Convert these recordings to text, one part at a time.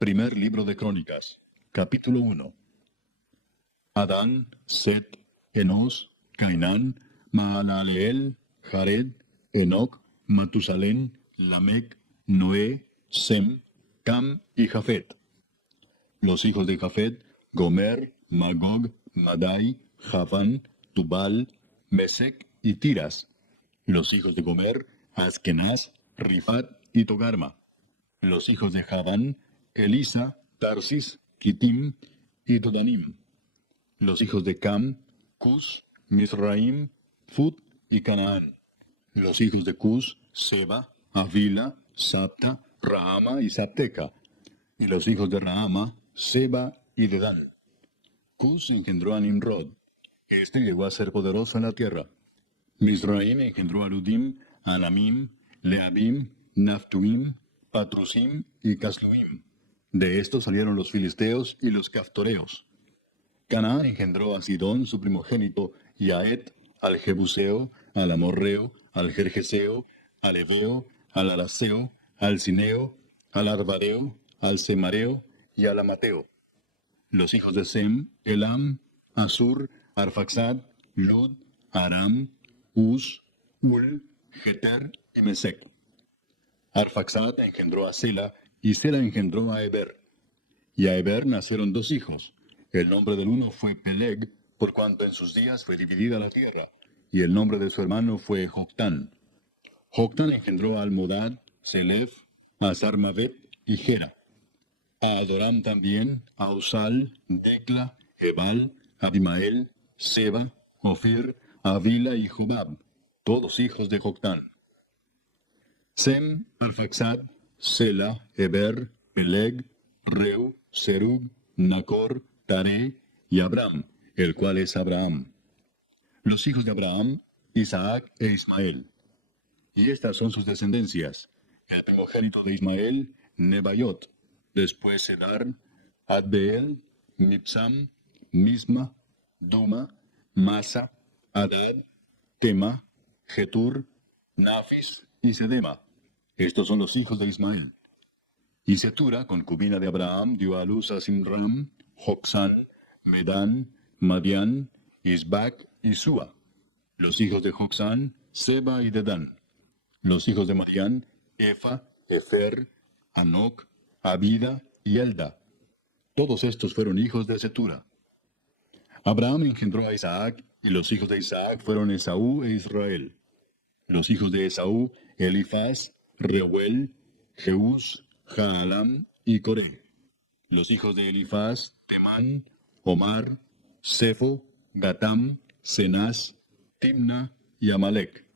Primer libro de Crónicas, capítulo 1. Adán, Set, Enos, Cainán, Mahalaleel, Jared, Enoc, Matusalén, Lamec, Noé, Sem, Cam y Jafet. Los hijos de Jafet: Gomer, Magog, Madai, Javán, Tubal, Mesec y Tiras. Los hijos de Gomer: Askenaz, Rifat y Togarma. Los hijos de Javán: Elisa, Tarsis, Kitim y Dodanim. Los hijos de Cam: Cus, Misraim, Fut y Canaán. Los hijos de Cus: Seba, Avila, Sapta, Rahama y Sapteca. Y los hijos de Rahama: Seba y Dedán. Cus engendró a Nimrod. Este llegó a ser poderoso en la tierra. Misraim engendró a Ludim, Alamim, Leabim, Naftuim, Patrusim y Casluim. De estos salieron los filisteos y los caftoreos. Canaán engendró a Sidón, su primogénito, y a Et, al Jebuseo, al Amorreo, al Gergeseo, al Eveo, al Araseo, al Cineo, al Arvareo, al Semareo y al Amateo. Los hijos de Sem: Elam, Asur, Arfaxad, Lud, Aram, Uz, Ul, Geter y Mesec. Arfaxad engendró a Sela, y Sela engendró a Eber. Y a Eber nacieron dos hijos. El nombre del uno fue Peleg, por cuanto en sus días fue dividida la tierra, y el nombre de su hermano fue Joctán. Joctán engendró a Almodad, Selef, a Sarmavet y Gera. A Adoram también, a Usal, Decla, Ebal, Abimael, Seba, Ofir, Avila y Jobab, todos hijos de Joctán. Sem, Arfaxad, Sela, Eber, Peleg, Reu, Serug, Nacor, Tare y Abram, el cual es Abraham. Los hijos de Abraham: Isaac e Ismael. Y estas son sus descendencias: el primogénito de Ismael, Nebaiot; después Sedar, Adbeel, Mipsam, Misma, Duma, Masa, Adad, Tema, Getur, Nafis y Sedema. Estos son los hijos de Ismael. Y Setura, concubina de Abraham, dio a luz a Simram, Joxán, Medán, Madián, Isbac y Sua. Los hijos de Joxán: Seba y Dedán. Los hijos de Madián: Efa, Efer, Anoc, Abida y Elda. Todos estos fueron hijos de Setura. Abraham engendró a Isaac, y los hijos de Isaac fueron Esaú e Israel. Los hijos de Esaú: Elifaz, Reuel, Jeús, Jaalam y Coré. Los hijos de Elifaz: Temán, Omar, Sefo, Gatam, Cenaz, Timna y Amalek.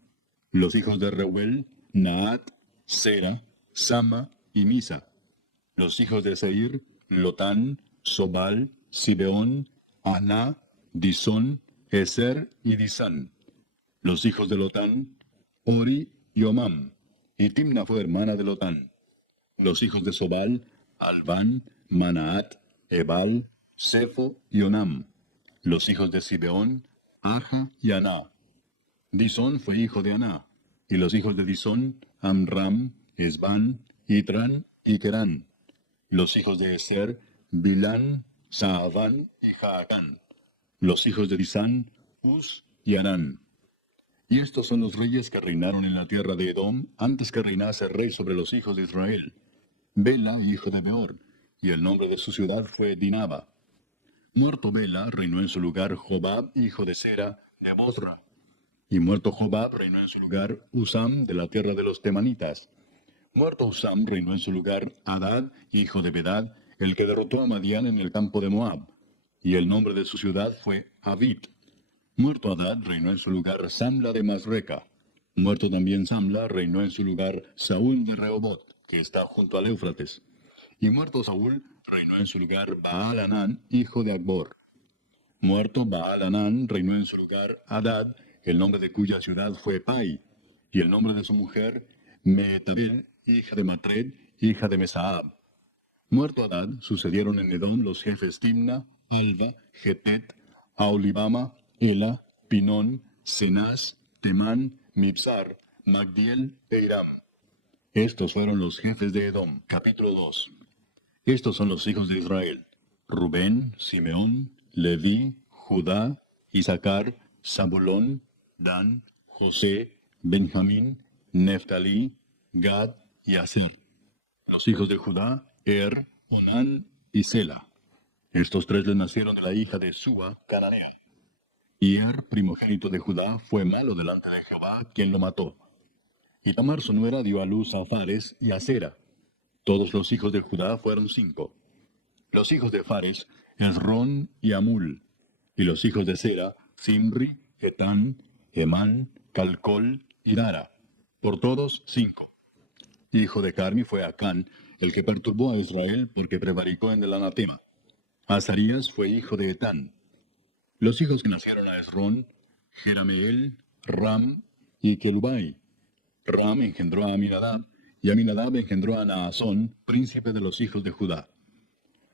Los hijos de Reuel: Naat, Sera, Sama y Misa. Los hijos de Seir: Lotán, Sobal, Sibeón, Aná, Disón, Eser y Disán. Los hijos de Lotán: Ori y Omam. Y Timna fue hermana de Lotán. Los hijos de Sobal: Alván, Manaat, Ebal, Sefo y Onam. Los hijos de Sibeón: Aja y Aná. Disón fue hijo de Aná. Y los hijos de Disón: Amram, Esban, Itran y Kerán. Los hijos de Eser: Bilán, Saaván y Jaacán. Los hijos de Disán: Uz y Arán. Y estos son los reyes que reinaron en la tierra de Edom antes que reinase rey sobre los hijos de Israel. Bela, hijo de Beor, y el nombre de su ciudad fue Dinaba. Muerto Bela, reinó en su lugar Jobab, hijo de Sera, de Bosra. Y muerto Jobab, reinó en su lugar Usam, de la tierra de los Temanitas. Muerto Usam, reinó en su lugar Hadad, hijo de Bedad, el que derrotó a Madián en el campo de Moab. Y el nombre de su ciudad fue Avit. Muerto Hadad, reinó en su lugar Samla de Masreca. Muerto también Samla, reinó en su lugar Saúl de Rehobot, que está junto al Éufrates. Y muerto Saúl, reinó en su lugar Baal-Hanán, hijo de Akbor. Muerto Baal-Hanán, reinó en su lugar Hadad, el nombre de cuya ciudad fue Pai. Y el nombre de su mujer, Mehetabel, hija de Matred, hija de Mesaab. Muerto Hadad, sucedieron en Edom los jefes Timna, Alva, Getet, Aolibama, Ela, Pinón, Cenaz, Temán, Mibsar, Magdiel e Iram. Estos fueron los jefes de Edom. Capítulo 2. Estos son los hijos de Israel: Rubén, Simeón, Leví, Judá, Isaacar, Zabulón, Dan, José, Benjamín, Neftalí, Gad y Aser. Los hijos de Judá: Onán y Sela. Estos tres le nacieron de la hija de Súa, cananea. Y primogénito de Judá, fue malo delante de Jehová, quien lo mató. Y Tamar su nuera dio a luz a Fares y a Sera. Todos los hijos de Judá fueron 5. Los hijos de Fares: Esrón y Amul. Y los hijos de Sera: Simri, Etán, Emán, Calcol y Dara. Por todos 5. Hijo de Carmi fue Acán, el que perturbó a Israel porque prevaricó en el anatema. Azarías fue hijo de Etán. Los hijos que nacieron a Esrón: Jerameel, Ram y Kelubai. Ram engendró a Aminadab, y Aminadab engendró a Naasón, príncipe de los hijos de Judá.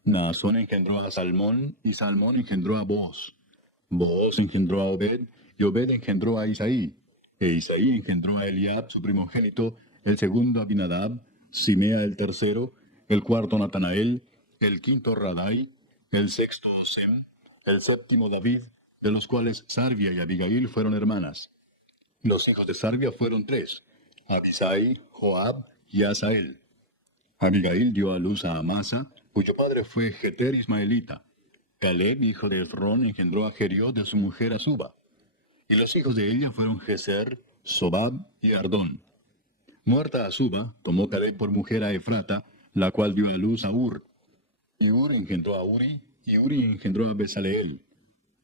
Naasón engendró a Salmón, y Salmón engendró a Booz. Booz engendró a Obed, y Obed engendró a Isaí. E Isaí engendró a Eliab, su primogénito, el segundo Abinadab, Simea el tercero, el cuarto Natanael, el quinto Radai, el sexto Osem, el séptimo David, de los cuales Sarvia y Abigail fueron hermanas. Los hijos de Sarvia fueron 3, Abisai, Joab y Asael. Abigail dio a luz a Amasa, cuyo padre fue Jeter Ismaelita. Caleb, hijo de Efrón, engendró a Jeriot de su mujer Azuba. Y los hijos de ella fueron Geser, Sobab y Ardón. Muerta Azuba, tomó Caleb por mujer a Efrata, la cual dio a luz a Ur. Y Ur engendró a Uri, y Uri engendró a Besaleel.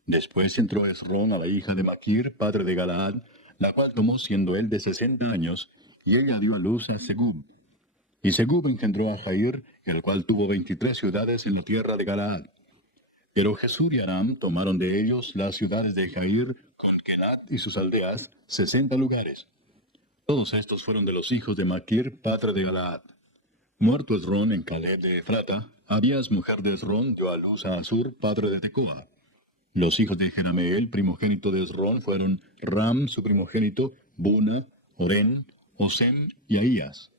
Después entró Esrón a la hija de Maquir, padre de Galaad, la cual tomó siendo él de 60 años, y ella dio a luz a Segub. Y Segub engendró a Jair, el cual tuvo 23 ciudades en la tierra de Galaad. Pero Jesús y Aram tomaron de ellos las ciudades de Jair, con Kenat y sus aldeas, 60 lugares. Todos estos fueron de los hijos de Maquir, padre de Galaad. Muerto Esrón en Caleb de Efrata, Abías, mujer de Esrón, dio a luz a Asur, padre de Tecoa. Los hijos de Jerameel, primogénito de Esrón, fueron Ram, su primogénito, Buna, Oren, Osem y Ahías.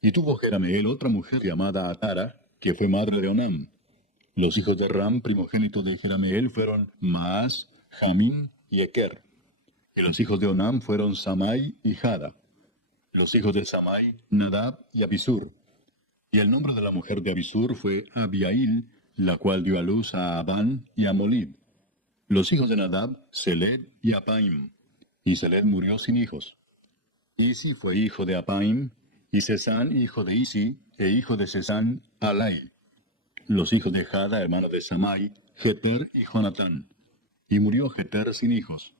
Y tuvo Jerameel otra mujer llamada Atara, que fue madre de Onam. Los hijos de Ram, primogénito de Jerameel, fueron Maas, Jamín y Eker. Y los hijos de Onam fueron Samai y Jada. Los hijos de Samai, Nadab y Abisur. Y el nombre de la mujer de Abisur fue Abiail, la cual dio a luz a Abán y a Molid. Los hijos de Nadab, Seled y Apaim. Y Seled murió sin hijos. Isi fue hijo de Apaim, y Sesán hijo de Isi, e hijo de Sesán, Alai. Los hijos de Jada, hermano de Samai, Jeter y Jonatán. Y murió Jeter sin hijos.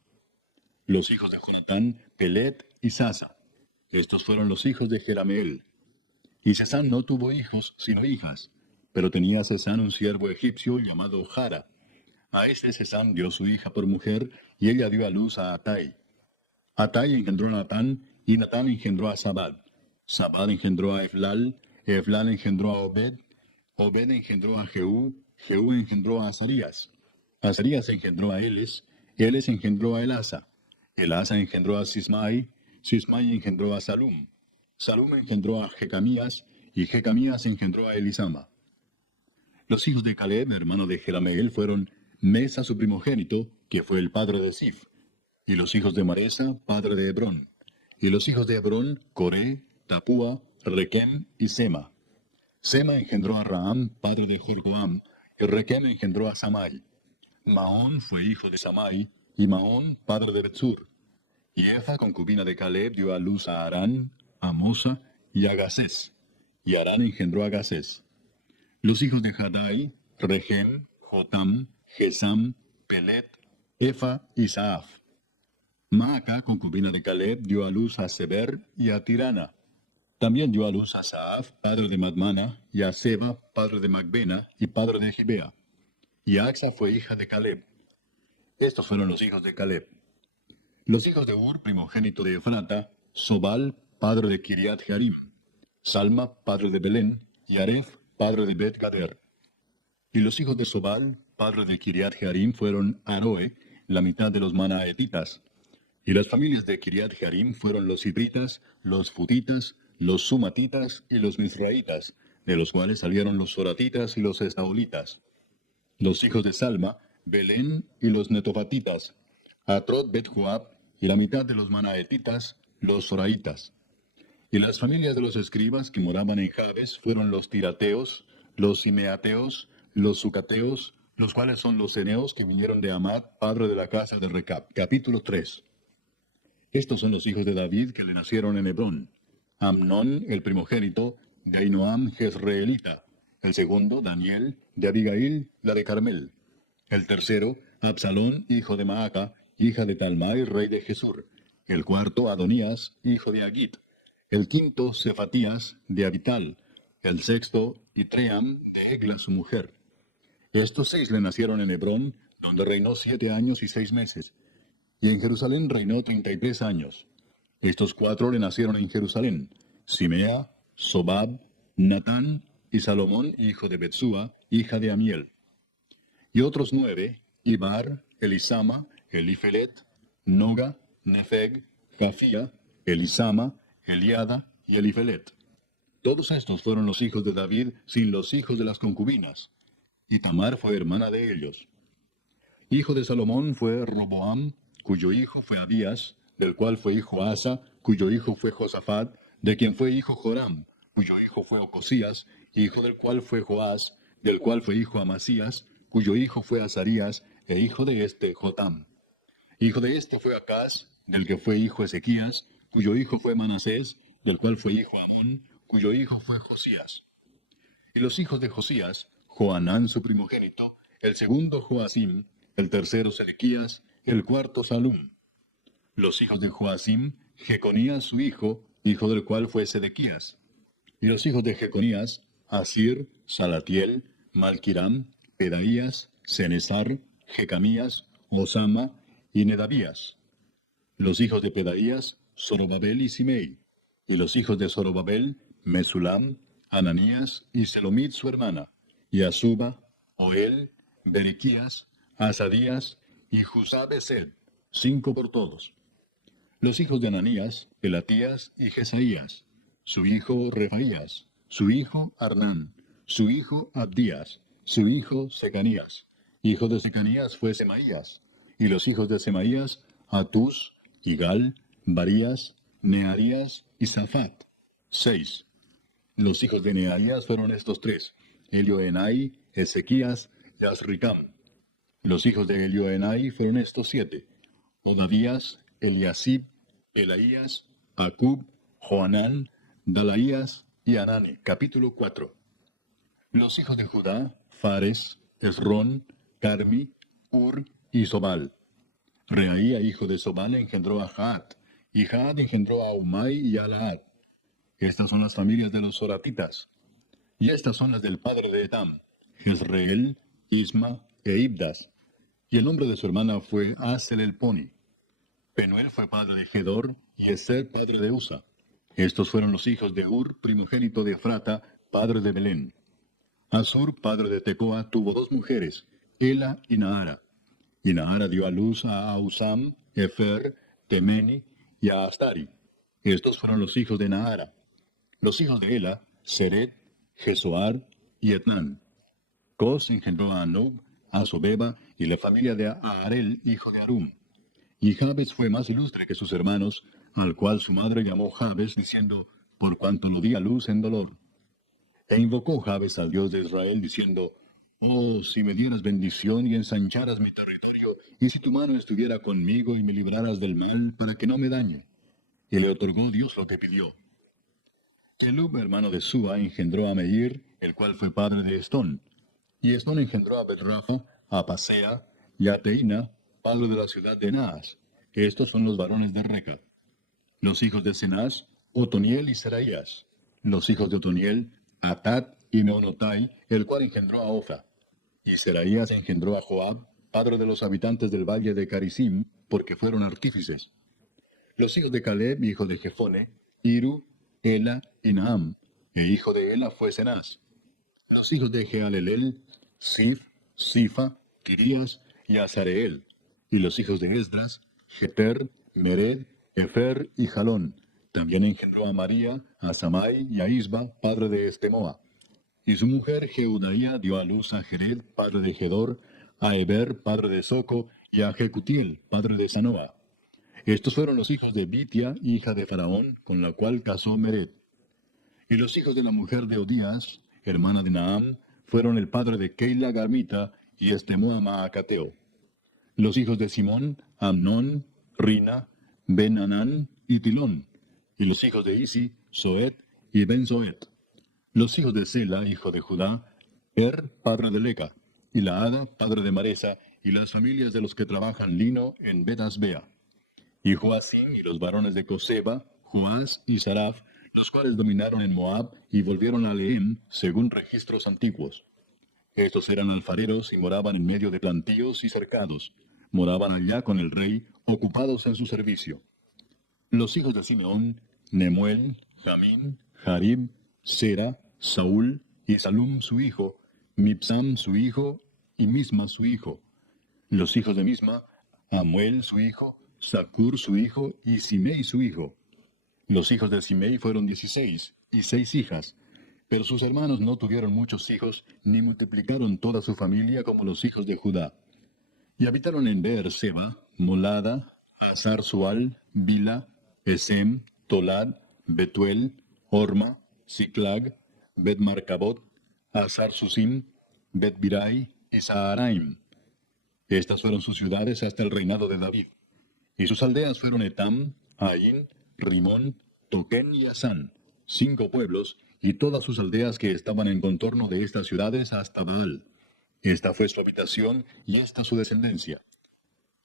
Los hijos de Jonatán, Pelet y Sasa. Estos fueron los hijos de Jerameel. Y Sesán no tuvo hijos, sino hijas. Pero tenía Sesán un siervo egipcio llamado Jara. A este Sesán dio su hija por mujer, y ella dio a luz a Atai. Atai engendró a Natán, y Natán engendró a Sabad. Sabad engendró a Eflal, Eflal engendró a Obed, Obed engendró a Jehú, Jehú engendró a Azarías. Azarías engendró a Eles, Eles engendró a Elasa. Elasa engendró a Sismai, Sismai engendró a Salum. Salum engendró a Jecamías, y Jecamías engendró a Elisama. Los hijos de Caleb, hermano de Jerameel, fueron Mesa su primogénito, que fue el padre de Sif. Y los hijos de Maresa, padre de Hebrón. Y los hijos de Hebrón, Coré, Tapúa, Requem y Sema. Sema engendró a Raham, padre de Jorgoam, y Requem engendró a Samai. Maón fue hijo de Samai, y Maón, padre de Betsur. Y Efa, concubina de Caleb, dio a luz a Arán, a Mosa y a Gasés. Y Arán engendró a Gasés. Los hijos de Jadai, Regem, Jotam, Gesam, Pelet, Efa y Saaf. Maaca, concubina de Caleb, dio a luz a Seber y a Tirana. También dio a luz a Saaf, padre de Madmana, y a Seba, padre de Macbena y padre de Gibea. Y Axa fue hija de Caleb. Estos fueron los hijos de Caleb. Los hijos de Ur, primogénito de Efrata, Sobal, padre de Kiriat Jearim, Salma, padre de Belén, y Aref, padre de Bet Gader. Y los hijos de Sobal, padre de Kiriat Jearim, fueron Aroe, la mitad de los manaetitas. Y las familias de Kiriat Jearim fueron los hibritas, los futitas, los sumatitas y los misraitas, de los cuales salieron los soratitas y los estaolitas. Los hijos de Salma, Belén y los netofatitas, Atrot Bet Joab y la mitad de los manaetitas, los soraitas. Y las familias de los escribas que moraban en Jabes fueron los tirateos, los simeateos, los sucateos, los cuales son los ceneos que vinieron de Amad, padre de la casa de Recab. Capítulo 3. Estos son los hijos de David que le nacieron en Hebrón. Amnón, el primogénito, de Ahinoam Jezreelita. El segundo, Daniel, de Abigail, la de Carmel. El tercero, Absalón, hijo de Maaca, hija de Talmai, rey de Jesur. El cuarto, Adonías, hijo de Agit. El quinto, Cefatías, de Abital. El sexto, Itream, de Egla, su mujer. Estos 6 le nacieron en Hebrón, donde reinó 7 años y 6 meses. Y en Jerusalén reinó 33 años. Estos 4 le nacieron en Jerusalén: Simea, Sobab, Natán y Salomón, hijo de Betsúa, hija de Amiel. Y otros 9, Ibar, Elisama, Elifelet, Noga, Nefeg, Jafía, Elisama, Eliada y Elifelet. Todos estos fueron los hijos de David sin los hijos de las concubinas. Y Tamar fue hermana de ellos. Hijo de Salomón fue Roboam, cuyo hijo fue Abías, del cual fue hijo Asa, cuyo hijo fue Josafat, de quien fue hijo Joram, cuyo hijo fue Ocosías, hijo del cual fue Joás, del cual fue hijo Amasías, cuyo hijo fue Azarías, e hijo de este Jotam. Hijo de este fue Acaz, del que fue hijo Ezequías, cuyo hijo fue Manasés, del cual fue hijo Amón, cuyo hijo fue Josías. Y los hijos de Josías, Joanán su primogénito, el segundo Joacim, el tercero Sedequías, el cuarto Salum. Los hijos de Joacim, Jeconías su hijo del cual fue Sedequías. Y los hijos de Jeconías, Asir, Salatiel, Malquiram, Pedaías, Cenesar, Jecamías, Osama y Nedabías. Los hijos de Pedaías, Zorobabel y Simei. Y los hijos de Zorobabel, Mesulam, Ananías y Selomit su hermana, y Asuba, Oel, Berequías, Asadías y Jusabesed, 5 por todos. Los hijos de Ananías, Pelatías y Jesaías, su hijo Refaías, su hijo Arnán, su hijo Abdías, su hijo Secanías. Hijo de Secanías fue Semaías, y los hijos de Semaías, Atus, Igal, Barías, Nearías y Safat, 6. Los hijos de Nearías fueron estos 3, Elioenai, Ezequías y Azricam. Los hijos de Elioenai fueron estos 7, Odavías, Eliasib, Elaías, Acub, Joanán, Dalaías y Anani. Capítulo 4. Los hijos de Judá, Fares, Esrón, Carmi, Ur y Sobal. Reaía, hijo de Sobal, engendró a Jaat, y Jaat engendró a Umai y a Laad. Estas son las familias de los soratitas. Y estas son las del padre de Etam, Jezreel, Isma e Ibdas. Y el nombre de su hermana fue Asel el Poni. Penuel fue padre de Gedor, y Eser padre de Usa. Estos fueron los hijos de Ur, primogénito de Efrata, padre de Belén. Asur, padre de Tecoa, tuvo 2 mujeres, Ela y Naara. Y Naara dio a luz a Ausam, Efer, Temeni y a Astari. Estos fueron los hijos de Naara. Los hijos de Ela, Seret, Jesoar y Etnán. Cos engendró a Anub, a Sobeba y la familia de Aarel, hijo de Arum. Y Jabes fue más ilustre que sus hermanos, al cual su madre llamó Jabes, diciendo, por cuanto lo di a luz en dolor. E invocó Jabes al Dios de Israel, diciendo, oh, si me dieras bendición y ensancharas mi territorio, y si tu mano estuviera conmigo y me libraras del mal, para que no me dañe. Y le otorgó Dios lo que pidió. Elub, hermano de Sua, engendró a Meir, el cual fue padre de Estón. Y Estón engendró a Betrafa, a Pasea y a Teina, padre de la ciudad de Naas. Estos son los varones de Reca. Los hijos de Cenaz, Otoniel y Seraías. Los hijos de Otoniel, Atat y Meonotai, el cual engendró a Ofra. Y Seraías engendró a Joab, padre de los habitantes del valle de Carisim, porque fueron artífices. Los hijos de Caleb, hijo de Jefone, Iru, Ela y Naam, e hijo de Ela fue Cenaz. Los hijos de Jealelel, Sif, Sifa, Tirías y Azareel. Y los hijos de Esdras, Jeter, Mered, Efer y Jalón. También engendró a María, a Samai y a Isba, padre de Estemoa. Y su mujer Jeudaía dio a luz a Jered, padre de Gedor, a Eber, padre de Soco, y a Jecutiel, padre de Sanoa. Estos fueron los hijos de Bitia, hija de Faraón, con la cual casó Mered. Y los hijos de la mujer de Odías, hermana de Naam, fueron el padre de Keila Garmita y Estemoa Maacateo. Los hijos de Simón, Amnón, Rina, Ben-Anán y Tilón. Y los hijos de Isi, Zoet y Ben-Zoet. Los hijos de Sela, hijo de Judá, padre de Leca, y Laada, padre de Maresa, y las familias de los que trabajan lino en Bet-Asbea. Y Joacim y los varones de Coseba, Joás y Saraf, los cuales dominaron en Moab y volvieron a Lehem, según registros antiguos. Estos eran alfareros y moraban en medio de plantíos y cercados. Moraban allá con el rey, ocupados en su servicio. Los hijos de Simeón, Nemuel, Jamín, Jarib, Sera, Saúl y Salum su hijo, Mipsam su hijo y Misma su hijo. Los hijos de Misma, Amuel su hijo, Zacur su hijo y Simei su hijo. Los hijos de Simei fueron 16 y 6 hijas, pero sus hermanos no tuvieron muchos hijos, ni multiplicaron toda su familia como los hijos de Judá. Y habitaron en Beer-seba, Molada, Hazar-Sual, Bila, Esem, Tolad, Betuel, Horma, Siclag, Bet-Marcabot, Hazar-Susim, Bet-Birai y Saharaim. Estas fueron sus ciudades hasta el reinado de David. Y sus aldeas fueron Etam, Ain, Rimón, Toquén y Asán, 5 pueblos, y todas sus aldeas que estaban en contorno de estas ciudades hasta Baal. Esta fue su habitación y esta su descendencia.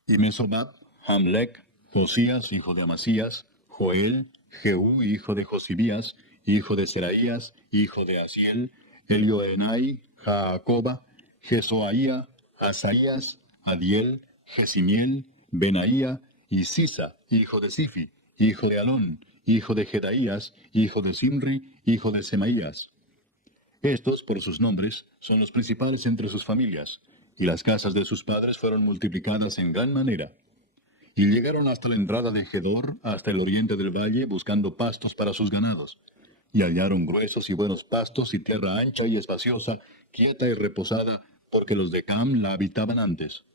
Y Mesobab, Hamlec, Josías, hijo de Amasías, Joel, Jehú, hijo de Josibías, hijo de Seraías, hijo de Asiel, Elioenai, Jaacoba, Jesoaía, Asaías, Adiel, Jesimiel, Benaía, y Sisa, hijo de Sifi, hijo de Alón, hijo de Jedaías, hijo de Simri, hijo de Semaías. Estos, por sus nombres, son los principales entre sus familias, y las casas de sus padres fueron multiplicadas en gran manera. Y llegaron hasta la entrada de Gedor, hasta el oriente del valle, buscando pastos para sus ganados. Y hallaron gruesos y buenos pastos y tierra ancha y espaciosa, quieta y reposada, porque los de Cam la habitaban antes.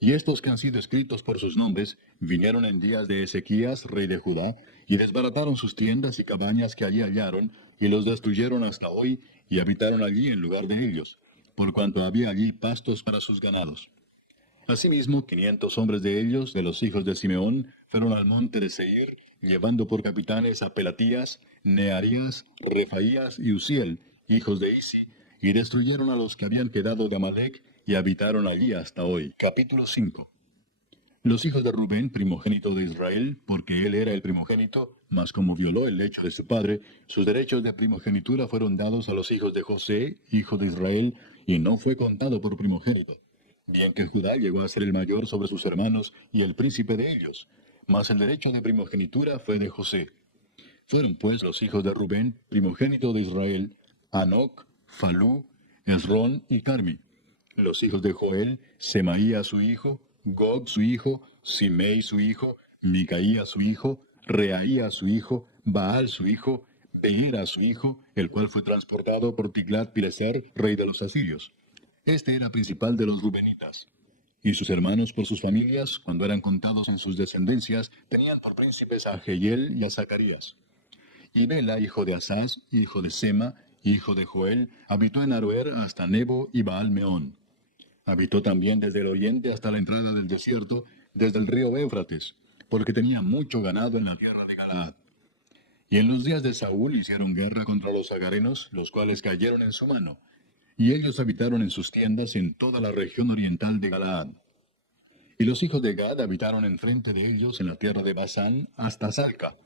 Y estos que han sido escritos por sus nombres, vinieron en días de Ezequías, rey de Judá, y desbarataron sus tiendas y cabañas que allí hallaron, y los destruyeron hasta hoy, y habitaron allí en lugar de ellos, por cuanto había allí pastos para sus ganados. Asimismo, 500 hombres de ellos, de los hijos de Simeón, fueron al monte de Seir, llevando por capitanes a Pelatías, Nearías, Refaías y Uziel, hijos de Isi, y destruyeron a los que habían quedado de Amalec, y habitaron allí hasta hoy. Capítulo 5. Los hijos de Rubén, primogénito de Israel, porque él era el primogénito, mas como violó el lecho de su padre, sus derechos de primogenitura fueron dados a los hijos de José, hijo de Israel, y no fue contado por primogénito. Bien que Judá llegó a ser el mayor sobre sus hermanos y el príncipe de ellos, mas el derecho de primogenitura fue de José. Fueron pues los hijos de Rubén, primogénito de Israel, Anoc, Falú, Esrón y Carmi. Los hijos de Joel, Semaía su hijo, Gog su hijo, Simei su hijo, Micaía su hijo, Reaía su hijo, Baal su hijo, Beera su hijo, el cual fue transportado por Tiglat-Pileser, rey de los asirios. Este era principal de los rubenitas. Y sus hermanos por sus familias, cuando eran contados en sus descendencias, tenían por príncipes a Jehiel y a Zacarías. Y Bela, hijo de Asaz, hijo de Sema, hijo de Joel, habitó en Aroer hasta Nebo y Baal-Meón. Habitó también desde el oriente hasta la entrada del desierto, desde el río Éufrates, porque tenía mucho ganado en la tierra de Galaad. Y en los días de Saúl hicieron guerra contra los agarenos, los cuales cayeron en su mano, y ellos habitaron en sus tiendas en toda la región oriental de Galaad. Y los hijos de Gad habitaron enfrente de ellos en la tierra de Basán hasta Salca.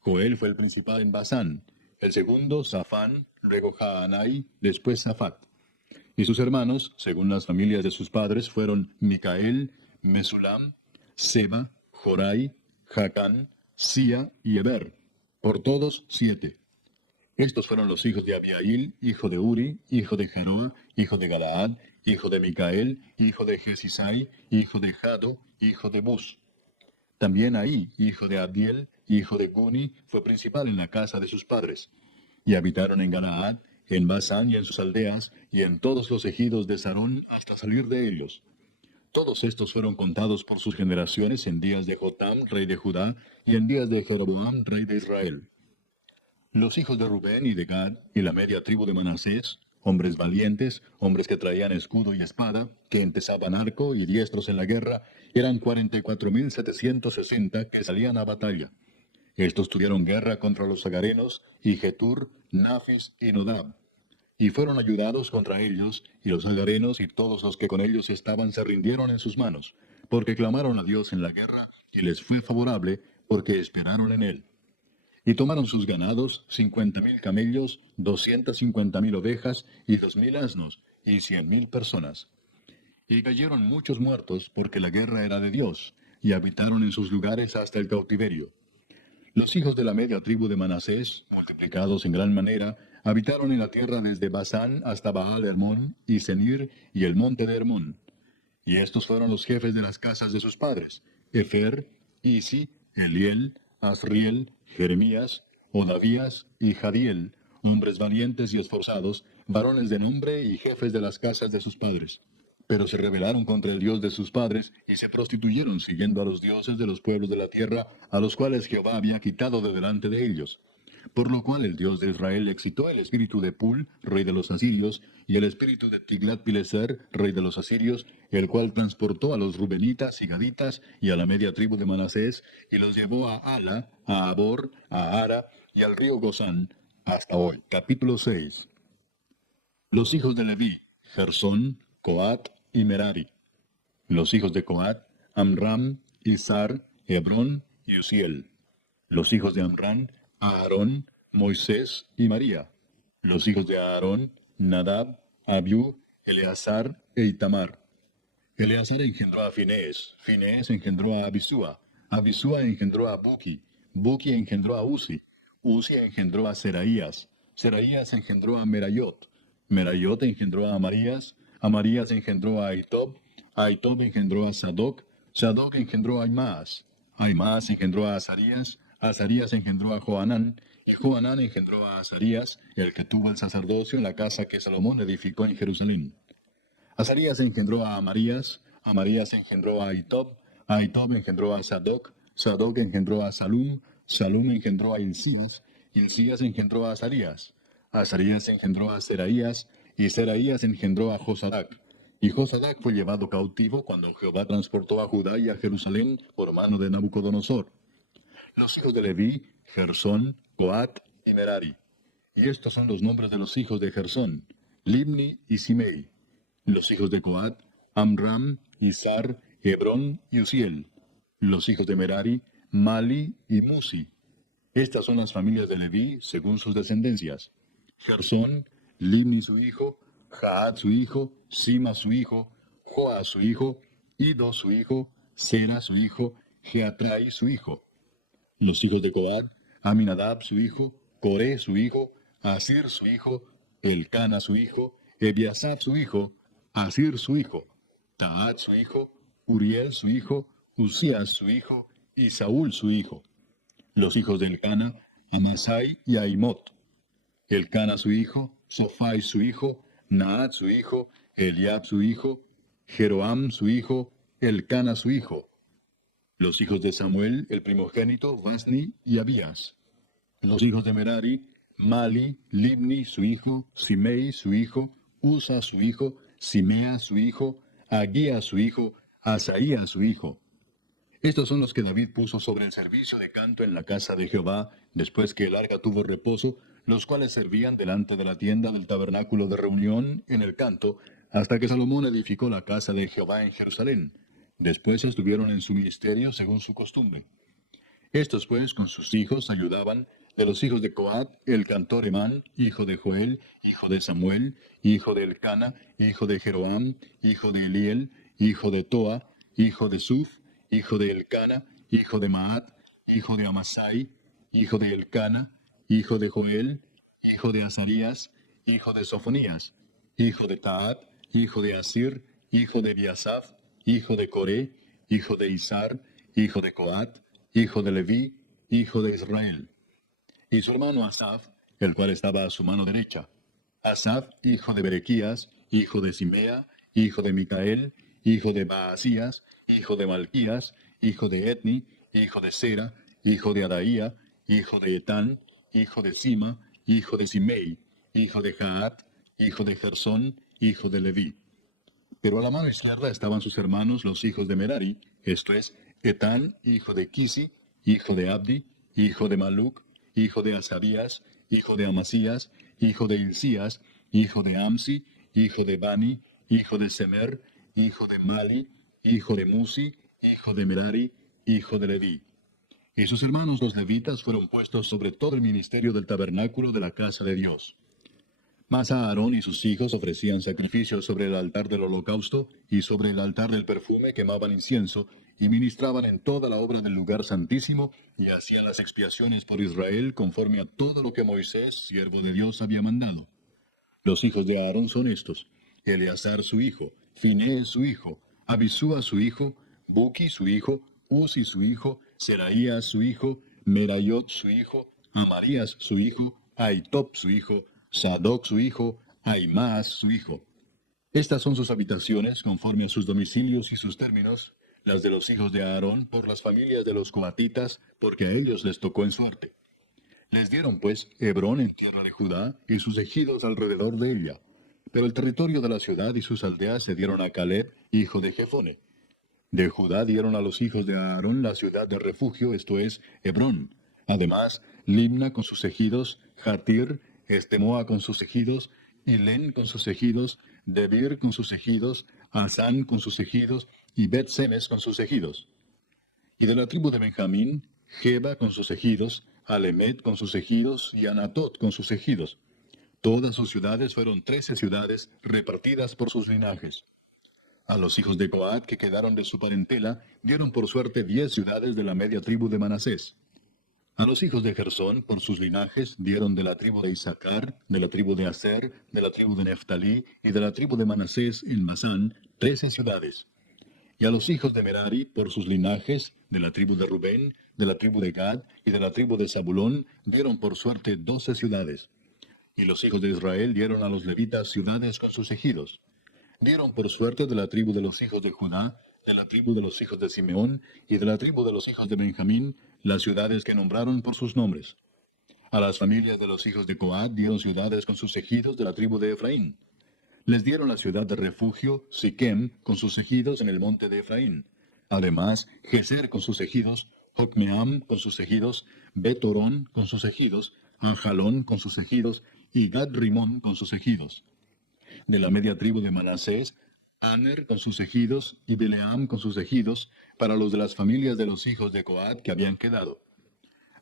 Joel fue el principal en Basán, el segundo Safán, luego Jaanai, después Safat. Y sus hermanos, según las familias de sus padres, fueron Micael, Mesulam, Seba, Jorai, Jacán, Sia y Eber, por todos 7. Estos fueron los hijos de Abiail, hijo de Uri, hijo de Jaroa, hijo de Galaad, hijo de Micael, hijo de Jesisai, hijo de Jado, hijo de Bus. También Ahí, hijo de Abdiel, hijo de Guni, fue principal en la casa de sus padres. Y habitaron en Galaad, en Basán y en sus aldeas, y en todos los ejidos de Sarón hasta salir de ellos. Todos estos fueron contados por sus generaciones en días de Jotam, rey de Judá, y en días de Jeroboam, rey de Israel. Los hijos de Rubén y de Gad, y la media tribu de Manasés, hombres valientes, hombres que traían escudo y espada, que entesaban arco y diestros en la guerra, eran 44,760 que salían a batalla. Estos tuvieron guerra contra los agarenos, y Getur, Nafis y Nodab. Y fueron ayudados contra ellos, y los agarenos y todos los que con ellos estaban se rindieron en sus manos, porque clamaron a Dios en la guerra, y les fue favorable, porque esperaron en él. Y tomaron sus ganados, 50,000 camellos, 250,000 ovejas, y 2,000 asnos, y 100,000 personas. Y cayeron muchos muertos, porque la guerra era de Dios, y habitaron en sus lugares hasta el cautiverio. Los hijos de la media tribu de Manasés, multiplicados en gran manera, habitaron en la tierra desde Basán hasta Baal Hermón y Senir y el monte de Hermón. Y estos fueron los jefes de las casas de sus padres: Efer, Isi, Eliel, Asriel, Jeremías, Odavías y Jadiel, hombres valientes y esforzados, varones de nombre y jefes de las casas de sus padres. Pero se rebelaron contra el Dios de sus padres, y se prostituyeron siguiendo a los dioses de los pueblos de la tierra, a los cuales Jehová había quitado de delante de ellos. Por lo cual el Dios de Israel excitó el espíritu de Pul, rey de los asirios, y el espíritu de Tiglat-Pileser, rey de los asirios, el cual transportó a los rubenitas y gaditas y a la media tribu de Manasés, y los llevó a Ala, a Abor, a Ara y al río Gozán, hasta hoy. Capítulo 6. Los hijos de Leví: Gersón, Coat y Merari. Los hijos de Coat: Amram, Izar, Hebrón y Uziel. Los hijos de Amram: Aarón, Moisés y María. Los hijos de Aarón: Nadab, Abiú, Eleazar e Itamar. Eleazar engendró a Finés, Finés engendró a Abisúa, Abisúa engendró a Buki, Buki engendró a Uzi, Uzi engendró a Seraías, Seraías engendró a Merayot, Merayot engendró a Amarías, Amarías engendró a Ahitob, Ahitob engendró a Sadoc, Sadoc engendró a Aimaas, Aimaas engendró a Azarías, Azarías engendró a Johanán, y Johanán engendró a Azarías, el que tuvo el sacerdocio en la casa que Salomón edificó en Jerusalén. Azarías engendró a Amarías, Amarías engendró a Ahitob, Ahitob engendró a Sadoc, Sadoc engendró a Salum, Salum engendró a Hilcías, Hilcías engendró a Azarías, Azarías engendró a Seraías, y Seraías engendró a Josadac. Y Josadac fue llevado cautivo cuando Jehová transportó a Judá y a Jerusalén por mano de Nabucodonosor. Los hijos de Leví: Gersón, Coat y Merari. Y estos son los nombres de los hijos de Gersón: Libni y Simei. Los hijos de Coat: Amram, Izar, Hebrón y Uziel. Los hijos de Merari: Mali y Musi. Estas son las familias de Leví según sus descendencias: Gersón, Libni su hijo, Jaat su hijo, Sima su hijo, Joa su hijo, Ido su hijo, Sera su hijo, Geatrai su hijo. Los hijos de Coat: Aminadab su hijo, Coré su hijo, Asir su hijo, Elcana su hijo, Ebiasaf su hijo, Asir su hijo, Taat su hijo, Uriel su hijo, Usías su hijo, y Saúl su hijo. Los hijos de Elcana: Amasai y Aimot. Elcana su hijo, Sofai su hijo, Naat su hijo, Eliab su hijo, Jeroam su hijo, Elcana su hijo. Los hijos de Samuel, el primogénito, Vasni y Abías. Los hijos de Merari: Mali, Libni su hijo, Simei su hijo, Usa su hijo, Simea su hijo, Agía su hijo, Asaía su hijo. Estos son los que David puso sobre el servicio de canto en la casa de Jehová, después que el arca tuvo reposo, los cuales servían delante de la tienda del tabernáculo de reunión en el canto, hasta que Salomón edificó la casa de Jehová en Jerusalén. Después estuvieron en su ministerio según su costumbre. Estos pues con sus hijos ayudaban: de los hijos de Coat, el cantor Emán, hijo de Joel, hijo de Samuel, hijo de Elcana, hijo de Jeroam, hijo de Eliel, hijo de Toa, hijo de Suf, hijo de Elcana, hijo de Maat, hijo de Amasai, hijo de Elcana, hijo de Joel, hijo de Azarías, hijo de Sofonías, hijo de Taat, hijo de Asir, hijo de Biasaf, hijo de Coré, hijo de Izar, hijo de Coat, hijo de Leví, hijo de Israel. Y su hermano Asaf, el cual estaba a su mano derecha. Asaf, hijo de Berequías, hijo de Simea, hijo de Micael, hijo de Baasías, hijo de Malquías, hijo de Etni, hijo de Sera, hijo de Adaía, hijo de Etán, hijo de Sima, hijo de Simei, hijo de Jaat, hijo de Gersón, hijo de Leví. Pero a la mano izquierda estaban sus hermanos, los hijos de Merari, esto es, Etán, hijo de Kisi, hijo de Abdi, hijo de Maluc, hijo de Asabías, hijo de Amasías, hijo de Hilcías, hijo de Amsi, hijo de Bani, hijo de Semer, hijo de Mali, hijo de Musi, hijo de Merari, hijo de Leví. Y sus hermanos los levitas fueron puestos sobre todo el ministerio del tabernáculo de la casa de Dios. Mas Aarón y sus hijos ofrecían sacrificios sobre el altar del holocausto y sobre el altar del perfume quemaban incienso y ministraban en toda la obra del lugar santísimo y hacían las expiaciones por Israel conforme a todo lo que Moisés, siervo de Dios, había mandado. Los hijos de Aarón son estos: Eleazar su hijo, Finés su hijo, Abisúa su hijo, Buki su hijo, Uzi su hijo, Seraías su hijo, Merayot su hijo, Amarías su hijo, Ahitob su hijo, Sadoc su hijo, Ahimaas su hijo. Estas son sus habitaciones conforme a sus domicilios y sus términos, las de los hijos de Aarón por las familias de los coatitas, porque a ellos les tocó en suerte. Les dieron pues Hebrón en tierra de Judá y sus ejidos alrededor de ella. Pero el territorio de la ciudad y sus aldeas se dieron a Caleb, hijo de Jefone. De Judá dieron a los hijos de Aarón la ciudad de refugio, esto es, Hebrón. Además, Limna con sus ejidos, Jatir, Estemoa con sus ejidos, Hilén con sus ejidos, Debir con sus ejidos, Asán con sus ejidos, y Bet-Semes con sus ejidos. Y de la tribu de Benjamín, Geba con sus ejidos, Alemet con sus ejidos, y Anatot con sus ejidos. Todas sus ciudades fueron 13 ciudades, repartidas por sus linajes. A los hijos de Coat que quedaron de su parentela, dieron por suerte 10 ciudades de la media tribu de Manasés. A los hijos de Gersón, por sus linajes, dieron de la tribu de Isaacar, de la tribu de Aser, de la tribu de Neftalí y de la tribu de Manasés en Masán, 13 ciudades. Y a los hijos de Merari, por sus linajes, de la tribu de Rubén, de la tribu de Gad y de la tribu de Zabulón, dieron por suerte 12 ciudades. Y los hijos de Israel dieron a los levitas ciudades con sus ejidos. Dieron por suerte de la tribu de los hijos de Judá, de la tribu de los hijos de Simeón y de la tribu de los hijos de Benjamín, las ciudades que nombraron por sus nombres. A las familias de los hijos de Coat dieron ciudades con sus ejidos de la tribu de Efraín. Les dieron la ciudad de refugio, Siquem, con sus ejidos en el monte de Efraín. Además, Geser con sus ejidos, Jocmeam con sus ejidos, Betorón con sus ejidos, Anjalón con sus ejidos, y Gad Rimón con sus ejidos. De la media tribu de Manasés, Aner con sus ejidos, y Bileam con sus ejidos, para los de las familias de los hijos de Coat que habían quedado.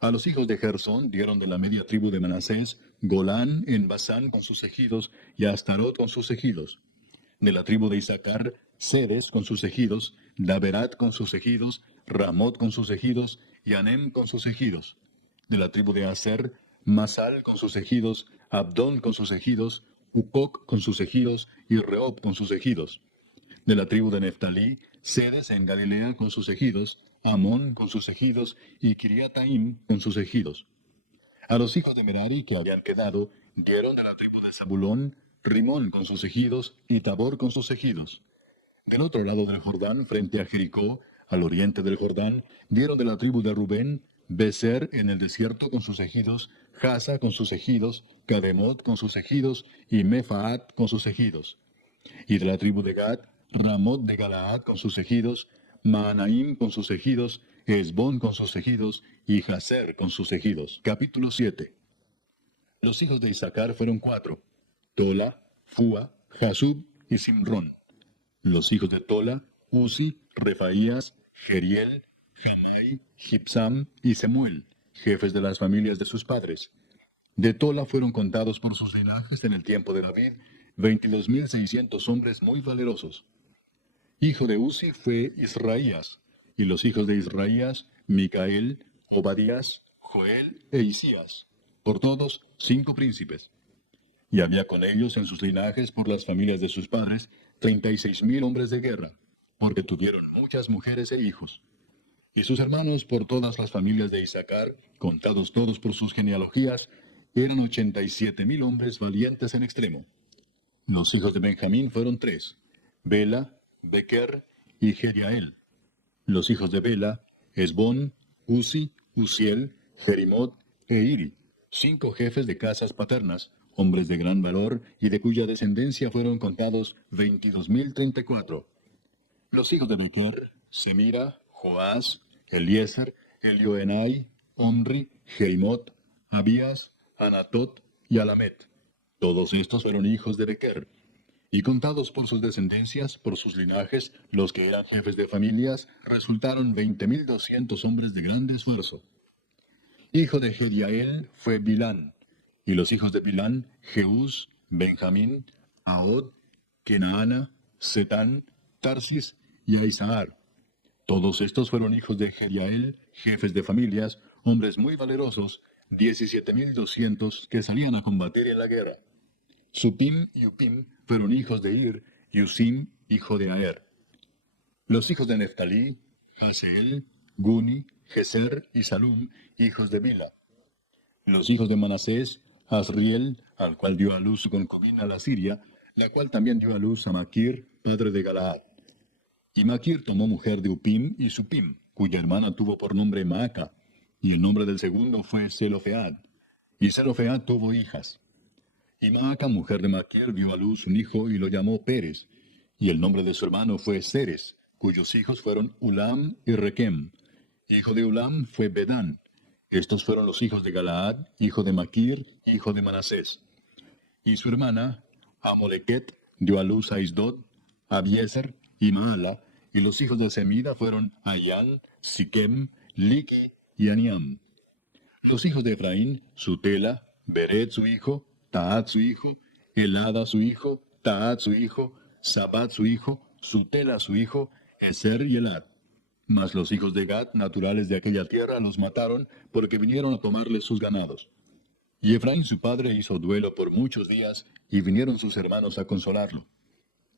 A los hijos de Gersón dieron de la media tribu de Manasés, Golán en Basán con sus ejidos, y Astarot con sus ejidos. De la tribu de Isaacar, Sedes con sus ejidos, Daberat con sus ejidos, Ramot con sus ejidos, y Anem con sus ejidos. De la tribu de Aser, Masal con sus ejidos, Abdón con sus ejidos, Ucoc con sus ejidos, y Rehob con sus ejidos. De la tribu de Neftalí, Sedes en Galilea con sus ejidos, Amón con sus ejidos, y Kiriataim con sus ejidos. A los hijos de Merari que habían quedado, dieron a la tribu de Zabulón, Rimón con sus ejidos, y Tabor con sus ejidos. Del otro lado del Jordán, frente a Jericó, al oriente del Jordán, dieron de la tribu de Rubén, Beser en el desierto con sus ejidos, Jasa con sus ejidos, Cademot con sus ejidos, y Mefaat con sus ejidos. Y de la tribu de Gad, Ramot de Galaad con sus ejidos, Maanaim con sus ejidos, Esbón con sus ejidos, y Jaser con sus ejidos. Capítulo 7. Los hijos de Isaacar fueron 4: Tola, Fua, Jasub y Simrón. Los hijos de Tola, Uzi, Refaías, Jeriel, Janai, Gipsam y Semuel, jefes de las familias de sus padres. De Tola fueron contados por sus linajes en el tiempo de David 22.600 hombres muy valerosos. Hijo de Uzi fue Israías, y los hijos de Israías, Micael, Obadías, Joel e Isías, por todos 5 príncipes. Y había con ellos en sus linajes por las familias de sus padres 36.000 hombres de guerra, porque tuvieron muchas mujeres e hijos. Y sus hermanos por todas las familias de Isaacar, contados todos por sus genealogías, eran 87,000 hombres valientes en extremo. Los hijos de Benjamín fueron 3, Bela, Bequer y Jeriael. Los hijos de Bela, Esbón, Uzi, Uziel, Jerimot e Iri, 5 jefes de casas paternas, hombres de gran valor y de cuya descendencia fueron contados 22,034. Los hijos de Bequer, Semira, Joás, Eliezer, Elioenai, Omri, Jerimot, Abías, Anatot y Alamet. Todos estos fueron hijos de Bequer. Y contados por sus descendencias, por sus linajes, los que eran jefes de familias, resultaron 20,200 hombres de grande esfuerzo. Hijo de Jediael fue Bilán, y los hijos de Bilán, Jeús, Benjamín, Ahod, Kenaana, Setán, Tarsis y Aizahar. Todos estos fueron hijos de Jediael, jefes de familias, hombres muy valerosos, 17,200 que salían a combatir en la guerra. Supim y Upim fueron hijos de Ir, y Usim, hijo de Aer. Los hijos de Neftalí, Haseel, Guni, Geser y Salum, hijos de Bila. Los hijos de Manasés, Asriel, al cual dio a luz su concubina la Siria, la cual también dio a luz a Maquir, padre de Galaad. Y Maquir tomó mujer de Upim y Supim, cuya hermana tuvo por nombre Maaca, y el nombre del segundo fue Zelofead. Y Zelofead tuvo hijas. Y Maaca, mujer de Maquir, dio a luz un hijo y lo llamó Pérez. Y el nombre de su hermano fue Ceres, cuyos hijos fueron Ulam y Requem. Hijo de Ulam fue Bedán. Estos fueron los hijos de Galaad, hijo de Maquir, hijo de Manasés. Y su hermana, Amolequet, dio a luz a Isdod, Abiezer y Maala, y los hijos de Semida fueron Ayal, Siquem, Liqui y Aniam. Los hijos de Efraín, Sutela, Bered su hijo, Tahat su hijo, Elada su hijo, Tahat su hijo, Sabat su hijo, Sutela su hijo, Eser y Elad. Mas los hijos de Gad, naturales de aquella tierra, los mataron, porque vinieron a tomarles sus ganados. Y Efraín su padre hizo duelo por muchos días, y vinieron sus hermanos a consolarlo.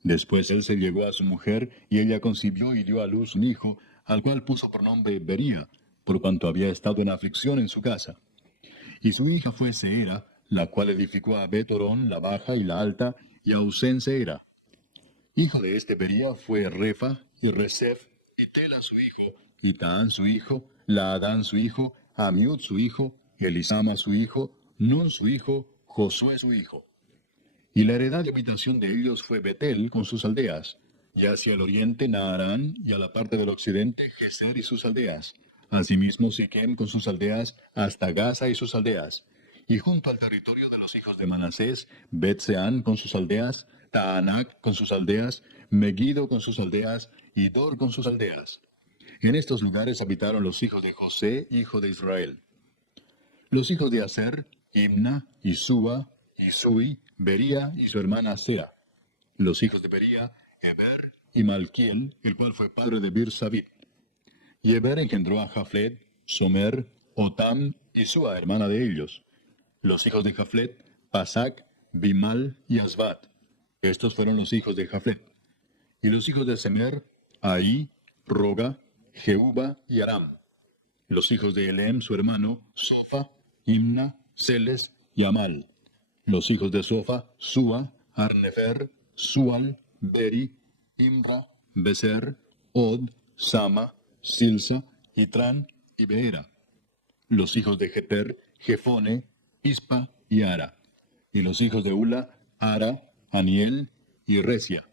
Después él se llegó a su mujer, y ella concibió y dio a luz un hijo, al cual puso por nombre Bería, por cuanto había estado en aflicción en su casa. Y su hija fue Seera, la cual edificó a Betorón, la baja y la alta, y a Usén Seera. Hijo de este Bería fue Refa, y Resef, y Tela su hijo, y Taán su hijo, Laadán su hijo, Amiud su hijo, Elisama su hijo, Nun su hijo, Josué su hijo. Y la heredad de habitación de ellos fue Betel con sus aldeas, y hacia el oriente Naarán, y a la parte del occidente Geser y sus aldeas. Asimismo Siquem con sus aldeas, hasta Gaza y sus aldeas. Y junto al territorio de los hijos de Manasés, Bet-Seán con sus aldeas, Taanac con sus aldeas, Megiddo con sus aldeas, y Dor con sus aldeas. En estos lugares habitaron los hijos de José, hijo de Israel. Los hijos de Aser, Imna, Isúa, Isui, Bería y su hermana Sera. Los hijos de Bería, Eber y Malquiel, el cual fue padre de Bir-Sabit. Y Eber engendró a Jaflet, Somer, Otam y Sua, hermana de ellos. Los hijos de Jaflet, Pasac, Bimal y Asbat. Estos fueron los hijos de Jaflet. Y los hijos de Semer, Ahí, Roga, Jehuba y Aram. Los hijos de Elem, su hermano, Sofa, Imna, Celes y Amal. Los hijos de Sofa, Sua, Arnefer, Sual, Beri, Imra, Beser, Od, Sama, Silsa, Itran y Beera. Los hijos de Jeter, Jefone, Ispa y Ara. Y los hijos de Ula, Ara, Aniel y Resia.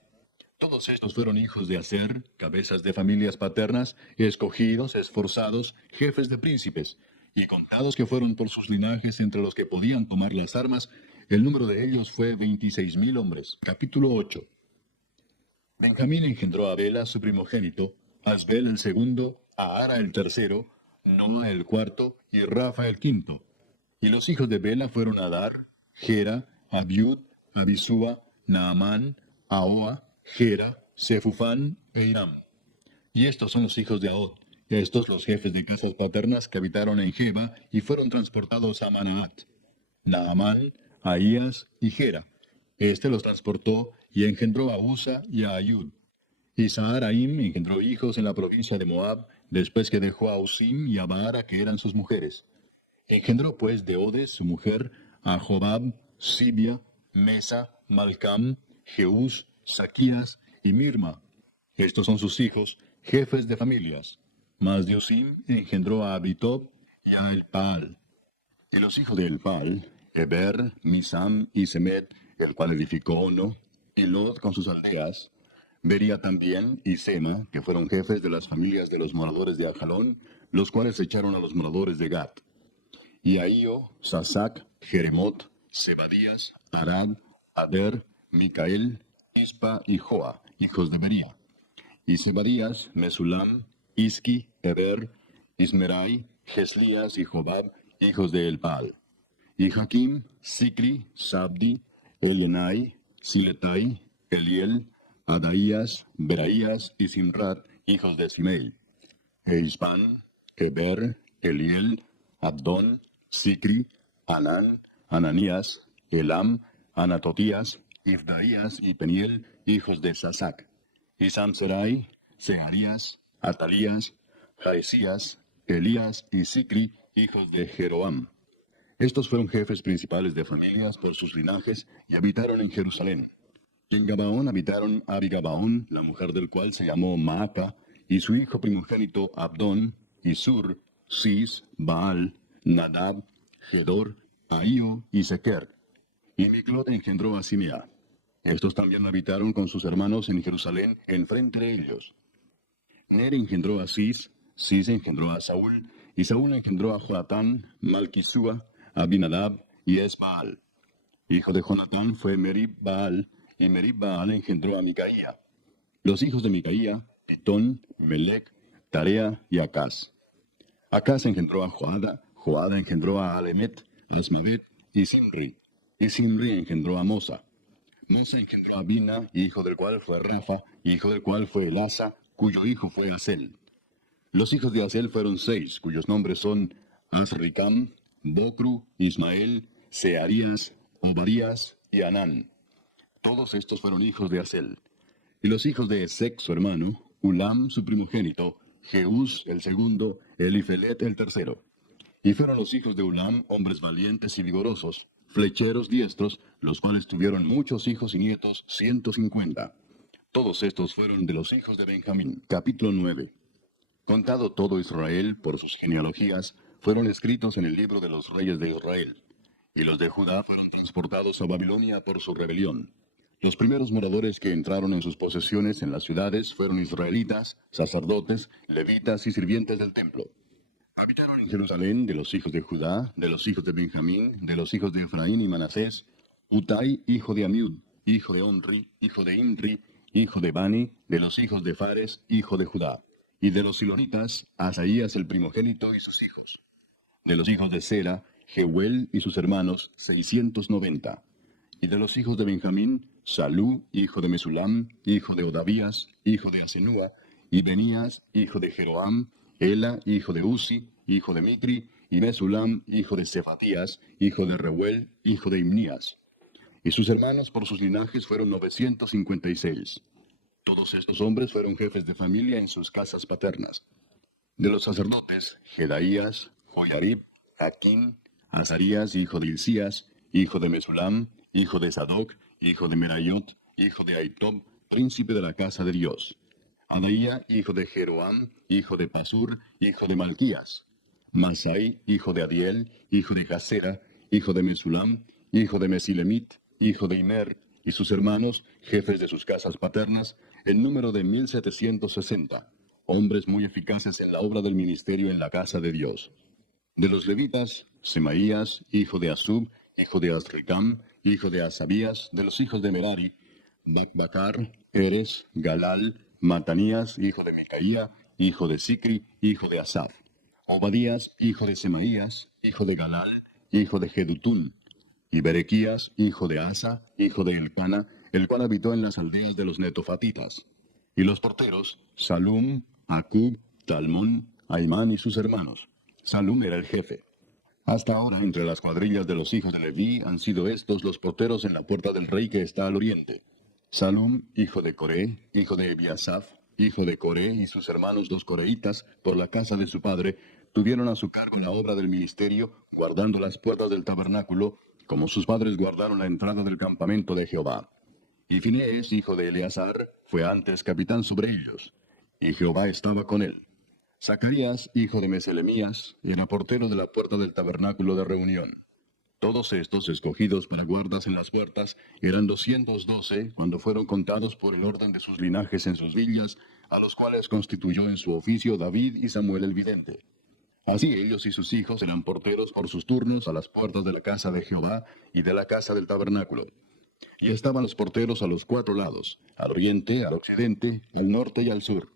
Todos estos fueron hijos de Aser, cabezas de familias paternas, escogidos, esforzados, jefes de príncipes, y contados que fueron por sus linajes entre los que podían tomar las armas, el número de ellos fue 26,000 hombres. Capítulo 8. Benjamín engendró a Bela, su primogénito, a Asbel el segundo, a Ara el tercero, Noa el cuarto, y Rafa el quinto. Y los hijos de Bela fueron Adar, Gera, Abiud, Abisúa, Naamán, Ahoa, Gera, Sefufán e Hiram. Y estos son los hijos de Ahod, estos los jefes de casas paternas que habitaron en Geba y fueron transportados a Manaat. Naamán, Ahías y Gera. Este los transportó y engendró a Usa y a Ayud. Y Saharaim engendró hijos en la provincia de Moab, después que dejó a Usim y a Baara, que eran sus mujeres. Engendró pues de Odes, su mujer, a Jobab, Sibia, Mesa, Malcam, Jeús, Saquías y Mirma. Estos son sus hijos, jefes de familias. Mas de Usim engendró a Abitob y a Elpaal. Y los hijos de Elpaal, Eber, Misam y Semed, el cual edificó Ono, y Lod con sus aldeas, Bería también y Sema, que fueron jefes de las familias de los moradores de Ajalón, los cuales echaron a los moradores de Gat. Y Ahío, Sasac, Jeremot, Zebadías, Arad, Ader, Micael, Ispa y Joa, hijos de Bería. Y Zebadías, Mesulam, Isqui, Eber, Ismerai, Geslías y Jobab, hijos de Elpaal. Y Jaquim, Sicri, Sabdi, Elienai, Siletai, Eliel, Adaías, Beraías y Simrat, hijos de Simei. E Ispan, Eber, Eliel, Abdón, Sicri, Anán, Ananías, Elam, Anatotías, Ifdaías y Peniel, hijos de Sasac. Y Samserai, Seharías, Atalías, Jaesías, Elías y Sicri, hijos de Jeroam. Estos fueron jefes principales de familias por sus linajes y habitaron en Jerusalén. Y en Gabaón habitaron Abigabaón, la mujer del cual se llamó Maaca, y su hijo primogénito Abdón, y Sur, Cis, Baal, Nadab, Gedor, Ahío y Sequer. Y Miclot engendró a Simea. Estos también habitaron con sus hermanos en Jerusalén, enfrente de ellos. Ner engendró a Cis, Cis engendró a Saúl, y Saúl engendró a Jonatán, Malquisúa, Abinadab y Esbaal. Hijo de Jonatán fue Merib Baal, y Merib Baal engendró a Micaía. Los hijos de Micaía, Pitón, Melec, Tarea y Acaz. Acaz engendró a Joada, Joada engendró a Alemet, Asmavet y Simri engendró a Mosa. Mosa engendró a Bina, hijo del cual fue Rafa, hijo del cual fue Elasa, cuyo hijo fue Asel. Los hijos de Asel fueron 6, cuyos nombres son Asricam, Bocru, Ismael, Searías, Obadías y Anán. Todos estos fueron hijos de Asel. Y los hijos de Esec, su hermano, Ulam, su primogénito, Jeús, el segundo, Elifelet, el tercero. Y fueron los hijos de Ulam hombres valientes y vigorosos, flecheros diestros, los cuales tuvieron muchos hijos y nietos, 150. Todos estos fueron de los hijos de Benjamín. Capítulo 9. Contado todo Israel por sus genealogías, fueron escritos en el libro de los reyes de Israel. Y los de Judá fueron transportados a Babilonia por su rebelión. Los primeros moradores que entraron en sus posesiones en las ciudades fueron israelitas, sacerdotes, levitas y sirvientes del templo. Habitaron en Jerusalén de los hijos de Judá, de los hijos de Benjamín, de los hijos de Efraín y Manasés, Utai, hijo de Amiud, hijo de Onri, hijo de Inri, hijo de Bani, de los hijos de Fares, hijo de Judá. Y de los silonitas, Asaías el primogénito y sus hijos. De los hijos de Sera, Jehuel y sus hermanos, 690. Y de los hijos de Benjamín, Salú, hijo de Mesulam, hijo de Odavías, hijo de Asenúa, y Benías, hijo de Jeroam, Ela, hijo de Uzi, hijo de Micri, y Mesulam, hijo de Cefatías, hijo de Reuel, hijo de Imnías. Y sus hermanos por sus linajes fueron 956. Todos estos hombres fueron jefes de familia en sus casas paternas. De los sacerdotes, Jedaías, Joyarib, Jaquín, Azarías, hijo de Hilcías, hijo de Mesulam, hijo de Sadoc, hijo de Merayot, hijo de Aitob, príncipe de la casa de Dios. Adaía, hijo de Jeroam, hijo de Pasur, hijo de Malquías. Masai, hijo de Adiel, hijo de Jasera, hijo de Mesulam, hijo de Mesilemit, hijo de Imer, y sus hermanos, jefes de sus casas paternas, en número de 1760, hombres muy eficaces en la obra del ministerio en la casa de Dios. De los levitas, Semaías, hijo de Asub, hijo de Azricam, hijo de Asabías, de los hijos de Merari, Becbacar, Eres, Galal, Matanías, hijo de Micaía, hijo de Sicri, hijo de Asaf. Obadías, hijo de Semaías, hijo de Galal, hijo de Jedutún. Y Berequías, hijo de Asa, hijo de Elcana, el cual habitó en las aldeas de los netofatitas. Y los porteros, Salum, Acub, Talmón, Aimán y sus hermanos. Salum era el jefe. Hasta ahora, entre las cuadrillas de los hijos de Leví, han sido estos los porteros en la puerta del rey que está al oriente. Salum, hijo de Coré, hijo de Ebiasaf, hijo de Coré, y sus hermanos los coreitas, por la casa de su padre, tuvieron a su cargo la obra del ministerio, guardando las puertas del tabernáculo, como sus padres guardaron la entrada del campamento de Jehová. Y Finees, hijo de Eleazar, fue antes capitán sobre ellos, y Jehová estaba con él. Zacarías, hijo de Meselemías, era portero de la puerta del tabernáculo de reunión. Todos estos, escogidos para guardas en las puertas, eran 212 cuando fueron contados por el orden de sus linajes en sus villas, a los cuales constituyó en su oficio David y Samuel el vidente. Así ellos y sus hijos eran porteros por sus turnos a las puertas de la casa de Jehová y de la casa del tabernáculo. Y estaban los porteros a los 4 lados, al oriente, al occidente, al norte y al sur.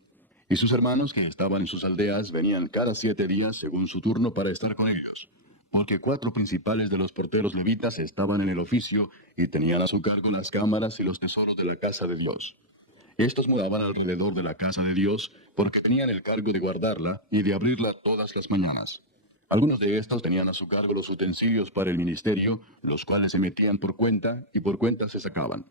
Y sus hermanos que estaban en sus aldeas venían cada 7 días según su turno para estar con ellos. Porque 4 principales de los porteros levitas estaban en el oficio y tenían a su cargo las cámaras y los tesoros de la casa de Dios. Estos moraban alrededor de la casa de Dios porque tenían el cargo de guardarla y de abrirla todas las mañanas. Algunos de estos tenían a su cargo los utensilios para el ministerio, los cuales se metían por cuenta y por cuenta se sacaban.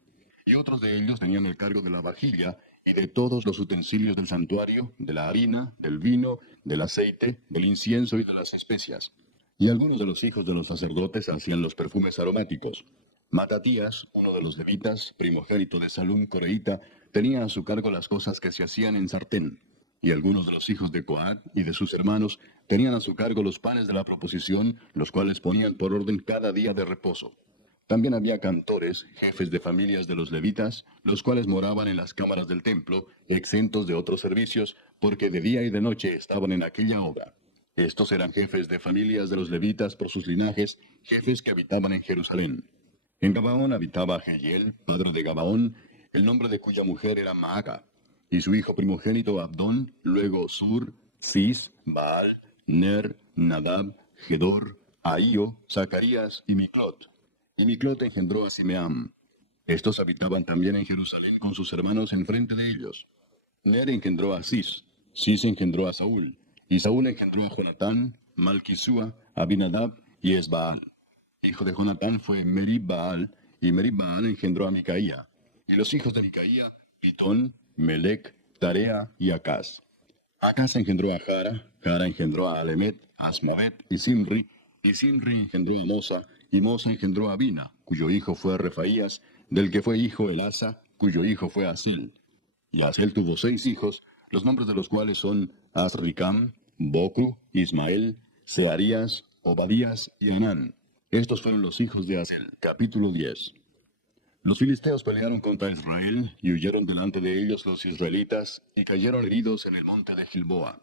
Y otros de ellos tenían el cargo de la vajilla y de todos los utensilios del santuario, de la harina, del vino, del aceite, del incienso y de las especias. Y algunos de los hijos de los sacerdotes hacían los perfumes aromáticos. Matatías, uno de los levitas, primogénito de Salum coreíta, tenía a su cargo las cosas que se hacían en sartén. Y algunos de los hijos de Coat y de sus hermanos tenían a su cargo los panes de la proposición, los cuales ponían por orden cada día de reposo. También había cantores, jefes de familias de los levitas, los cuales moraban en las cámaras del templo, exentos de otros servicios, porque de día y de noche estaban en aquella obra. Estos eran jefes de familias de los levitas por sus linajes, jefes que habitaban en Jerusalén. En Gabaón habitaba Jehiel, padre de Gabaón, el nombre de cuya mujer era Maaca, y su hijo primogénito Abdón, luego Sur, Cis, Baal, Ner, Nadab, Gedor, Ahío, Zacarías y Miclot. Y Miclot engendró a Simeam. Estos habitaban también en Jerusalén con sus hermanos enfrente de ellos. Ner engendró a Cis, Cis engendró a Saúl, y Saúl engendró a Jonatán, Malquisúa, Abinadab y Esbaal. Hijo de Jonatán fue Merib-Baal, y Merib-Baal engendró a Micaía. Y los hijos de Micaía, Pitón, Melec, Tarea y Acaz. Acaz engendró a Jara, Jara engendró a Alemet, Asmavet y Simri engendró a Mosa, y Mosa engendró a Bina, cuyo hijo fue Refaías, del que fue hijo Elasa, cuyo hijo fue Asil. Y Asil tuvo 6 hijos, los nombres de los cuales son Asricam, Bocru, Ismael, Searías, Obadías y Anán. Estos fueron los hijos de Asil. Capítulo 10. Los filisteos pelearon contra Israel, y huyeron delante de ellos los israelitas, y cayeron heridos en el monte de Gilboa.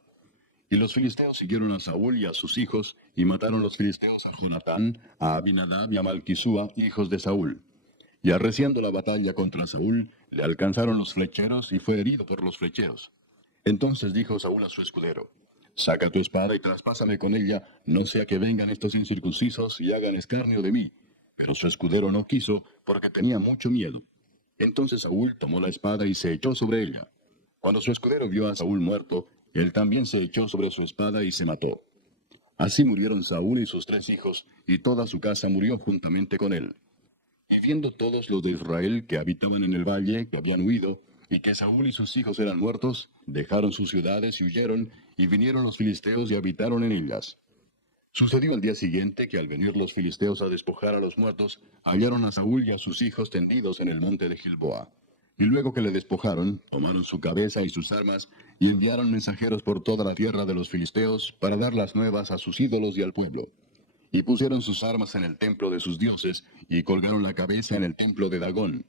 Y los filisteos siguieron a Saúl y a sus hijos, y mataron los filisteos a Jonatán, a Abinadab y a Malquisúa, hijos de Saúl. Y arreciando la batalla contra Saúl, le alcanzaron los flecheros, y fue herido por los flecheros. Entonces dijo Saúl a su escudero: Saca tu espada y traspásame con ella, no sea que vengan estos incircuncisos y hagan escarnio de mí. Pero su escudero no quiso, porque tenía mucho miedo. Entonces Saúl tomó la espada y se echó sobre ella. Cuando su escudero vio a Saúl muerto, él también se echó sobre su espada y se mató. Así murieron Saúl y sus 3 hijos, y toda su casa murió juntamente con él. Y viendo todos los de Israel que habitaban en el valle, que habían huido, y que Saúl y sus hijos eran muertos, dejaron sus ciudades y huyeron, y vinieron los filisteos y habitaron en ellas. Sucedió al día siguiente que al venir los filisteos a despojar a los muertos, hallaron a Saúl y a sus hijos tendidos en el monte de Gilboa. Y luego que le despojaron, tomaron su cabeza y sus armas, y enviaron mensajeros por toda la tierra de los filisteos para dar las nuevas a sus ídolos y al pueblo. Y pusieron sus armas en el templo de sus dioses, y colgaron la cabeza en el templo de Dagón.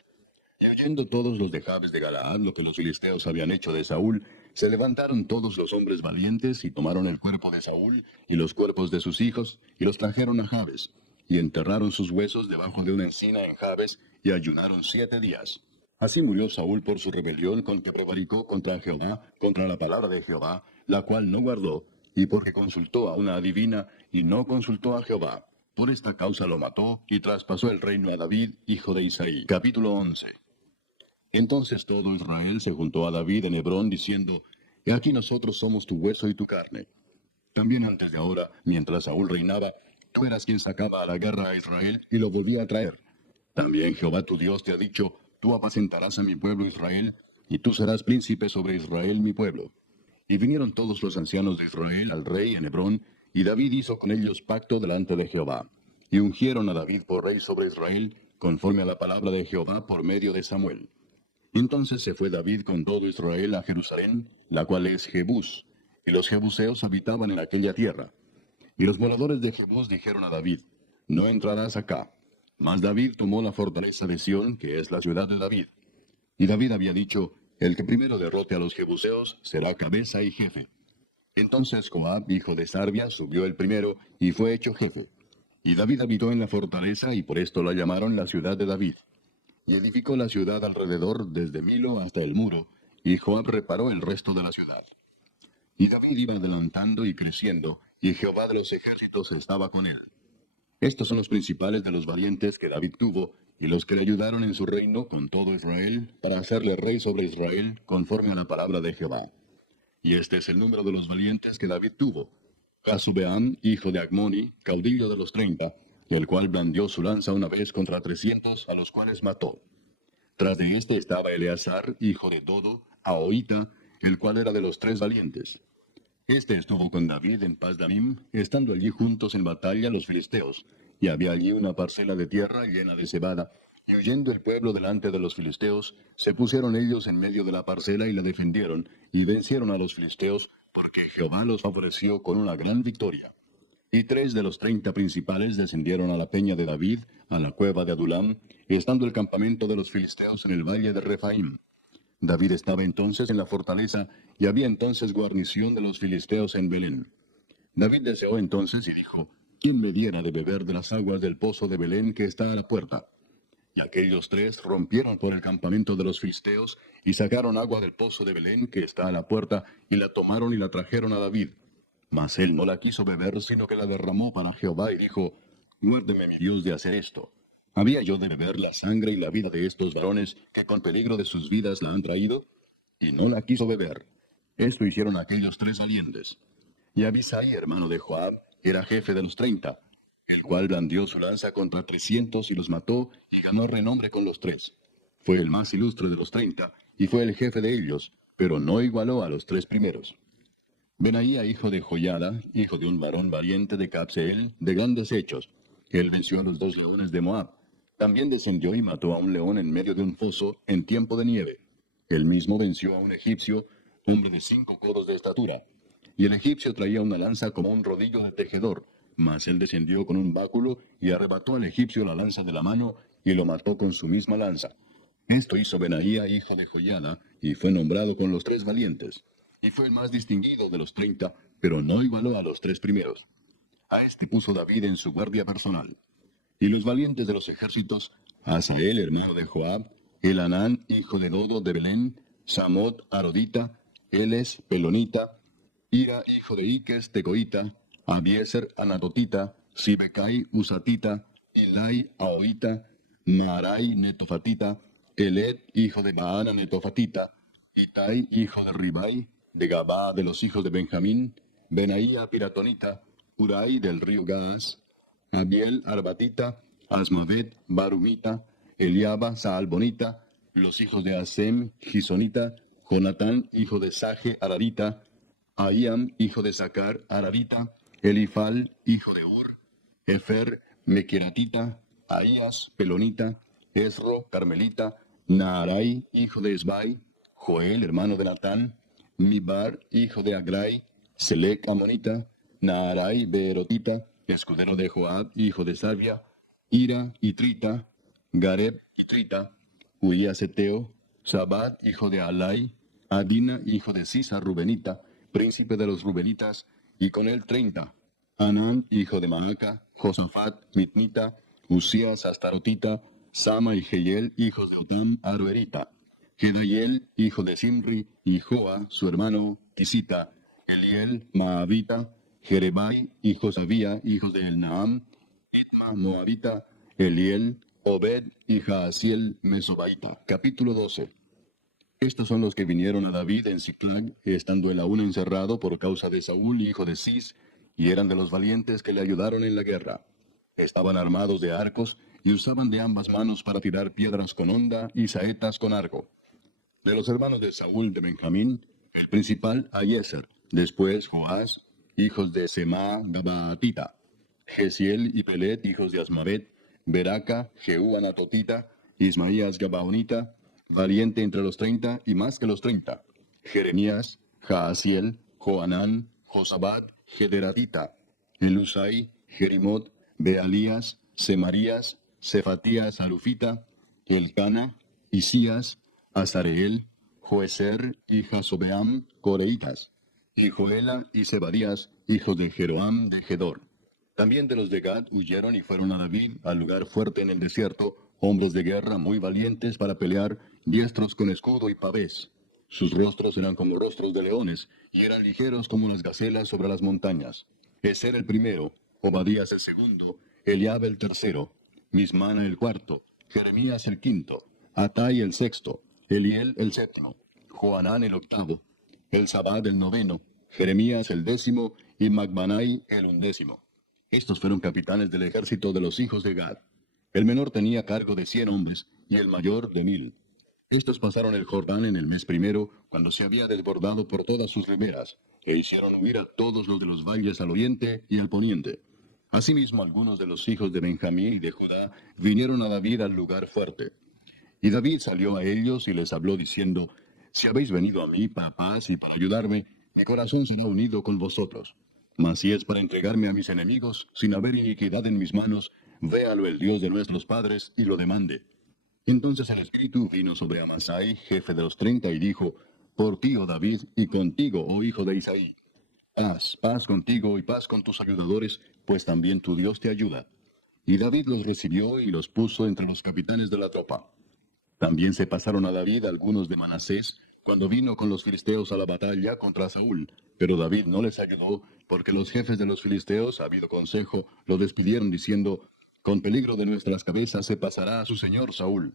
Y oyendo todos los de Jabes de Galaad lo que los filisteos habían hecho de Saúl, se levantaron todos los hombres valientes, y tomaron el cuerpo de Saúl, y los cuerpos de sus hijos, y los trajeron a Jabes, y enterraron sus huesos debajo de una encina en Jabes, y ayunaron 7 días. Así murió Saúl por su rebelión con que prevaricó contra Jehová, contra la palabra de Jehová, la cual no guardó, y porque consultó a una adivina, y no consultó a Jehová. Por esta causa lo mató, y traspasó el reino a David, hijo de Isaí. Capítulo 11. Entonces todo Israel se juntó a David en Hebrón, diciendo: He aquí nosotros somos tu hueso y tu carne. También antes de ahora, mientras Saúl reinaba, tú eras quien sacaba a la guerra a Israel y lo volvía a traer. También Jehová tu Dios te ha dicho: Tú apacentarás a mi pueblo Israel, y tú serás príncipe sobre Israel mi pueblo. Y vinieron todos los ancianos de Israel al rey en Hebrón, y David hizo con ellos pacto delante de Jehová. y ungieron a David por rey sobre Israel, conforme a la palabra de Jehová por medio de Samuel. Entonces se fue David con todo Israel a Jerusalén, la cual es Jebús, y los jebuseos habitaban en aquella tierra. Y los moradores de Jebús dijeron a David, no entrarás acá. Mas David tomó la fortaleza de Sión, que es la ciudad de David. Y David había dicho, el que primero derrote a los jebuseos será cabeza y jefe. Entonces Joab, hijo de Sarvia, subió el primero, y fue hecho jefe. Y David habitó en la fortaleza, y por esto la llamaron la ciudad de David. Y edificó la ciudad alrededor, desde Milo hasta el muro, y Joab reparó el resto de la ciudad. Y David iba adelantando y creciendo, y Jehová de los ejércitos estaba con él. Estos son los principales de los valientes que David tuvo, y los que le ayudaron en su reino con todo Israel, para hacerle rey sobre Israel, conforme a la palabra de Jehová. Y este es el número de los valientes que David tuvo. Jasubeam, hijo de Agmoni, caudillo de los 30, el cual blandió su lanza una vez contra 300, a los cuales mató. Tras de este estaba Eleazar, hijo de Dodo, Ahoita, el cual era de los 3 valientes. Este estuvo con David en Pasdamim, estando allí juntos en batalla los filisteos, y había allí una parcela de tierra llena de cebada, y huyendo el pueblo delante de los filisteos, se pusieron ellos en medio de la parcela y la defendieron, y vencieron a los filisteos, porque Jehová los favoreció con una gran victoria. Y 3 de los 30 principales descendieron a la peña de David, a la cueva de Adulam, estando el campamento de los filisteos en el valle de Refaim. David estaba entonces en la fortaleza, y había entonces guarnición de los filisteos en Belén. David deseó entonces y dijo, ¿quién me diera de beber de las aguas del pozo de Belén que está a la puerta? Y aquellos 3 rompieron por el campamento de los filisteos, y sacaron agua del pozo de Belén que está a la puerta, y la tomaron y la trajeron a David. Mas él no la quiso beber, sino que la derramó para Jehová, y dijo, guárdeme mi Dios de hacer esto. ¿Había yo de beber la sangre y la vida de estos varones, que con peligro de sus vidas la han traído? Y no la quiso beber. Esto hicieron aquellos 3 valientes. Y Abisai, hermano de Joab, era jefe de los 30, el cual blandió su lanza contra 300 y los mató, y ganó renombre con los 3. Fue el más ilustre de los 30, y fue el jefe de ellos, pero no igualó a los 3 primeros. Benaía, hijo de Joiada, hijo de un varón valiente de Cabseel, de grandes hechos. Él venció a los 2 leones de Moab. También descendió y mató a un león en medio de un foso, en tiempo de nieve. Él mismo venció a un egipcio, hombre de 5 codos de estatura. Y el egipcio traía una lanza como un rodillo de tejedor, mas él descendió con un báculo y arrebató al egipcio la lanza de la mano y lo mató con su misma lanza. Esto hizo Benaía, hijo de Joiada, y fue nombrado con los 3 valientes. Y fue el más distinguido de los 30, pero no igualó a los 3 primeros. A este puso David en su guardia personal. Y los valientes de los ejércitos, Asael, hermano de Joab, Elanán, hijo de Dodo de Belén, Samot, Arodita, Eles, Pelonita, Ira, hijo de Iques, Tecoita, Abieser, Anatotita, Sibecai, Usatita, Ilai, Ahoita, Maarai, Netofatita, Eled, hijo de Baana, Netofatita, Itai, hijo de Ribai, de Gabá de los hijos de Benjamín, Benaía, Piratonita, Urai del río Gaas, Abiel, Arbatita, Asmavet, Barumita, Eliaba, Saalbonita, los hijos de Asem, Gisonita, Jonatán, hijo de Saje, Aradita, Ahiam, hijo de Sacar, Aradita, Elifal, hijo de Ur, Efer, Mequeratita, Ahías, Pelonita, Esro, Carmelita, Naarai, hijo de Esbai, Joel, hermano de Natán, Mibar, hijo de Agrai, Selec, Amonita, Naarai, Beerotita, escudero de Joab, hijo de Sarvia, Ira, Itrita, Gareb, Itrita, Uías Eteo, Sabat, hijo de Alai, Adina, hijo de Sisa, Rubenita, príncipe de los Rubenitas, y con él 30, Anán, hijo de Maaca, Josafat, Mitnita, Usías, Astarotita, Sama y Jehiel, hijos de Utam, Aroerita, Gedayel, hijo de Simri, y Joa, su hermano, Tisita, Eliel, Maavita, Jerebai, hijo Sabía, hijos de Elnaam, Itma, Moabita, Eliel, Obed y Jaasiel, Mesobaita. Capítulo 12. Estos son los que vinieron a David en Ziklag, estando él aún encerrado por causa de Saúl, hijo de Cis, y eran de los valientes que le ayudaron en la guerra. Estaban armados de arcos, y usaban de ambas manos para tirar piedras con honda y saetas con arco. De los hermanos de Saúl de Benjamín, el principal Ahiezer, después Joás, hijos de Semá Gabaatita. Gesiel y Pelet, hijos de Asmavet, Beraca, Jehú Anatotita, Ismaías Gabaonita, valiente entre los 30 y más que los 30, Jeremías, Jaasiel, Joanán, Josabad, Gederatita, Elusai, Jerimot, Bealías, Semarías, Cefatías Alufita, Elcana, Isías, Azareel, Joeser y Jasobeam, Coreitas, y Joela y Zebadías, hijos de Jeroam de Gedor. También de los de Gad huyeron y fueron a David al lugar fuerte en el desierto, hombres de guerra muy valientes para pelear, diestros con escudo y pavés. Sus rostros eran como rostros de leones, y eran ligeros como las gacelas sobre las montañas. Ezer el primero, Obadías el segundo, Eliab el tercero, Mismana el cuarto, Jeremías el quinto, Atai el sexto, Eliel el séptimo, Joanán el octavo, Elzabad el noveno, Jeremías el décimo, y Macbanai el undécimo. Estos fueron capitanes del ejército de los hijos de Gad. El menor tenía cargo de 100 hombres, y el mayor de 1000. Estos pasaron el Jordán en el mes primero, cuando se había desbordado por todas sus riberas, e hicieron huir a todos los de los valles al oriente y al poniente. Asimismo, algunos de los hijos de Benjamín y de Judá vinieron a David al lugar fuerte. Y David salió a ellos y les habló diciendo, si habéis venido a mí para paz y para ayudarme, mi corazón será unido con vosotros. Mas si es para entregarme a mis enemigos, sin haber iniquidad en mis manos, véalo el Dios de nuestros padres y lo demande. Entonces el Espíritu vino sobre Amasai, jefe de los 30, y dijo, por ti, oh David, y contigo, oh hijo de Isaí. Paz, paz contigo y paz con tus ayudadores, pues también tu Dios te ayuda. Y David los recibió y los puso entre los capitanes de la tropa. También se pasaron a David algunos de Manasés, cuando vino con los filisteos a la batalla contra Saúl. Pero David no les ayudó, porque los jefes de los filisteos, habido consejo, lo despidieron diciendo, con peligro de nuestras cabezas se pasará a su señor Saúl.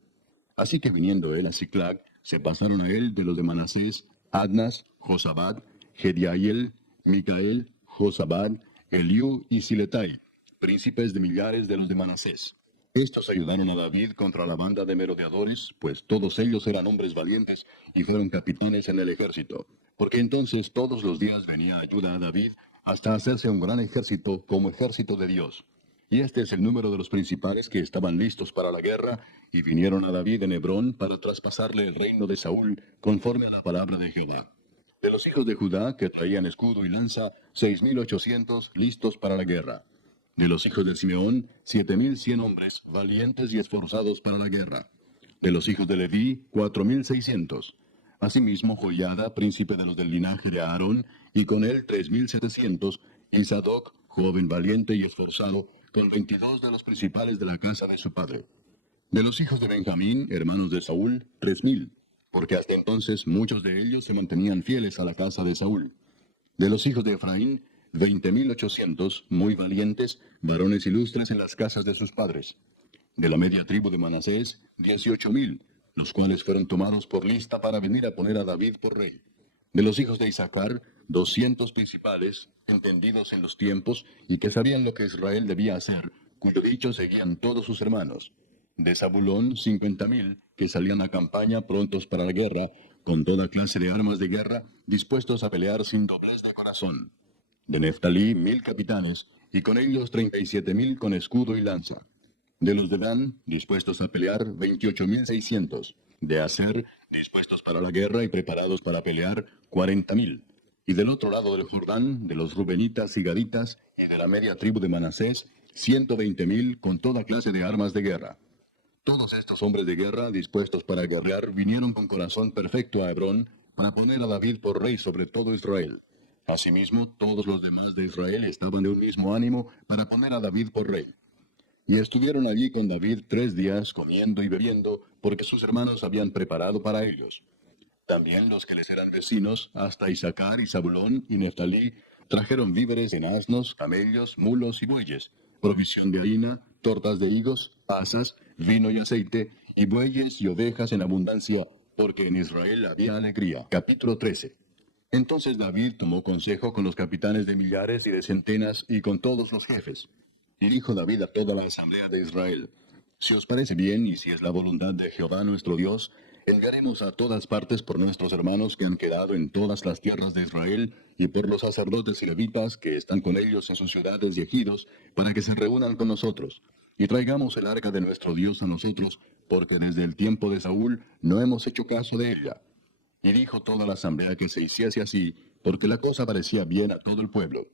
Así que viniendo él a Siclag, se pasaron a él de los de Manasés, Adnas, Josabad, Gediael, Micael, Josabad, Eliú y Siletai, príncipes de millares de los de Manasés. Estos ayudaron a David contra la banda de merodeadores, pues todos ellos eran hombres valientes y fueron capitanes en el ejército. Porque entonces todos los días venía ayuda a David hasta hacerse un gran ejército como ejército de Dios. Y este es el número de los principales que estaban listos para la guerra y vinieron a David en Hebrón para traspasarle el reino de Saúl conforme a la palabra de Jehová. De los hijos de Judá, que traían escudo y lanza, 6800 listos para la guerra. De los hijos de Simeón, 7100 hombres, valientes y esforzados para la guerra. De los hijos de Leví, 4600. Asimismo, Joiada, príncipe de los del linaje de Aarón, y con él 3700, y Sadoc, joven valiente y esforzado, con 22 de los principales de la casa de su padre. De los hijos de Benjamín, hermanos de Saúl, 3000, porque hasta entonces muchos de ellos se mantenían fieles a la casa de Saúl. De los hijos de Efraín, 20.800, muy valientes, varones ilustres en las casas de sus padres. De la media tribu de Manasés, 18.000, los cuales fueron tomados por lista para venir a poner a David por rey. De los hijos de Isaacar, 200 principales, entendidos en los tiempos, y que sabían lo que Israel debía hacer, cuyo dicho seguían todos sus hermanos. De Zabulón, 50.000, que salían a campaña prontos para la guerra, con toda clase de armas de guerra, dispuestos a pelear sin doblez de corazón. De Neftalí, 1000 capitanes, y con ellos 37.000 con escudo y lanza. De los de Dan, dispuestos a pelear, 28.600. De Aser, dispuestos para la guerra y preparados para pelear, 40.000. Y del otro lado del Jordán, de los Rubenitas y Gaditas, y de la media tribu de Manasés, 120.000 con toda clase de armas de guerra. Todos estos hombres de guerra, dispuestos para guerrear, vinieron con corazón perfecto a Hebrón, para poner a David por rey sobre todo Israel. Asimismo, todos los demás de Israel estaban de un mismo ánimo para poner a David por rey. Y estuvieron allí con David 3 días comiendo y bebiendo, porque sus hermanos habían preparado para ellos. También los que les eran vecinos, hasta Isaacar y Zabulón y Neftalí, trajeron víveres en asnos, camellos, mulos y bueyes, provisión de harina, tortas de higos, asas, vino y aceite, y bueyes y ovejas en abundancia, porque en Israel había alegría. Capítulo 13. Entonces David tomó consejo con los capitanes de millares y de centenas y con todos los jefes. Y dijo David a toda la asamblea de Israel, si os parece bien y si es la voluntad de Jehová nuestro Dios, enviaremos a todas partes por nuestros hermanos que han quedado en todas las tierras de Israel, y por los sacerdotes y levitas que están con ellos en sus ciudades y ejidos, para que se reúnan con nosotros, y traigamos el arca de nuestro Dios a nosotros, porque desde el tiempo de Saúl no hemos hecho caso de ella. Y dijo toda la asamblea que se hiciese así, porque la cosa parecía bien a todo el pueblo.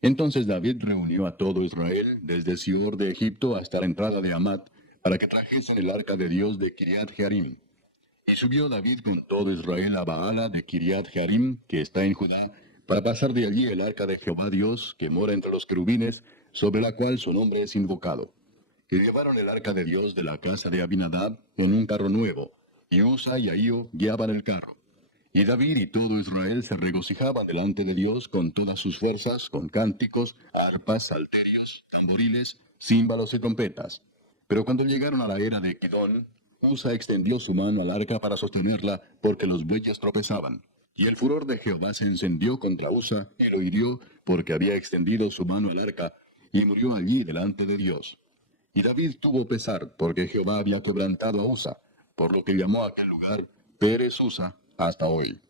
Entonces David reunió a todo Israel, desde Sior de Egipto hasta la entrada de Amat, para que trajesen el arca de Dios de Kiriat Jearim. Y subió David con todo Israel a Baala de Kiriat Jearim, que está en Judá, para pasar de allí el arca de Jehová Dios, que mora entre los querubines, sobre la cual su nombre es invocado. Y llevaron el arca de Dios de la casa de Abinadab en un carro nuevo, y Usa y Ahío guiaban el carro. Y David y todo Israel se regocijaban delante de Dios con todas sus fuerzas, con cánticos, arpas, salterios, tamboriles, címbalos y trompetas. Pero cuando llegaron a la era de Kidón, Usa extendió su mano al arca para sostenerla, porque los bueyes tropezaban. Y el furor de Jehová se encendió contra Usa, y lo hirió, porque había extendido su mano al arca, y murió allí delante de Dios. Y David tuvo pesar, porque Jehová había quebrantado a Usa, por lo que llamó a aquel lugar Pérez Usa hasta hoy.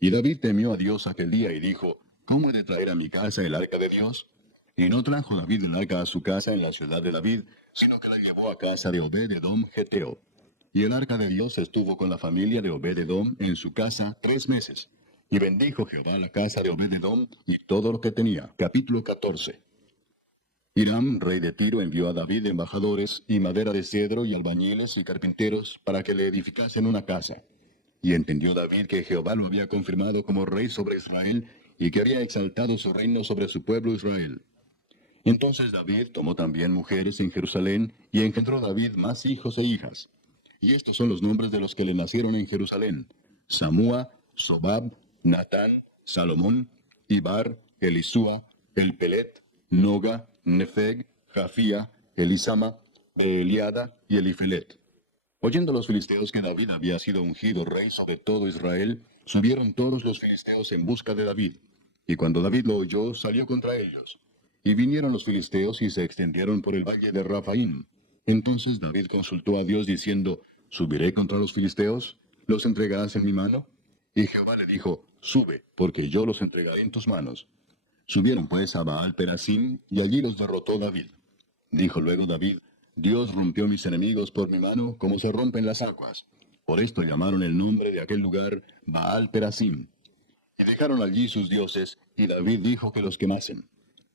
Y David temió a Dios aquel día y dijo, ¿cómo he de traer a mi casa el arca de Dios? Y no trajo David el arca a su casa en la ciudad de David, sino que la llevó a casa de Obed-edom Geteo. Y el arca de Dios estuvo con la familia de Obed-edom en su casa 3 meses. Y bendijo Jehová la casa de Obed-edom y todo lo que tenía. Capítulo 14. Hiram, rey de Tiro, envió a David embajadores y madera de cedro y albañiles y carpinteros para que le edificasen una casa. Y entendió David que Jehová lo había confirmado como rey sobre Israel, y que había exaltado su reino sobre su pueblo Israel. Entonces David tomó también mujeres en Jerusalén, y engendró David más hijos e hijas. Y estos son los nombres de los que le nacieron en Jerusalén: Samúa, Sobab, Natán, Salomón, Ibar, Elisúa, Elpelet, Noga, Nefeg, Jafía, Elisama, Beeliada y Elifelet. Oyendo los filisteos que David había sido ungido rey sobre todo Israel, subieron todos los filisteos en busca de David. Y cuando David lo oyó, salió contra ellos. Y vinieron los filisteos y se extendieron por el valle de Rafaim. Entonces David consultó a Dios diciendo, ¿subiré contra los filisteos? ¿Los entregarás en mi mano? Y Jehová le dijo, sube, porque yo los entregaré en tus manos. Subieron pues a Baal Perasim, y allí los derrotó David. Dijo luego David, Dios rompió mis enemigos por mi mano, como se rompen las aguas. Por esto llamaron el nombre de aquel lugar Baal Perasim. Y dejaron allí sus dioses, y David dijo que los quemasen.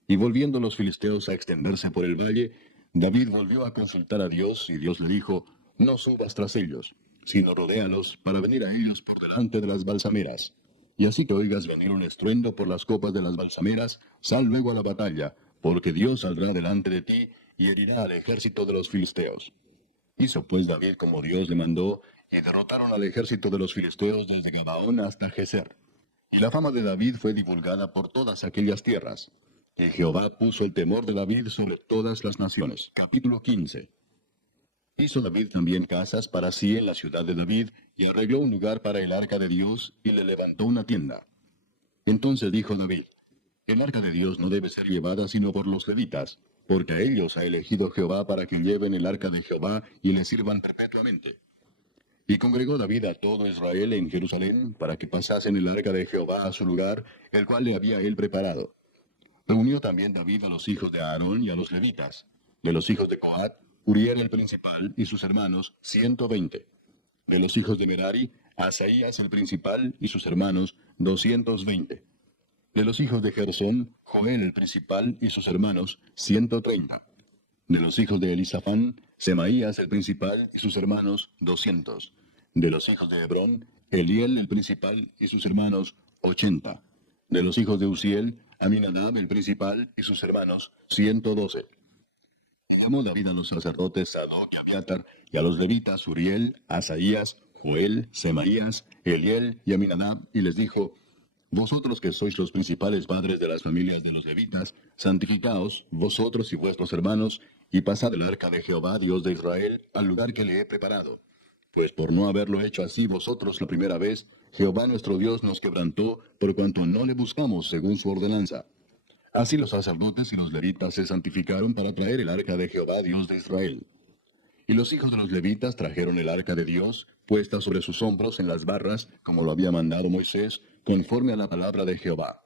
Y volviendo los filisteos a extenderse por el valle, David volvió a consultar a Dios, y Dios le dijo, no subas tras ellos, sino rodéalos para venir a ellos por delante de las balsameras. Y así que oigas venir un estruendo por las copas de las balsameras, sal luego a la batalla, porque Dios saldrá delante de ti, y herirá al ejército de los filisteos. Hizo pues David como Dios le mandó, y derrotaron al ejército de los filisteos desde Gabaón hasta Geser. Y la fama de David fue divulgada por todas aquellas tierras. Y Jehová puso el temor de David sobre todas las naciones. Capítulo 15. Hizo David también casas para sí en la ciudad de David, y arregló un lugar para el arca de Dios, y le levantó una tienda. Entonces dijo David, el arca de Dios no debe ser llevada sino por los levitas, porque a ellos ha elegido Jehová para que lleven el arca de Jehová y le sirvan perpetuamente. Y congregó David a todo Israel en Jerusalén, para que pasasen el arca de Jehová a su lugar, el cual le había él preparado. Reunió también David a los hijos de Aarón y a los levitas. De los hijos de Coat, Uriel el principal y sus hermanos, 120. De los hijos de Merari, Asaías el principal y sus hermanos, 220. De los hijos de Gersón, Joel el principal y sus hermanos, 130. De los hijos de Elisafán, Semaías el principal y sus hermanos, 200. De los hijos de Hebrón, Eliel el principal y sus hermanos, 80. De los hijos de Uziel, Aminadab el principal y sus hermanos, 112. Llamó David a los sacerdotes Sadoc y Abiatar, y a los levitas Uriel, Asaías, Joel, Semaías, Eliel y Aminadab, y les dijo, vosotros que sois los principales padres de las familias de los levitas, santificaos, vosotros y vuestros hermanos, y pasad el arca de Jehová, Dios de Israel, al lugar que le he preparado. Pues por no haberlo hecho así vosotros la primera vez, Jehová nuestro Dios nos quebrantó, por cuanto no le buscamos según su ordenanza. Así los sacerdotes y los levitas se santificaron para traer el arca de Jehová, Dios de Israel. Y los hijos de los levitas trajeron el arca de Dios, puesta sobre sus hombros en las barras, como lo había mandado Moisés, conforme a la palabra de Jehová.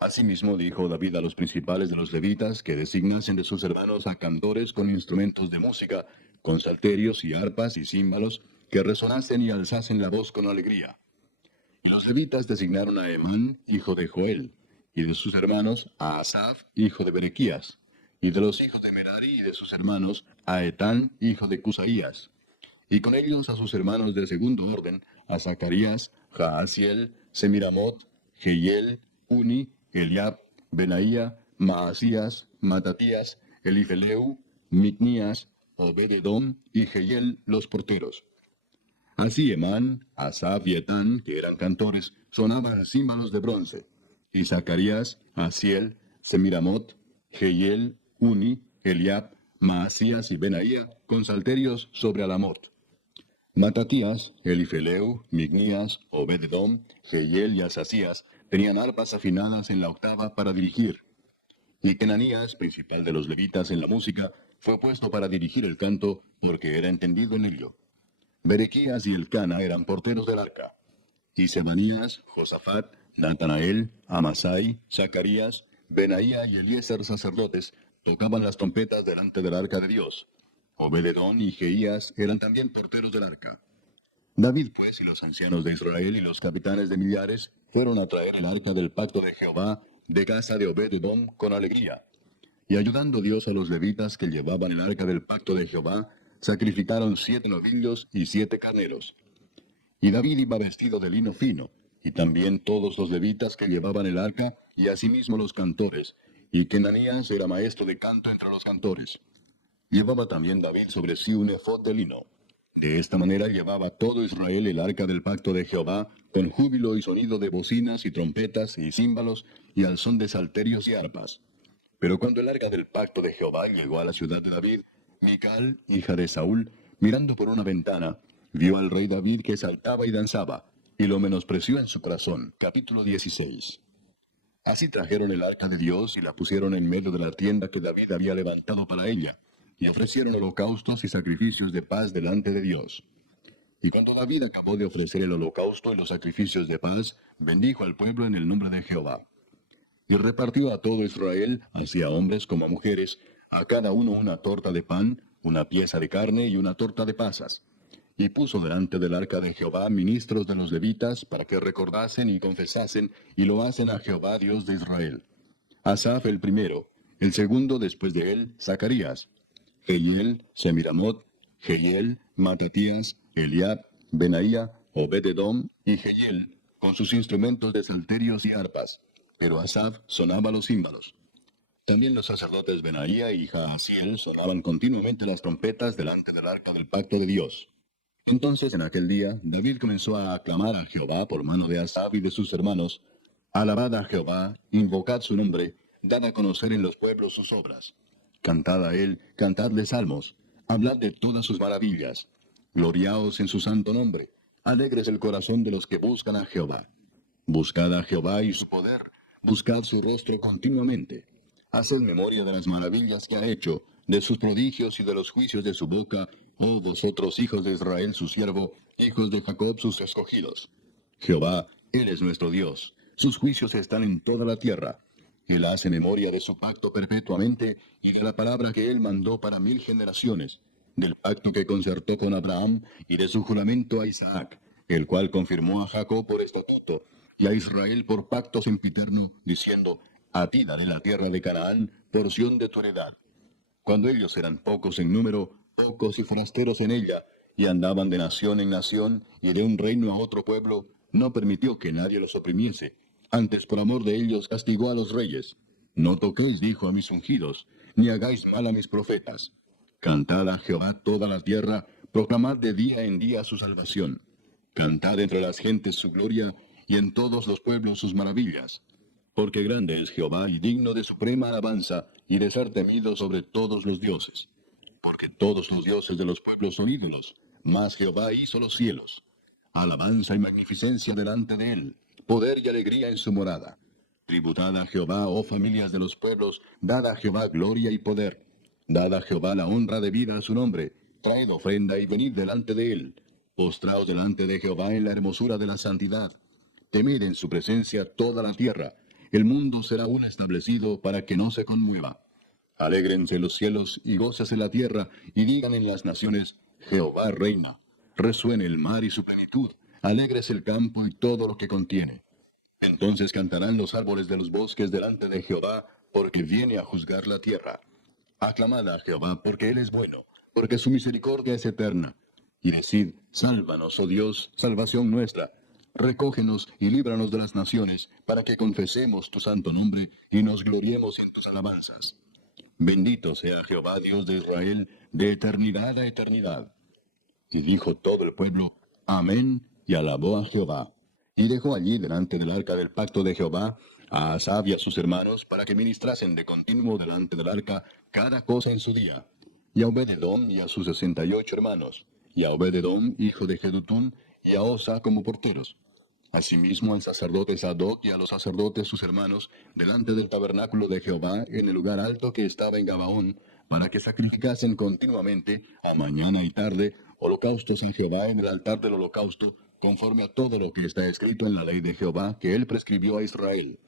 Asimismo dijo David a los principales de los levitas que designasen de sus hermanos a cantores con instrumentos de música, con salterios y arpas y címbalos, que resonasen y alzasen la voz con alegría. Y los levitas designaron a Emán, hijo de Joel, y de sus hermanos a Asaf, hijo de Berequías, y de los hijos de Merari y de sus hermanos a Etán, hijo de Cusaías, y con ellos a sus hermanos de segundo orden, a Zacarías, Jaasiel, Semiramot, Jehiel, Uni, Eliab, Benaía, Maasías, Matatías, Elifeleu, Micnías, Obed-edom y Jehiel los porteros. Así Emán, Asaf y Etán, que eran cantores, sonaban címbalos de bronce. Y Zacarías, Asiel, Semiramot, Jehiel, Uni, Eliab, Maasías y Benaía, con salterios sobre Alamot. Matatías, Elifeleu, Micnías, Obed-edom, Jehiel y Asasías tenían arpas afinadas en la octava para dirigir. Y Kenanías, principal de los levitas en la música, fue puesto para dirigir el canto, porque era entendido en ello. Berequías y Elcana eran porteros del arca. Y Sebanías, Josafat, Natanael, Amasai, Zacarías, Benaía y Eliezer sacerdotes tocaban las trompetas delante del arca de Dios. Obed-edom y Jeías eran también porteros del arca. David pues y los ancianos de Israel y los capitanes de millares fueron a traer el arca del pacto de Jehová de casa de Obed-edom con alegría. Y ayudando Dios a los levitas que llevaban el arca del pacto de Jehová, sacrificaron 7 novillos y 7 carneros. Y David iba vestido de lino fino, y también todos los levitas que llevaban el arca, y asimismo los cantores, y Kenanías era maestro de canto entre los cantores. Llevaba también David sobre sí un efod de lino. De esta manera llevaba todo Israel el arca del pacto de Jehová, con júbilo y sonido de bocinas y trompetas y címbalos, y al son de salterios y arpas. Pero cuando el arca del pacto de Jehová llegó a la ciudad de David, Mical, hija de Saúl, mirando por una ventana, vio al rey David que saltaba y danzaba, y lo menospreció en su corazón. Capítulo 16. Así trajeron el arca de Dios y la pusieron en medio de la tienda que David había levantado para ella, y ofrecieron holocaustos y sacrificios de paz delante de Dios. Y cuando David acabó de ofrecer el holocausto y los sacrificios de paz, bendijo al pueblo en el nombre de Jehová. Y repartió a todo Israel, así a hombres como a mujeres, a cada uno una torta de pan, una pieza de carne y una torta de pasas. Y puso delante del arca de Jehová ministros de los levitas, para que recordasen y confesasen, y lo hacen a Jehová Dios de Israel. Asaf el primero, el segundo después de él, Zacarías, Jehiel, Semiramot, Jehiel, Matatías, Eliab, Benaía, Obed-edom y Jehiel, con sus instrumentos de salterios y arpas. Pero Asaf sonaba los címbalos. También los sacerdotes Benaía y Jaasiel sonaban continuamente las trompetas delante del arca del pacto de Dios. Entonces en aquel día David comenzó a aclamar a Jehová por mano de Asaf y de sus hermanos: Alabad a Jehová, invocad su nombre, dad a conocer en los pueblos sus obras. Cantad a él, cantadle salmos, hablad de todas sus maravillas. Gloriaos en su santo nombre, alegres el corazón de los que buscan a Jehová. Buscad a Jehová y su poder, buscad su rostro continuamente. Haced memoria de las maravillas que ha hecho, de sus prodigios y de los juicios de su boca, oh vosotros hijos de Israel su siervo, hijos de Jacob sus escogidos. Jehová, Él es nuestro Dios, sus juicios están en toda la tierra. Él hace memoria de su pacto perpetuamente y de la palabra que Él mandó para 1000 generaciones, del pacto que concertó con Abraham y de su juramento a Isaac, el cual confirmó a Jacob por estatuto y a Israel por pacto sempiterno, diciendo: A ti daré la tierra de Canaán, porción de tu heredad. Cuando ellos eran pocos en número, pocos y forasteros en ella, y andaban de nación en nación y de un reino a otro pueblo, no permitió que nadie los oprimiese. Antes por amor de ellos castigó a los reyes. No toquéis, dijo, a mis ungidos, ni hagáis mal a mis profetas. Cantad a Jehová toda la tierra, proclamad de día en día su salvación. Cantad entre las gentes su gloria, y en todos los pueblos sus maravillas. Porque grande es Jehová y digno de suprema alabanza, y de ser temido sobre todos los dioses. Porque todos los dioses de los pueblos son ídolos, mas Jehová hizo los cielos. Alabanza y magnificencia delante de él, poder y alegría en su morada. Tributad a Jehová, oh familias de los pueblos, dad a Jehová gloria y poder. Dad a Jehová la honra debida a su nombre, traed ofrenda y venid delante de él. Postraos delante de Jehová en la hermosura de la santidad. Temed en su presencia toda la tierra. El mundo será aún establecido para que no se conmueva. Alégrense los cielos y gócese la tierra, y digan en las naciones, Jehová reina. Resuene el mar y su plenitud, alégrese el campo y todo lo que contiene. Entonces cantarán los árboles de los bosques delante de Jehová, porque viene a juzgar la tierra. Aclamad a Jehová, porque él es bueno, porque su misericordia es eterna. Y decid, sálvanos, oh Dios, salvación nuestra. Recógenos y líbranos de las naciones, para que confesemos tu santo nombre y nos gloriemos en tus alabanzas. Bendito sea Jehová, Dios de Israel, de eternidad a eternidad. Y dijo todo el pueblo, Amén, y alabó a Jehová. Y dejó allí delante del arca del pacto de Jehová a Asaf y a sus hermanos, para que ministrasen de continuo delante del arca cada cosa en su día. Y a Obed-edom y a sus 68 hermanos, y a Obed-edom, hijo de Jedutún, y a Osa como porteros. Asimismo al sacerdote Sadoc y a los sacerdotes sus hermanos, delante del tabernáculo de Jehová, en el lugar alto que estaba en Gabaón, para que sacrificasen continuamente, a mañana y tarde, holocaustos en Jehová en el altar del holocausto, conforme a todo lo que está escrito en la ley de Jehová que él prescribió a Israel.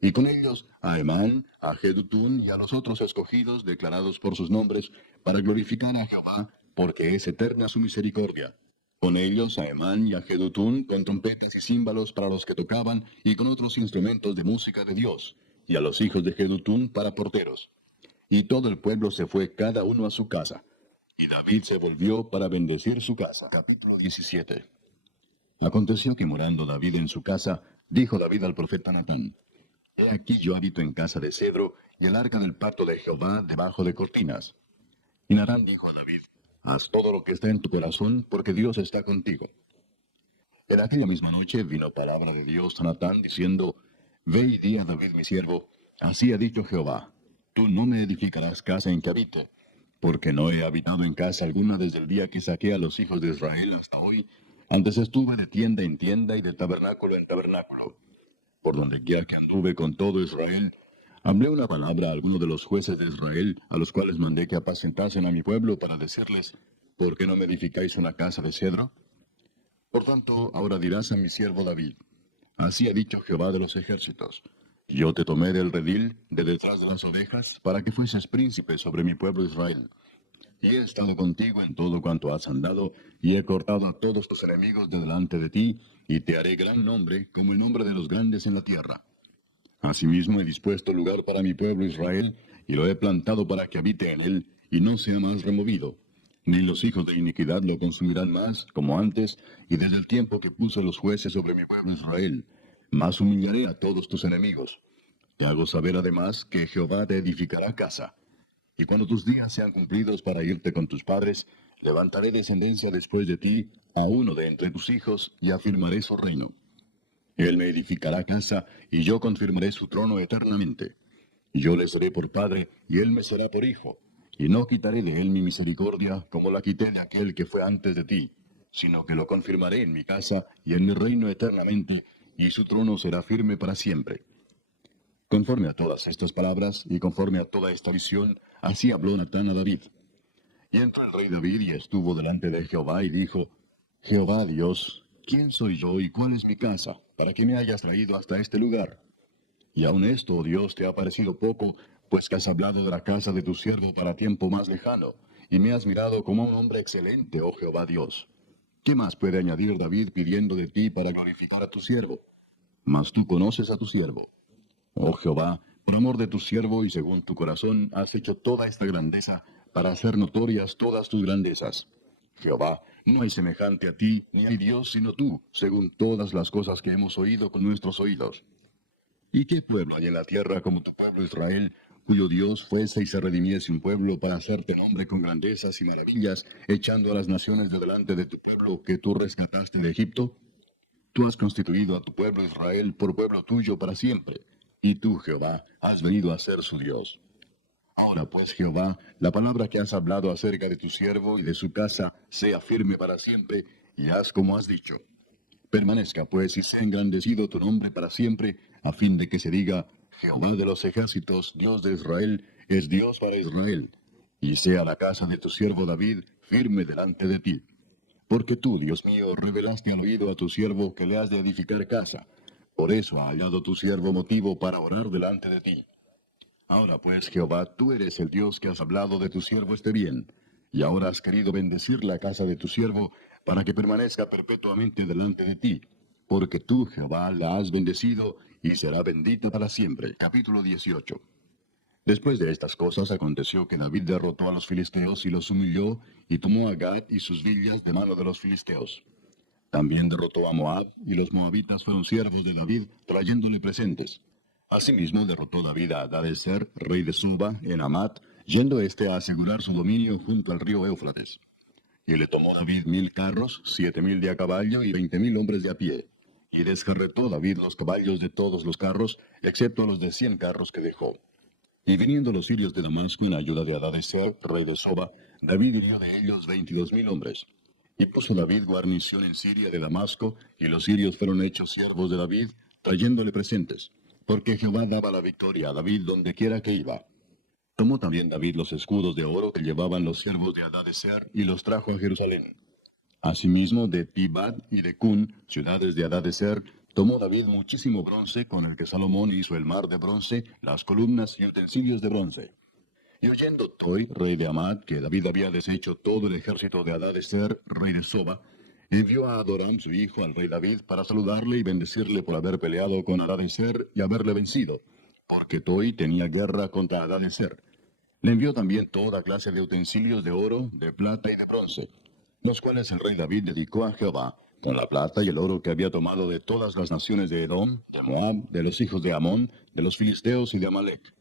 Y con ellos a Emán, a Jedutún y a los otros escogidos declarados por sus nombres, para glorificar a Jehová, porque es eterna su misericordia. Con ellos a Emán y a Jedutún, con trompetas y címbalos para los que tocaban, y con otros instrumentos de música de Dios, y a los hijos de Jedutún para porteros. Y todo el pueblo se fue cada uno a su casa. Y David se volvió para bendecir su casa. Capítulo 17. Aconteció que morando David en su casa, dijo David al profeta Natán, He aquí yo habito en casa de cedro, y el arca del pacto de Jehová debajo de cortinas. Y Natán dijo a David, Haz todo lo que está en tu corazón, porque Dios está contigo. En aquella misma noche vino palabra de Dios a Natán, diciendo, Ve y di a David mi siervo, así ha dicho Jehová, tú no me edificarás casa en que habite, porque no he habitado en casa alguna desde el día que saqué a los hijos de Israel hasta hoy, antes estuve de tienda en tienda y de tabernáculo en tabernáculo. Por donde quiera que anduve con todo Israel, hablé una palabra a alguno de los jueces de Israel, a los cuales mandé que apacentasen a mi pueblo para decirles, ¿por qué no me edificáis una casa de cedro? Por tanto, ahora dirás a mi siervo David, así ha dicho Jehová de los ejércitos, yo te tomé del redil, de detrás de las ovejas, para que fueses príncipe sobre mi pueblo Israel. Y he estado contigo en todo cuanto has andado, y he cortado a todos tus enemigos de delante de ti, y te haré gran nombre, como el nombre de los grandes en la tierra. Asimismo he dispuesto lugar para mi pueblo Israel, y lo he plantado para que habite en él, y no sea más removido. Ni los hijos de iniquidad lo consumirán más, como antes, y desde el tiempo que puso los jueces sobre mi pueblo Israel. Mas humillaré a todos tus enemigos. Te hago saber además que Jehová te edificará casa. Y cuando tus días sean cumplidos para irte con tus padres, levantaré descendencia después de ti, a uno de entre tus hijos, y afirmaré su reino. Él me edificará casa, y yo confirmaré su trono eternamente. Yo le seré por padre, y él me será por hijo. Y no quitaré de él mi misericordia, como la quité de aquel que fue antes de ti, sino que lo confirmaré en mi casa y en mi reino eternamente, y su trono será firme para siempre. Conforme a todas estas palabras, y conforme a toda esta visión, así habló Natán a David. Y entró el rey David y estuvo delante de Jehová y dijo, Jehová Dios, ¿quién soy yo y cuál es mi casa, para que me hayas traído hasta este lugar? Y aun esto, oh Dios, te ha parecido poco, pues que has hablado de la casa de tu siervo para tiempo más lejano, y me has mirado como a un hombre excelente, oh Jehová Dios. ¿Qué más puede añadir David pidiendo de ti para glorificar a tu siervo? Mas tú conoces a tu siervo. Oh Jehová, por amor de tu siervo y según tu corazón, has hecho toda esta grandeza para hacer notorias todas tus grandezas. Jehová, no hay semejante a ti, ni hay Dios sino tú, según todas las cosas que hemos oído con nuestros oídos. ¿Y qué pueblo hay en la tierra como tu pueblo Israel, cuyo Dios fuese y se redimiese un pueblo para hacerte nombre con grandezas y maravillas, echando a las naciones de delante de tu pueblo que tú rescataste de Egipto? Tú has constituido a tu pueblo Israel por pueblo tuyo para siempre, y tú, Jehová, has venido a ser su Dios. Ahora pues, Jehová, la palabra que has hablado acerca de tu siervo y de su casa sea firme para siempre, y haz como has dicho. Permanezca pues y sea engrandecido tu nombre para siempre, a fin de que se diga, Jehová de los ejércitos, Dios de Israel, es Dios para Israel. Y sea la casa de tu siervo David firme delante de ti. Porque tú, Dios mío, revelaste al oído a tu siervo que le has de edificar casa. Por eso ha hallado tu siervo motivo para orar delante de ti. Ahora pues, Jehová, tú eres el Dios que has hablado de tu siervo este bien, y ahora has querido bendecir la casa de tu siervo para que permanezca perpetuamente delante de ti, porque tú, Jehová, la has bendecido y será bendita para siempre. Capítulo 18. Después de estas cosas aconteció que David derrotó a los filisteos y los humilló, y tomó a Gad y sus villas de mano de los filisteos. También derrotó a Moab, y los moabitas fueron siervos de David, trayéndole presentes. Asimismo derrotó David a Hadadezer, rey de Suba, en Amat, yendo éste a asegurar su dominio junto al río Éufrates. Y le tomó David 1000 carros, 7000 de a caballo y 20,000 hombres de a pie. Y descarretó David los caballos de todos los carros, excepto los de 100 carros que dejó. Y viniendo los sirios de Damasco en ayuda de Hadadezer, rey de Soba, David hirió de ellos 22,000 hombres. Y puso David guarnición en Siria de Damasco, y los sirios fueron hechos siervos de David, trayéndole presentes, porque Jehová daba la victoria a David donde quiera que iba. Tomó también David los escudos de oro que llevaban los siervos de Hadadezer, y los trajo a Jerusalén. Asimismo, de Tibad y de Cun, ciudades de Hadadezer, tomó David muchísimo bronce, con el que Salomón hizo el mar de bronce, las columnas y utensilios de bronce. Y oyendo Toi, rey de Amad, que David había deshecho todo el ejército de Hadadezer, rey de Soba, envió a Adoram su hijo al rey David para saludarle y bendecirle por haber peleado con Hadadezer y haberle vencido, porque Toi tenía guerra contra Hadadezer. Le envió también toda clase de utensilios de oro, de plata y de bronce, los cuales el rey David dedicó a Jehová, con la plata y el oro que había tomado de todas las naciones de Edom, de Moab, de los hijos de Amón, de los filisteos y de Amalec.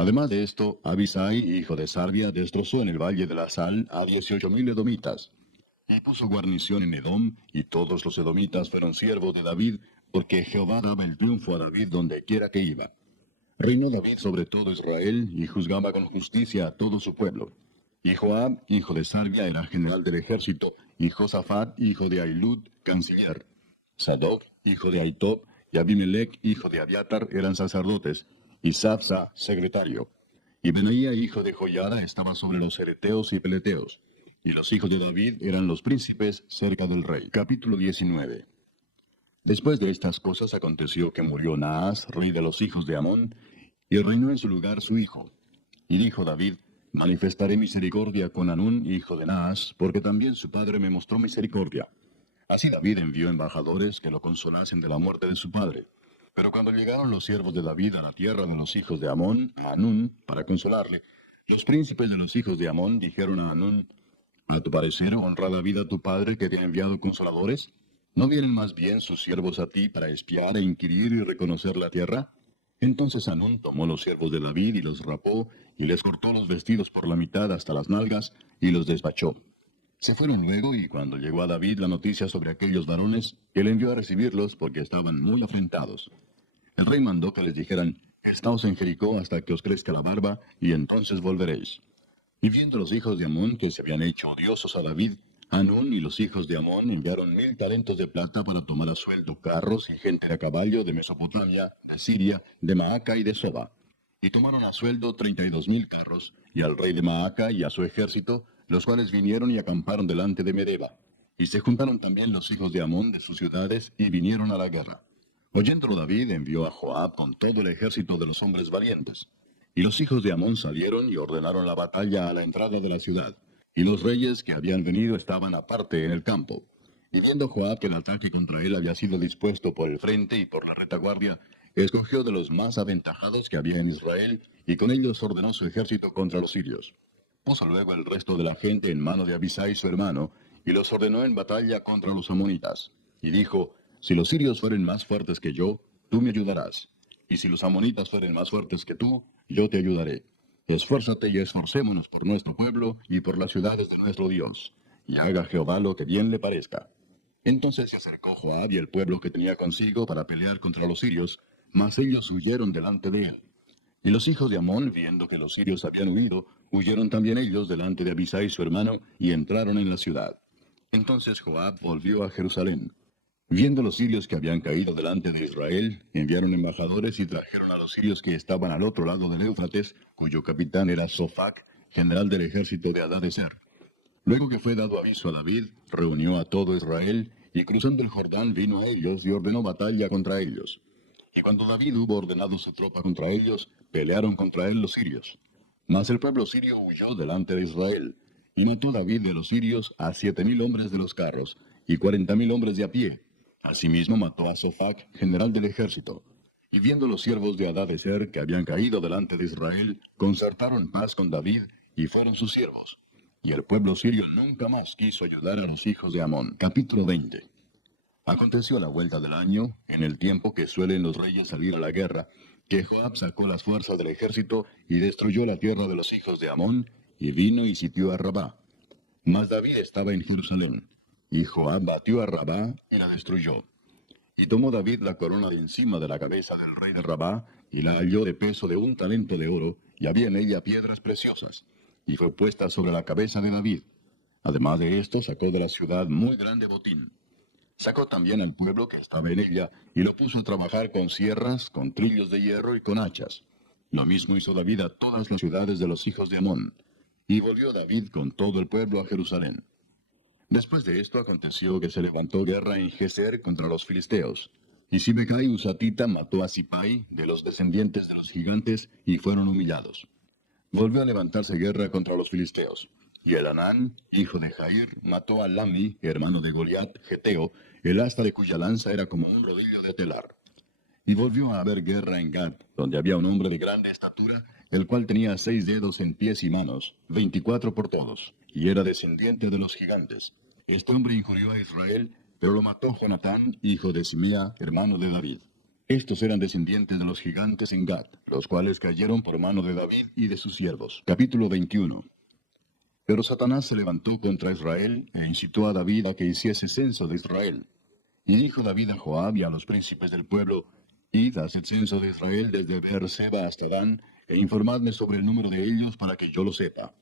Además de esto, Abisai, hijo de Sarbia, destrozó en el valle de la Sal a 18,000 edomitas. Y puso guarnición en Edom, y todos los edomitas fueron siervos de David, porque Jehová daba el triunfo a David donde quiera que iba. Reinó David sobre todo Israel, y juzgaba con justicia a todo su pueblo. Y Joab, hijo de Sarbia, era general del ejército, y Josafat, hijo de Ahilud, canciller. Sadoc, hijo de Ahitob, y Abimelech, hijo de Abiatar, eran sacerdotes, y Sapsa, secretario. Y Benaía, hijo de Joiada, estaba sobre los cereteos y peleteos. Y los hijos de David eran los príncipes cerca del rey. Capítulo 19. Después de estas cosas aconteció que murió Naas, rey de los hijos de Amón, y reinó en su lugar su hijo. Y dijo David, manifestaré misericordia con Hanún, hijo de Naas, porque también su padre me mostró misericordia. Así David envió embajadores que lo consolasen de la muerte de su padre. Pero cuando llegaron los siervos de David a la tierra de los hijos de Amón, a Hanún, para consolarle, los príncipes de los hijos de Amón dijeron a Hanún, ¿a tu parecer honra David a tu padre que te ha enviado consoladores? ¿No vienen más bien sus siervos a ti para espiar e inquirir y reconocer la tierra? Entonces Hanún tomó los siervos de David y los rapó, y les cortó los vestidos por la mitad hasta las nalgas, y los despachó. Se fueron luego, y cuando llegó a David la noticia sobre aquellos varones, él envió a recibirlos porque estaban muy afrentados. El rey mandó que les dijeran, estaos en Jericó hasta que os crezca la barba, y entonces volveréis. Y viendo los hijos de Amón que se habían hecho odiosos a David, Hanún y los hijos de Amón enviaron 1000 talentos de plata para tomar a sueldo carros y gente a caballo de Mesopotamia, de Siria, de Maaca y de Soba. Y tomaron a sueldo 32,000 carros, y al rey de Maaca y a su ejército, los cuales vinieron y acamparon delante de Medeba. Y se juntaron también los hijos de Amón de sus ciudades, y vinieron a la guerra. Oyéndolo David envió a Joab con todo el ejército de los hombres valientes. Y los hijos de Amón salieron y ordenaron la batalla a la entrada de la ciudad. Y los reyes que habían venido estaban aparte en el campo. Y viendo Joab que el ataque contra él había sido dispuesto por el frente y por la retaguardia, escogió de los más aventajados que había en Israel, y con ellos ordenó su ejército contra los sirios. Puso luego el resto de la gente en mano de Abisai su hermano, y los ordenó en batalla contra los amonitas. Y dijo, si los sirios fueren más fuertes que yo, tú me ayudarás. Y si los amonitas fueren más fuertes que tú, yo te ayudaré. Esfuérzate y esforcémonos por nuestro pueblo y por las ciudades de nuestro Dios. Y haga Jehová lo que bien le parezca. Entonces se acercó Joab y el pueblo que tenía consigo para pelear contra los sirios, mas ellos huyeron delante de él. Y los hijos de Amón, viendo que los sirios habían huido, huyeron también ellos delante de Abisai su hermano, y entraron en la ciudad. Entonces Joab volvió a Jerusalén. Viendo los sirios que habían caído delante de Israel, enviaron embajadores y trajeron a los sirios que estaban al otro lado del Éufrates, cuyo capitán era Sofac, general del ejército de Hadadezer. Luego que fue dado aviso a David, reunió a todo Israel, y cruzando el Jordán vino a ellos y ordenó batalla contra ellos. Y cuando David hubo ordenado su tropa contra ellos, pelearon contra él los sirios. Mas el pueblo sirio huyó delante de Israel, y mató David de los sirios a 7,000 hombres de los carros, y 40,000 hombres de a pie. Asimismo mató a Sofac, general del ejército. Y viendo los siervos de Hadadezer que habían caído delante de Israel, concertaron paz con David, y fueron sus siervos. Y el pueblo sirio nunca más quiso ayudar a los hijos de Amón. Capítulo 20. Aconteció a la vuelta del año, en el tiempo que suelen los reyes salir a la guerra, que Joab sacó las fuerzas del ejército y destruyó la tierra de los hijos de Amón, y vino y sitió a Rabá. Mas David estaba en Jerusalén, y Joab batió a Rabá y la destruyó. Y tomó David la corona de encima de la cabeza del rey de Rabá, y la halló de peso de 1 talento de oro, y había en ella piedras preciosas, y fue puesta sobre la cabeza de David. Además de esto, sacó de la ciudad muy grande botín. Sacó también al pueblo que estaba en ella, y lo puso a trabajar con sierras, con trillos de hierro y con hachas. Lo mismo hizo David a todas las ciudades de los hijos de Amón. Y volvió David con todo el pueblo a Jerusalén. Después de esto aconteció que se levantó guerra en Geser contra los filisteos. Y Sibecai Husatita mató a Sipai, de los descendientes de los gigantes, y fueron humillados. Volvió a levantarse guerra contra los filisteos. Y Elanán, hijo de Jair, mató a Lami, hermano de Goliat, geteo, el asta de cuya lanza era como un rodillo de telar. Y volvió a haber guerra en Gad, donde había un hombre de grande estatura, el cual tenía 6 dedos en pies y manos, 24 por todos, y era descendiente de los gigantes. Este hombre injurió a Israel, pero lo mató Jonatán, hijo de Simea, hermano de David. Estos eran descendientes de los gigantes en Gad, los cuales cayeron por mano de David y de sus siervos. Capítulo 21. Pero Satanás se levantó contra Israel, e incitó a David a que hiciese censo de Israel. Y dijo David a Joab y a los príncipes del pueblo: Id, haced censo de Israel desde Beerseba hasta Dan, e informadme sobre el número de ellos para que yo lo sepa.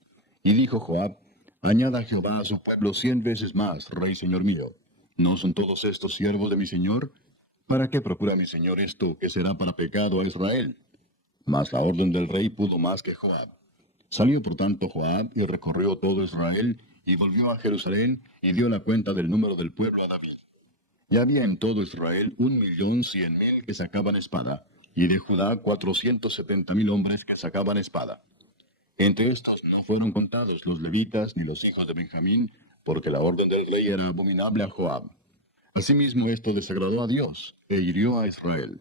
Y dijo Joab: Añada Jehová a su pueblo 100 veces más, rey señor mío. ¿No son todos estos siervos de mi señor? ¿Para qué procura mi señor esto, que será para pecado a Israel? Mas la orden del rey pudo más que Joab. Salió por tanto Joab y recorrió todo Israel, y volvió a Jerusalén, y dio la cuenta del número del pueblo a David. Y había en todo Israel 1,100,000 que sacaban espada, y de Judá 470,000 hombres que sacaban espada. Entre estos no fueron contados los levitas ni los hijos de Benjamín, porque la orden del rey era abominable a Joab. Asimismo esto desagradó a Dios, e hirió a Israel.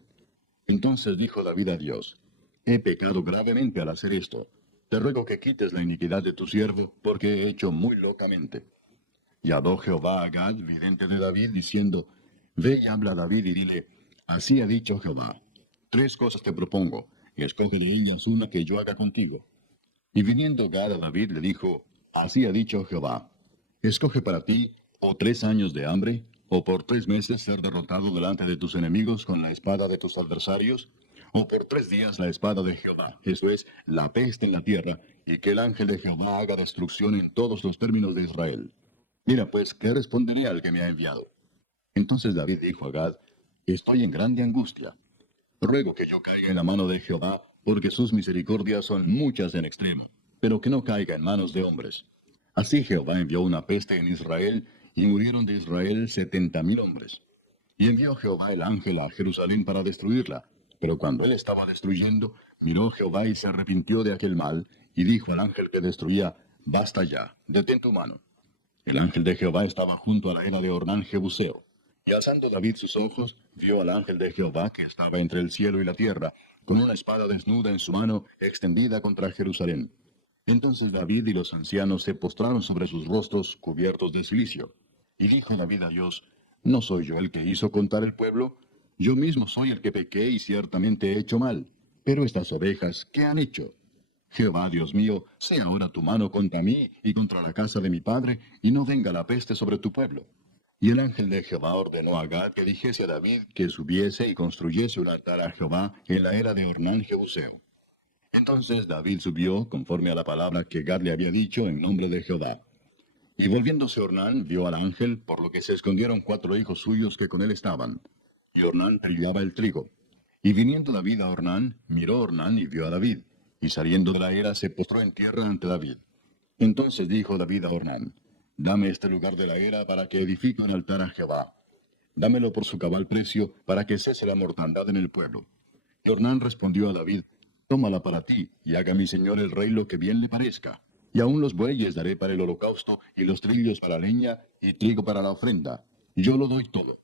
Entonces dijo David a Dios: He pecado gravemente al hacer esto. Te ruego que quites la iniquidad de tu siervo, porque he hecho muy locamente. Y habló Jehová a Gad, vidente de David, diciendo: Ve y habla a David y dile: Así ha dicho Jehová: 3 cosas te propongo, y escoge de ellas una que yo haga contigo. Y viniendo Gad a David le dijo: Así ha dicho Jehová: Escoge para ti, o 3 años de hambre, o por 3 meses ser derrotado delante de tus enemigos con la espada de tus adversarios, o por 3 días la espada de Jehová, eso es, la peste en la tierra, y que el ángel de Jehová haga destrucción en todos los términos de Israel. Mira pues, ¿qué responderé al que me ha enviado? Entonces David dijo a Gad: Estoy en grande angustia. Ruego que yo caiga en la mano de Jehová, porque sus misericordias son muchas en extremo, pero que no caiga en manos de hombres. Así Jehová envió una peste en Israel, y murieron de Israel 70,000 hombres. Y envió Jehová el ángel a Jerusalén para destruirla. Pero cuando él estaba destruyendo, miró Jehová y se arrepintió de aquel mal, y dijo al ángel que destruía: Basta ya, detén tu mano. El ángel de Jehová estaba junto a la era de Ornán Jebuseo. Y alzando David sus ojos, vio al ángel de Jehová que estaba entre el cielo y la tierra, con una espada desnuda en su mano, extendida contra Jerusalén. Entonces David y los ancianos se postraron sobre sus rostros, cubiertos de cilicio. Y dijo David a Dios: ¿No soy yo el que hizo contar el pueblo? Yo mismo soy el que pequé y ciertamente he hecho mal. Pero estas ovejas, ¿qué han hecho? Jehová, Dios mío, sea ahora tu mano contra mí y contra la casa de mi padre, y no venga la peste sobre tu pueblo. Y el ángel de Jehová ordenó a Gad que dijese a David que subiese y construyese un altar a Jehová en la era de Ornán Jebuseo. Entonces David subió, conforme a la palabra que Gad le había dicho, en nombre de Jehová. Y volviéndose Ornán, vio al ángel, por lo que se escondieron 4 hijos suyos que con él estaban. Y Ornán trillaba el trigo. Y viniendo David a Ornán, miró Ornán y vio a David. Y saliendo de la era se postró en tierra ante David. Entonces dijo David a Ornán: Dame este lugar de la era para que edifique un altar a Jehová. Dámelo por su cabal precio, para que cese la mortandad en el pueblo. Y Ornán respondió a David, tómala para ti, y haga mi señor el rey lo que bien le parezca. Y aun los bueyes daré para el holocausto, y los trillos para leña, y trigo para la ofrenda. Yo lo doy todo.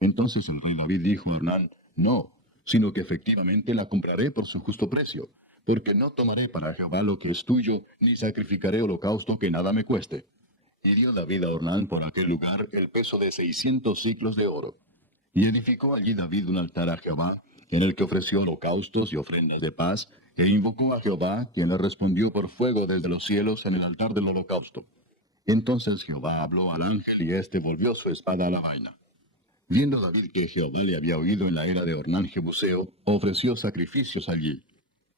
Entonces el rey David dijo a Ornán, no, sino que efectivamente la compraré por su justo precio, porque no tomaré para Jehová lo que es tuyo, ni sacrificaré holocausto que nada me cueste. Y dio David a Ornán por aquel lugar el peso de 600 siclos de oro. Y edificó allí David un altar a Jehová, en el que ofreció holocaustos y ofrendas de paz, e invocó a Jehová, quien le respondió por fuego desde los cielos en el altar del holocausto. Entonces Jehová habló al ángel, y éste volvió su espada a la vaina. Viendo David que Jehová le había oído en la era de Ornán Jebuseo, ofreció sacrificios allí.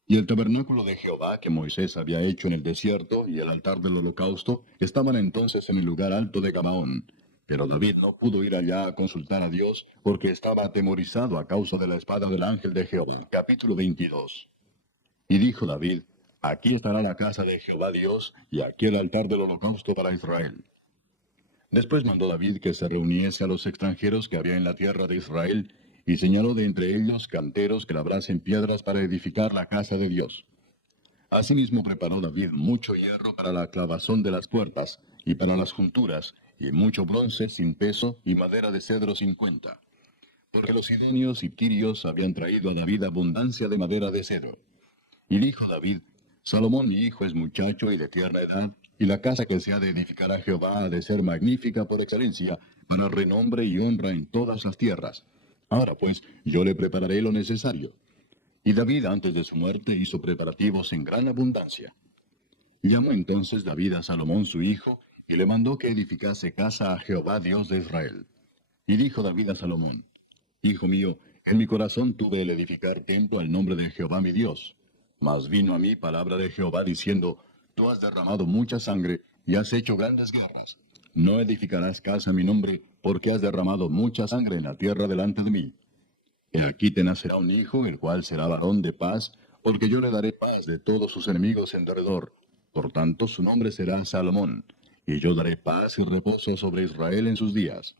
Y el tabernáculo de Jehová que Moisés había hecho en el desierto y el altar del holocausto estaban entonces en el lugar alto de Gabaón. Pero David no pudo ir allá a consultar a Dios porque estaba atemorizado a causa de la espada del ángel de Jehová. Capítulo 22. Y dijo David, aquí estará la casa de Jehová Dios y aquí el altar del holocausto para Israel. Después mandó David que se reuniese a los extranjeros que había en la tierra de Israel, y señaló de entre ellos canteros que labrasen piedras para edificar la casa de Dios. Asimismo preparó David mucho hierro para la clavazón de las puertas, y para las junturas, y mucho bronce sin peso, y madera de cedro sin cuenta. Porque los sidonios y tirios habían traído a David abundancia de madera de cedro. Y dijo David, Salomón mi hijo es muchacho y de tierna edad, y la casa que se ha de edificar a Jehová ha de ser magnífica por excelencia, para renombre y honra en todas las tierras. Ahora pues, yo le prepararé lo necesario. Y David antes de su muerte hizo preparativos en gran abundancia. Llamó entonces David a Salomón su hijo, y le mandó que edificase casa a Jehová Dios de Israel. Y dijo David a Salomón, Hijo mío, en mi corazón tuve el edificar templo al nombre de Jehová mi Dios. Mas vino a mí palabra de Jehová diciendo, Tú has derramado mucha sangre y has hecho grandes guerras. No edificarás casa a mi nombre, porque has derramado mucha sangre en la tierra delante de mí. He aquí te nacerá un hijo, el cual será varón de paz, porque yo le daré paz de todos sus enemigos en derredor. Por tanto su nombre será Salomón, y yo daré paz y reposo sobre Israel en sus días.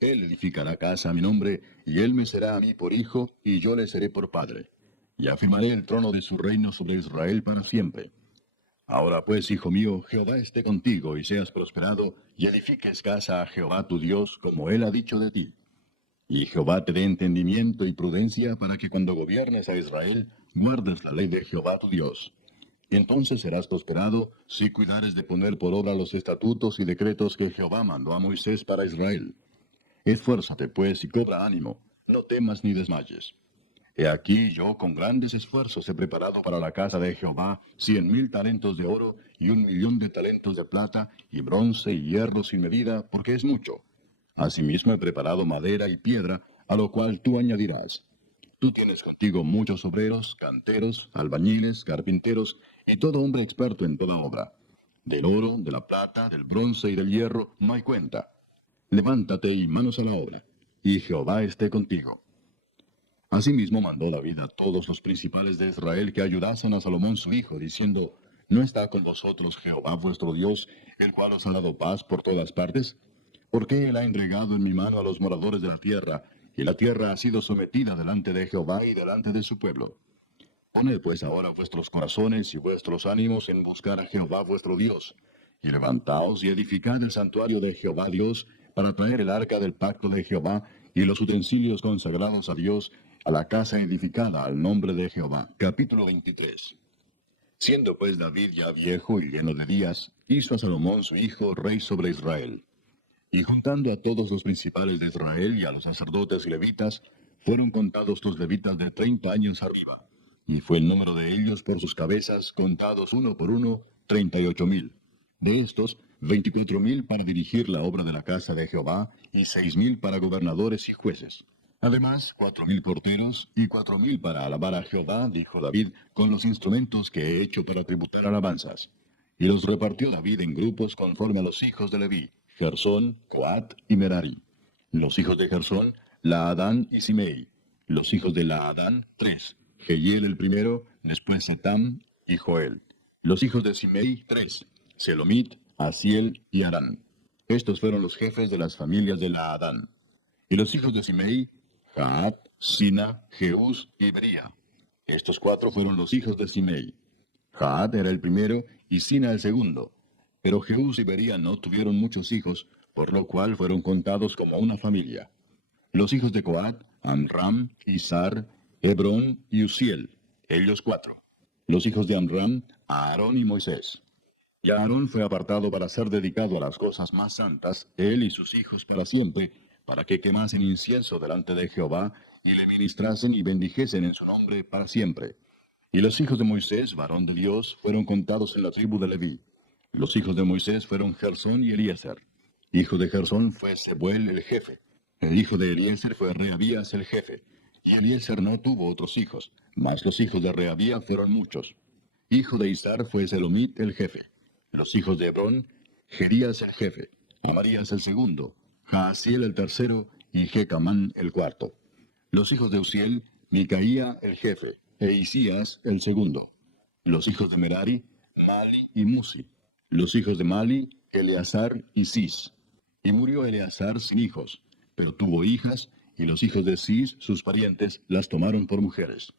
Él edificará casa a mi nombre, y él me será a mí por hijo, y yo le seré por padre. Y afirmaré el trono de su reino sobre Israel para siempre. Ahora pues, hijo mío, Jehová esté contigo, y seas prosperado, y edifiques casa a Jehová tu Dios, como él ha dicho de ti. Y Jehová te dé entendimiento y prudencia para que cuando gobiernes a Israel, guardes la ley de Jehová tu Dios. Y entonces serás prosperado si cuidares de poner por obra los estatutos y decretos que Jehová mandó a Moisés para Israel. Esfuérzate pues y cobra ánimo, no temas ni desmayes. He aquí yo con grandes esfuerzos he preparado para la casa de Jehová 100,000 talentos de oro y 1,000,000 de talentos de plata y bronce y hierro sin medida, porque es mucho. Asimismo he preparado madera y piedra, a lo cual tú añadirás. Tú tienes contigo muchos obreros, canteros, albañiles, carpinteros y todo hombre experto en toda obra. Del oro, de la plata, del bronce y del hierro no hay cuenta. Levántate y manos a la obra, y Jehová esté contigo. Asimismo mandó David a todos los principales de Israel que ayudasen a Salomón su hijo, diciendo, ¿No está con vosotros Jehová vuestro Dios, el cual os ha dado paz por todas partes? Porque él ha entregado en mi mano a los moradores de la tierra, y la tierra ha sido sometida delante de Jehová y delante de su pueblo. Poned pues ahora vuestros corazones y vuestros ánimos en buscar a Jehová vuestro Dios, y levantaos y edificad el santuario de Jehová Dios, para traer el arca del pacto de Jehová, y los utensilios consagrados a Dios, a la casa edificada al nombre de Jehová. Capítulo 23. Siendo pues David ya viejo y lleno de días, hizo a Salomón su hijo rey sobre Israel. Y juntando a todos los principales de Israel y a los sacerdotes y levitas, fueron contados los levitas de 30 años arriba. Y fue el número de ellos por sus cabezas, contados uno por uno, 38,000. De estos, 24,000 para dirigir la obra de la casa de Jehová, y 6,000 para gobernadores y jueces. Además, 4,000 porteros, y 4,000 para alabar a Jehová, dijo David, con los instrumentos que he hecho para tributar alabanzas. Y los repartió David en grupos conforme a los hijos de Leví, Gersón, Coat y Merari. Los hijos de Gersón, Laadán y Simei. Los hijos de Laadán, 3. Jehiel el primero, después Setam y Joel. Los hijos de Simei, 3. Selomit, Asiel y Arán. Estos fueron los jefes de las familias de la Adán. Y los hijos de Simei, Jaat, Sina, Jeús y Bería. Estos cuatro fueron los hijos de Simei. Jaat era el primero y Sina el segundo. Pero Jeús y Bería no tuvieron muchos hijos, por lo cual fueron contados como una familia. Los hijos de Coat, Amram, Izar, Hebrón y Uziel, ellos cuatro. Los hijos de Amram, Aarón y Moisés. Y Aarón fue apartado para ser dedicado a las cosas más santas, él y sus hijos para siempre, para que quemasen incienso delante de Jehová, y le ministrasen y bendijesen en su nombre para siempre. Y los hijos de Moisés, varón de Dios, fueron contados en la tribu de Leví. Los hijos de Moisés fueron Gersón y Eliezer. Hijo de Gersón fue Sebuel el jefe. El hijo de Eliezer fue Reabías el jefe. Y Eliezer no tuvo otros hijos, mas los hijos de Reabía fueron muchos. Hijo de Izar fue Selomit el jefe. Los hijos de Hebrón, Jerías el jefe, Amarías el segundo, Jaasiel el tercero y Jecamán el cuarto. Los hijos de Uziel, Micaía el jefe, e Isías el segundo. Los hijos de Merari, Mali y Musi. Los hijos de Mali, Eleazar y Cis. Y murió Eleazar sin hijos, pero tuvo hijas, y los hijos de Cis, sus parientes, las tomaron por mujeres.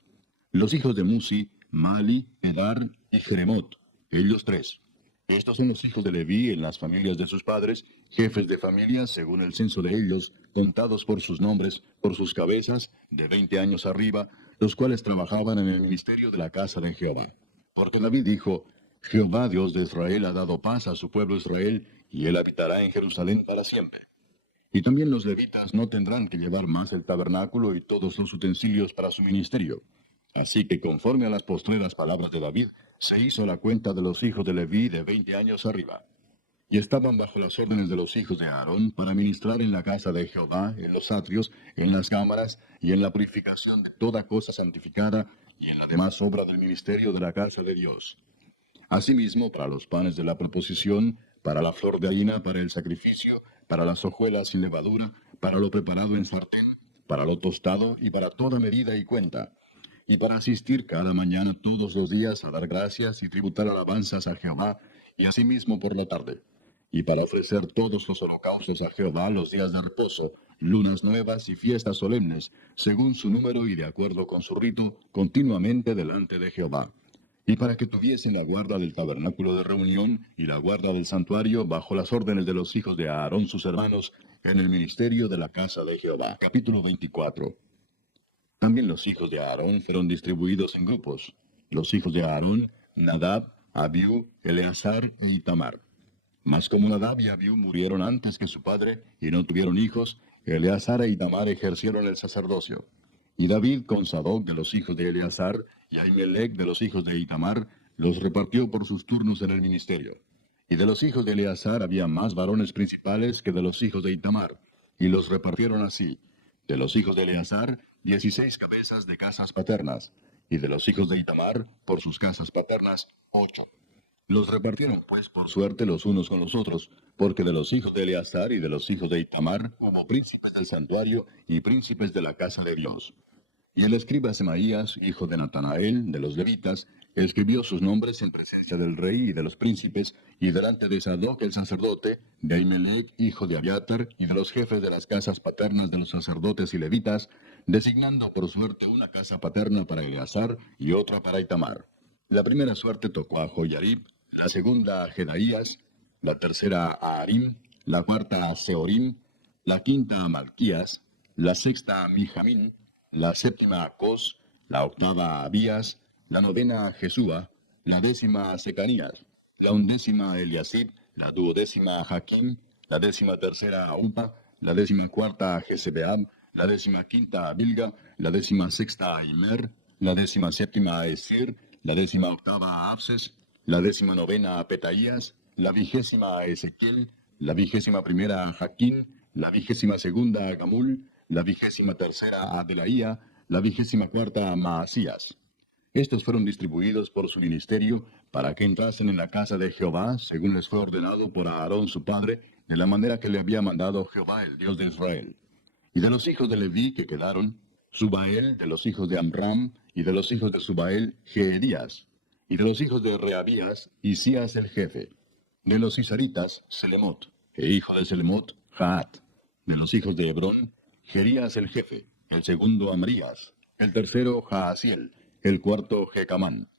Los hijos de Musi, Mali, Edar y Jeremot, ellos tres. Estos son los hijos de Leví en las familias de sus padres, jefes de familias según el censo de ellos, contados por sus nombres, por sus cabezas, de 20 años arriba, los cuales trabajaban en el ministerio de la casa de Jehová. Porque David dijo, Jehová Dios de Israel ha dado paz a su pueblo Israel, y él habitará en Jerusalén para siempre. Y también los levitas no tendrán que llevar más el tabernáculo y todos los utensilios para su ministerio. Así que conforme a las postreras palabras de David, se hizo la cuenta de los hijos de Leví de 20 años arriba. Y estaban bajo las órdenes de los hijos de Aarón para ministrar en la casa de Jehová, en los atrios, en las cámaras, y en la purificación de toda cosa santificada, y en la demás obra del ministerio de la casa de Dios. Asimismo, para los panes de la proposición, para la flor de harina, para el sacrificio, para las hojuelas sin levadura, para lo preparado en sartén, para lo tostado, y para toda medida y cuenta, y para asistir cada mañana todos los días a dar gracias y tributar alabanzas a Jehová, y asimismo por la tarde, y para ofrecer todos los holocaustos a Jehová los días de reposo, lunas nuevas y fiestas solemnes, según su número y de acuerdo con su rito, continuamente delante de Jehová. Y para que tuviesen la guarda del tabernáculo de reunión y la guarda del santuario bajo las órdenes de los hijos de Aarón sus hermanos, en el ministerio de la casa de Jehová. Capítulo 24. También los hijos de Aarón fueron distribuidos en grupos. Los hijos de Aarón, Nadab, Abiú, Eleazar e Itamar. Mas como Nadab y Abiú murieron antes que su padre y no tuvieron hijos, Eleazar e Itamar ejercieron el sacerdocio. Y David con Sadoc de los hijos de Eleazar y Ahimelech de los hijos de Itamar los repartió por sus turnos en el ministerio. Y de los hijos de Eleazar había más varones principales que de los hijos de Itamar, y los repartieron así. De los hijos de Eleazar, 16 cabezas de casas paternas, y de los hijos de Itamar, por sus casas paternas, 8. Los repartieron pues por suerte los unos con los otros, porque de los hijos de Eleazar y de los hijos de Itamar hubo príncipes del santuario y príncipes de la casa de Dios. Y el escriba Semaías, hijo de Natanael, de los levitas, escribió sus nombres en presencia del rey y de los príncipes, y delante de Sadoc el sacerdote, de Ahimelech, hijo de Abiatar, y de los jefes de las casas paternas de los sacerdotes y levitas, designando por suerte una casa paterna para Eleazar y otra para Itamar. La primera suerte tocó a Joyarib, la segunda a Jedaías, la tercera a Harim, la cuarta a Seorim, la quinta a Malquías, la sexta a Mijamín, la séptima a Cos, la octava a Abías, la novena a Jesúa, la décima a Secanías, la undécima a Eliasib, la duodécima a Jaquín, la 13ª a Upa, la 14ª a Jezebeab, la 15ª a Bilga, la 16ª a Imer, la 17ª a Esir, la 18ª a Abses, la 19ª a Petaías, la 20ª a Ezequiel, la 21ª a Jaquín, la 22ª a Gamul, la 23ª a Adelaía, la 24ª a Maasías. Estos fueron distribuidos por su ministerio para que entrasen en la casa de Jehová, según les fue ordenado por Aarón su padre, de la manera que le había mandado Jehová, el Dios de Israel. Y de los hijos de Leví que quedaron, Subael, de los hijos de Amram, y de los hijos de Subael, Jeedías, y de los hijos de Reabías, Isías el jefe. De los Isaritas, Selemot. e hijo de Selemot, Jaat. De los hijos de Hebrón, Jerías el jefe, el segundo Amrías, el tercero Jaasiel, el cuarto Jecamán.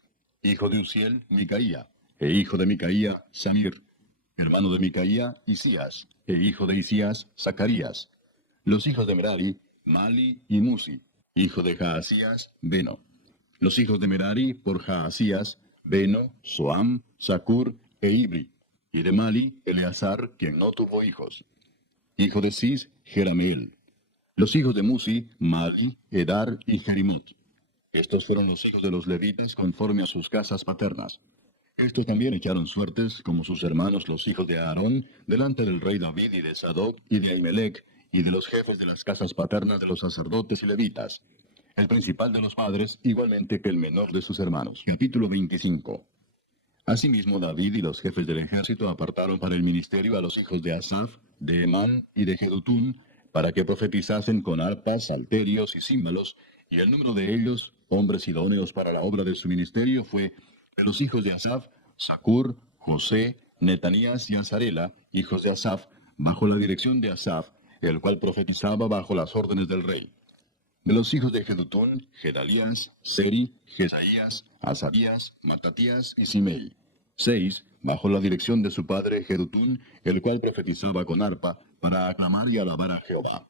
Hijo de Uziel, Micaía, e hijo de Micaía, Samir. Hermano de Micaía, Isías, e hijo de Isías, Zacarías. Los hijos de Merari, Mali y Musi. Hijo de Jaasías, Beno. Los hijos de Merari, por Jaasías, Beno, Soam, Zacur e Ibri. Y de Mali, Eleazar, quien no tuvo hijos. Hijo de Cis, Jerameel. Los hijos de Musi, Mali, Edar y Jerimot. Estos fueron los hijos de los levitas conforme a sus casas paternas. Estos también echaron suertes, como sus hermanos los hijos de Aarón, delante del rey David y de Sadoc y de Ahimelech, y de los jefes de las casas paternas de los sacerdotes y levitas. El principal de los padres, igualmente que el menor de sus hermanos. Capítulo 25. Asimismo David y los jefes del ejército apartaron para el ministerio a los hijos de Asaf, de Emán y de Jedutún, para que profetizasen con arpas, salterios y címbalos, y el número de ellos, hombres idóneos para la obra de su ministerio, fue de los hijos de Asaf, Zacur, José, Netanías y Azarela, hijos de Asaf, bajo la dirección de Asaf, el cual profetizaba bajo las órdenes del rey. De los hijos de Jedutún, Gedalías, Seri, Jesaías, Azarías, Matatías y Simei. 6, bajo la dirección de su padre Jedutún, el cual profetizaba con arpa, para aclamar y alabar a Jehová.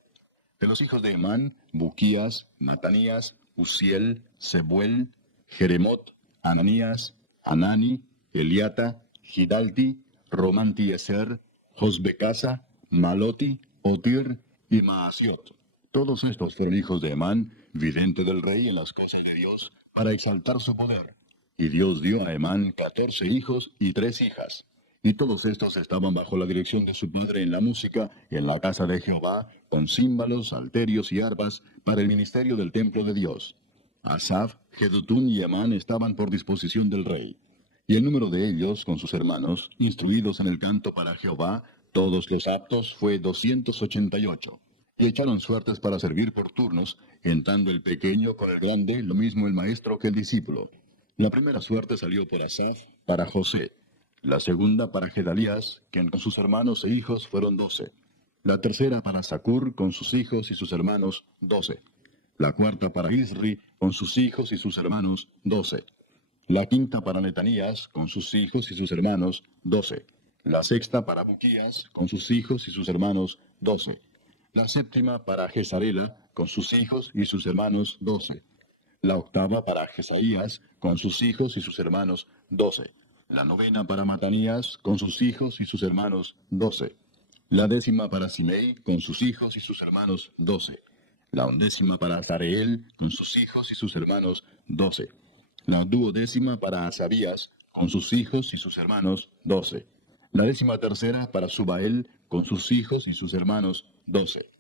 De los hijos de Emán, Buquías, Matanías, Uziel, Sebuel, Jeremot, Ananías, Anani, Eliata, Gidalti, Romantieser, Josbecasa, Maloti, Otir y Maasiot. Todos estos fueron hijos de Emán, vidente del rey en las cosas de Dios, para exaltar su poder. Y Dios dio a Emán 14 hijos y 3 hijas. Y todos estos estaban bajo la dirección de su padre en la música, en la casa de Jehová, con címbalos, salterios y arpas, para el ministerio del templo de Dios. Asaf, Jedutún y Emán estaban por disposición del rey. Y el número de ellos, con sus hermanos, instruidos en el canto para Jehová, todos los aptos, fue 288. Y echaron suertes para servir por turnos, entrando el pequeño con el grande, lo mismo el maestro que el discípulo. La primera suerte salió por Asaf, para José. La segunda para Gedalías, quien con sus hermanos e hijos fueron 12. La tercera para Zacur, con sus hijos y sus hermanos, 12. La cuarta para Isri, con sus hijos y sus hermanos, 12. La quinta para Netanías, con sus hijos y sus hermanos, 12. La sexta para Buquías, con sus hijos y sus hermanos, 12. La séptima para Gesarela, con sus hijos y sus hermanos, 12. La octava para Jesaías, con sus hijos y sus hermanos, 12. La novena para Matanías, con sus hijos y sus hermanos, 12. La décima para Simei, con sus hijos y sus hermanos, 12. La undécima para Azareel, con sus hijos y sus hermanos, 12. La duodécima para Asabías, con sus hijos y sus hermanos, 12. La 13ª para Subael, con sus hijos y sus hermanos, 12.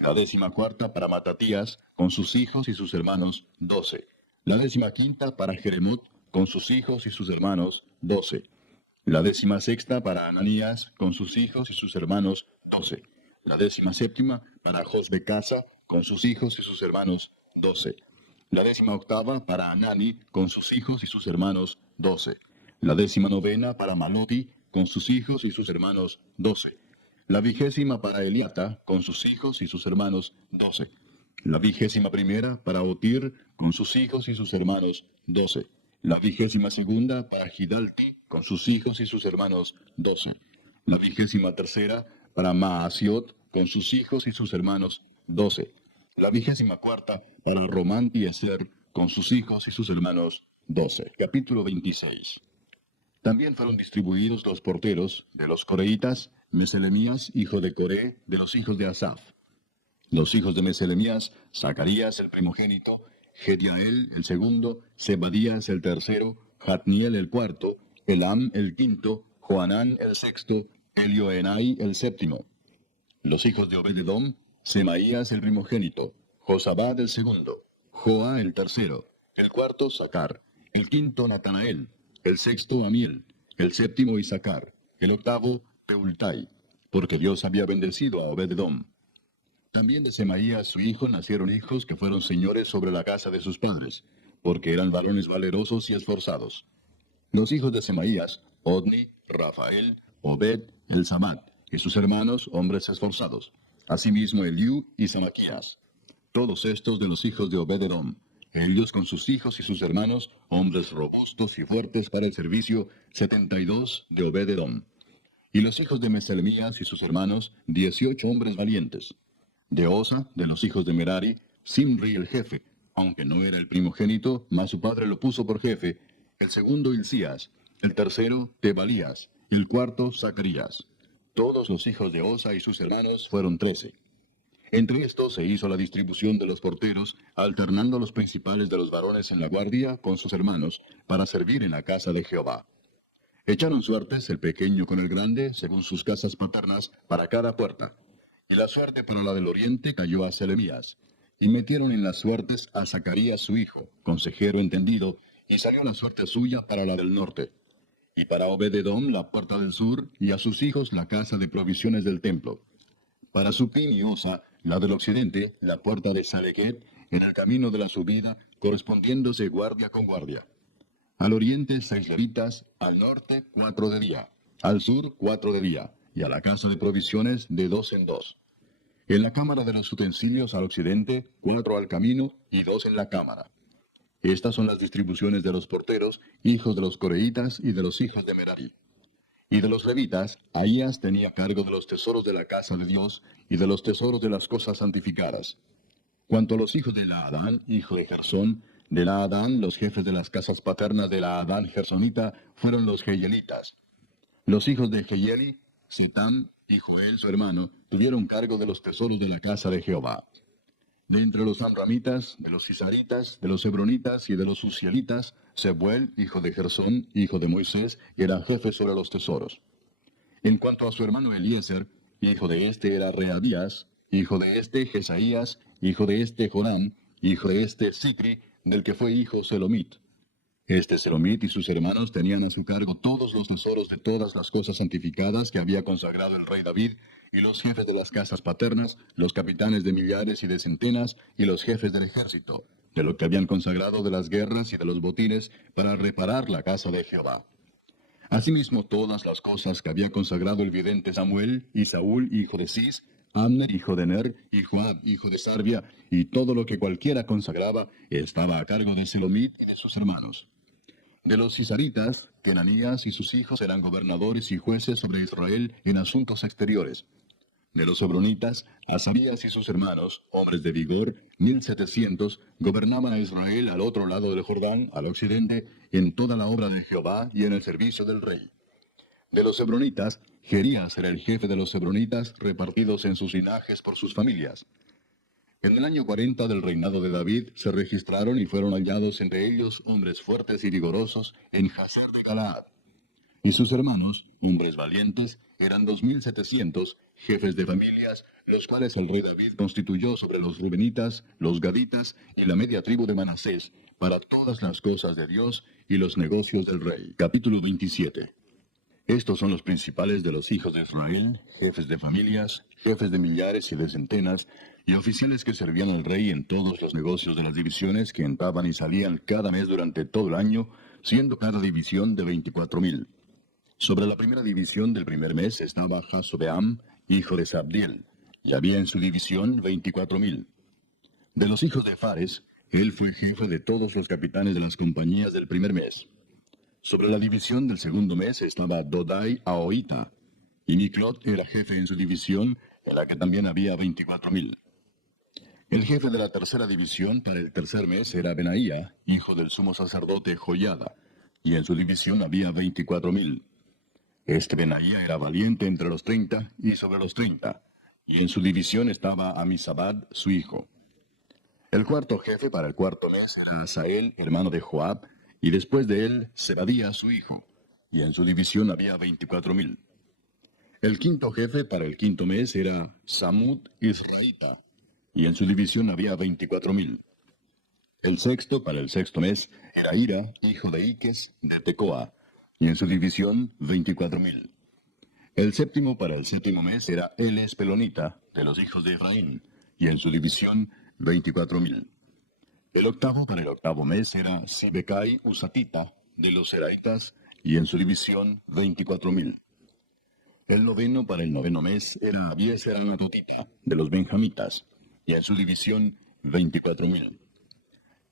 La 14ª para Matatías, con sus hijos y sus hermanos, 12. La 15ª para Jeremot, con sus hijos y sus hermanos, 12. La 16ª para Ananías, con sus hijos y sus hermanos, 12. La 17ª para Josbecasa, con sus hijos y sus hermanos, 12. La 18ª para Anani, con sus hijos y sus hermanos, 12. La 19ª para Maloti, con sus hijos y sus hermanos, 12. La 20ª para Eliata, con sus hijos y sus hermanos, 12. La 21ª para Otir, con sus hijos y sus hermanos, 12. La 22ª para Gidalti, con sus hijos y sus hermanos, 12. La 23ª para Maasiot, con sus hijos y sus hermanos, 12. La 24ª para Romantieser, con sus hijos y sus hermanos, 12. Capítulo 26. También fueron distribuidos los porteros de los coreitas, Meselemías, hijo de Coré, de los hijos de Asaf. Los hijos de Meselemías, Zacarías el primogénito, Gediael el segundo, Zebadías el tercero, Jatniel el cuarto, Elam el quinto, Joanán el sexto, Elioenai el séptimo. Los hijos de Obed-edom, Semaías el primogénito, Josabad el segundo, Joa el tercero, el cuarto Sacar, el quinto Natanael, el sexto Amiel, el séptimo Isacar, el octavo Peultai, porque Dios había bendecido a Obed-edom. También de Semaías su hijo nacieron hijos que fueron señores sobre la casa de sus padres, porque eran varones valerosos y esforzados. Los hijos de Semaías, Odni, Rafael, Obed, Elsamad. y sus hermanos, hombres esforzados. Asimismo Eliú y Samaquías. Todos estos de los hijos de Obed-edom. Ellos con sus hijos y sus hermanos, hombres robustos y fuertes para el servicio, 72 de Obed-edom. Y los hijos de Meselemías y sus hermanos, 18 hombres valientes. De Osa, de los hijos de Merari, Simri el jefe, aunque no era el primogénito, mas su padre lo puso por jefe, el segundo Hilcías, el tercero Tebalías, el cuarto Zacarías. Todos los hijos de Osa y sus hermanos fueron 13. Entre estos se hizo la distribución de los porteros, alternando los principales de los varones en la guardia con sus hermanos, para servir en la casa de Jehová. Echaron suertes el pequeño con el grande, según sus casas paternas, para cada puerta. Y la suerte para la del oriente cayó a Selemías. Y metieron en las suertes a Zacarías su hijo, consejero entendido, y salió la suerte suya para la del norte. Y para Obed-edom la puerta del sur, y a sus hijos la casa de provisiones del templo. Para Supim y Osa, la del occidente, la puerta de Salequet, en el camino de la subida, correspondiéndose guardia con guardia. Al oriente 6 levitas, al norte 4 de día, al sur 4 de día, y a la casa de provisiones de 2 en 2. En la cámara de los utensilios al occidente, 4 al camino y 2 en la cámara. Estas son las distribuciones de los porteros, hijos de los coreitas y de los hijos de Merari. Y de los levitas, Ahías tenía cargo de los tesoros de la casa de Dios y de los tesoros de las cosas santificadas. Cuanto a los hijos de Laadán, hijo de Gersón, de Laadán los jefes de las casas paternas de Laadán Gersonita fueron los Jeyelitas. Los hijos de Jeyeli, Setam y Joel su hermano, tuvieron cargo de los tesoros de la casa de Jehová. De entre los amramitas, de los isaritas, de los hebronitas y de los uzielitas, Sebuel, hijo de Gersón, hijo de Moisés, era jefe sobre los tesoros. En cuanto a su hermano Eliezer, hijo de este era Readías, hijo de este Jesaías, hijo de este Joram, hijo de este Sicri, del que fue hijo Selomit. Este Selomit y sus hermanos tenían a su cargo todos los tesoros de todas las cosas santificadas que había consagrado el rey David, y los jefes de las casas paternas, los capitanes de millares y de centenas, y los jefes del ejército, de lo que habían consagrado de las guerras y de los botines, para reparar la casa de Jehová. Asimismo todas las cosas que había consagrado el vidente Samuel, y Saúl, hijo de Cis, Abner, hijo de Ner, y Joab, hijo de Sarvia, y todo lo que cualquiera consagraba, estaba a cargo de Selomit y de sus hermanos. De los isaritas, Kenanías y sus hijos eran gobernadores y jueces sobre Israel en asuntos exteriores. De los hebronitas, Asabías y sus hermanos, hombres de vigor, 1700, gobernaban a Israel al otro lado del Jordán, al occidente, en toda la obra de Jehová y en el servicio del rey. De los hebronitas, Jerías era el jefe de los hebronitas, repartidos en sus linajes por sus familias. En el año 40 del reinado de David se registraron y fueron hallados entre ellos hombres fuertes y vigorosos en Jazer de Galaad. Y sus hermanos, hombres valientes, eran 2700, jefes de familias, los cuales el rey David constituyó sobre los rubenitas, los gaditas y la media tribu de Manasés, para todas las cosas de Dios y los negocios del rey. Capítulo 27. Estos son los principales de los hijos de Israel, jefes de familias, jefes de millares y de centenas, y oficiales que servían al rey en todos los negocios de las divisiones que entraban y salían cada mes durante todo el año, siendo cada división de 24,000. Sobre la primera división del primer mes estaba Jasobeam, hijo de Sabdiel, y había en su división 24,000. De los hijos de Fares, él fue jefe de todos los capitanes de las compañías del primer mes. Sobre la división del segundo mes estaba Dodai Ahoita, y Miclot era jefe en su división, en la que también había 24,000. El jefe de la tercera división para el tercer mes era Benaía, hijo del sumo sacerdote Joiada, y en su división había 24,000. Este Benaía era valiente entre los 30 y sobre los 30, y en su división estaba Amisabad, su hijo. El cuarto jefe para el cuarto mes era Asael, hermano de Joab, y después de él Zebadía, su hijo, y en su división había 24,000. El quinto jefe para el quinto mes era Samud Israelita, y en su división había 24,000. El sexto para el sexto mes era Ira, hijo de Iques, de Tecoa, y en su división 24,000. El séptimo para el séptimo mes era Eles Pelonita, de los hijos de Efraín, y en su división 24,000. El octavo para el octavo mes era Sibecai Usatita, de los Seraitas, y en su división 24,000. El noveno para el noveno mes era Abiezer Anatotita, de los benjamitas, y en su división 24,000.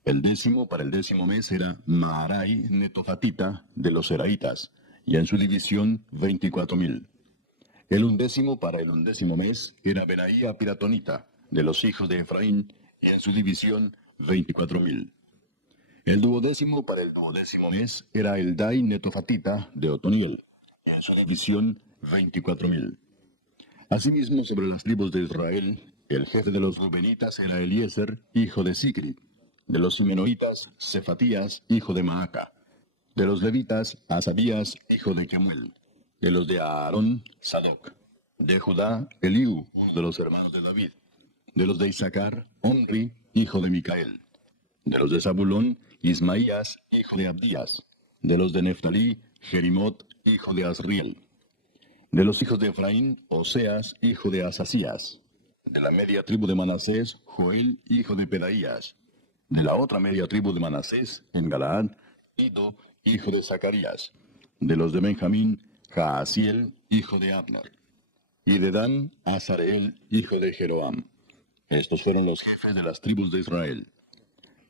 El décimo para el décimo mes era Maarai Netofatita, de los seraitas, y en su división 24,000. El undécimo para el undécimo mes era Benaía Piratonita, de los hijos de Efraín, y en su división 24,000. El duodécimo para el duodécimo mes era Eldai Netofatita, de Otoniel, y en su división 24,000. Asimismo, sobre las tribus de Israel, el jefe de los rubenitas era Eliezer, hijo de Sicri; de los simenoitas, Cefatías, hijo de Maaca; de los levitas, Asabías, hijo de Kemuel; de los de Aarón, Sadoc; de Judá, Eliú, uno de los hermanos de David; de los de Isaacar, Omri, hijo de Micael; de los de Zabulón, Ismaías, hijo de Abdías; de los de Neftalí, Jerimot, hijo de Asriel; de los hijos de Efraín, Oseas, hijo de Asasías; de la media tribu de Manasés, Joel, hijo de Pedaías; de la otra media tribu de Manasés, en Galaad, Ido, hijo de Zacarías; de los de Benjamín, Jaasiel, hijo de Abner; y de Dan, Azareel, hijo de Jeroam. Estos fueron los jefes de las tribus de Israel.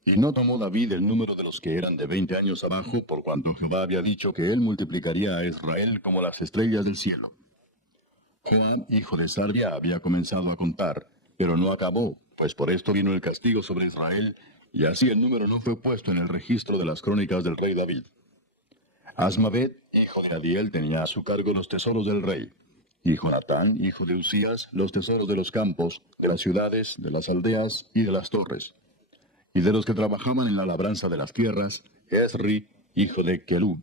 Y no tomó David el número de los que eran de 20 años abajo, por cuanto Jehová había dicho que él multiplicaría a Israel como las estrellas del cielo. Joab, hijo de Sarvia, había comenzado a contar, pero no acabó, pues por esto vino el castigo sobre Israel, y así el número no fue puesto en el registro de las crónicas del rey David. Asmavet, hijo de Adiel, tenía a su cargo los tesoros del rey, y Jonatán, hijo de Usías, los tesoros de los campos, de las ciudades, de las aldeas y de las torres. Y de los que trabajaban en la labranza de las tierras, Esri, hijo de Kelub;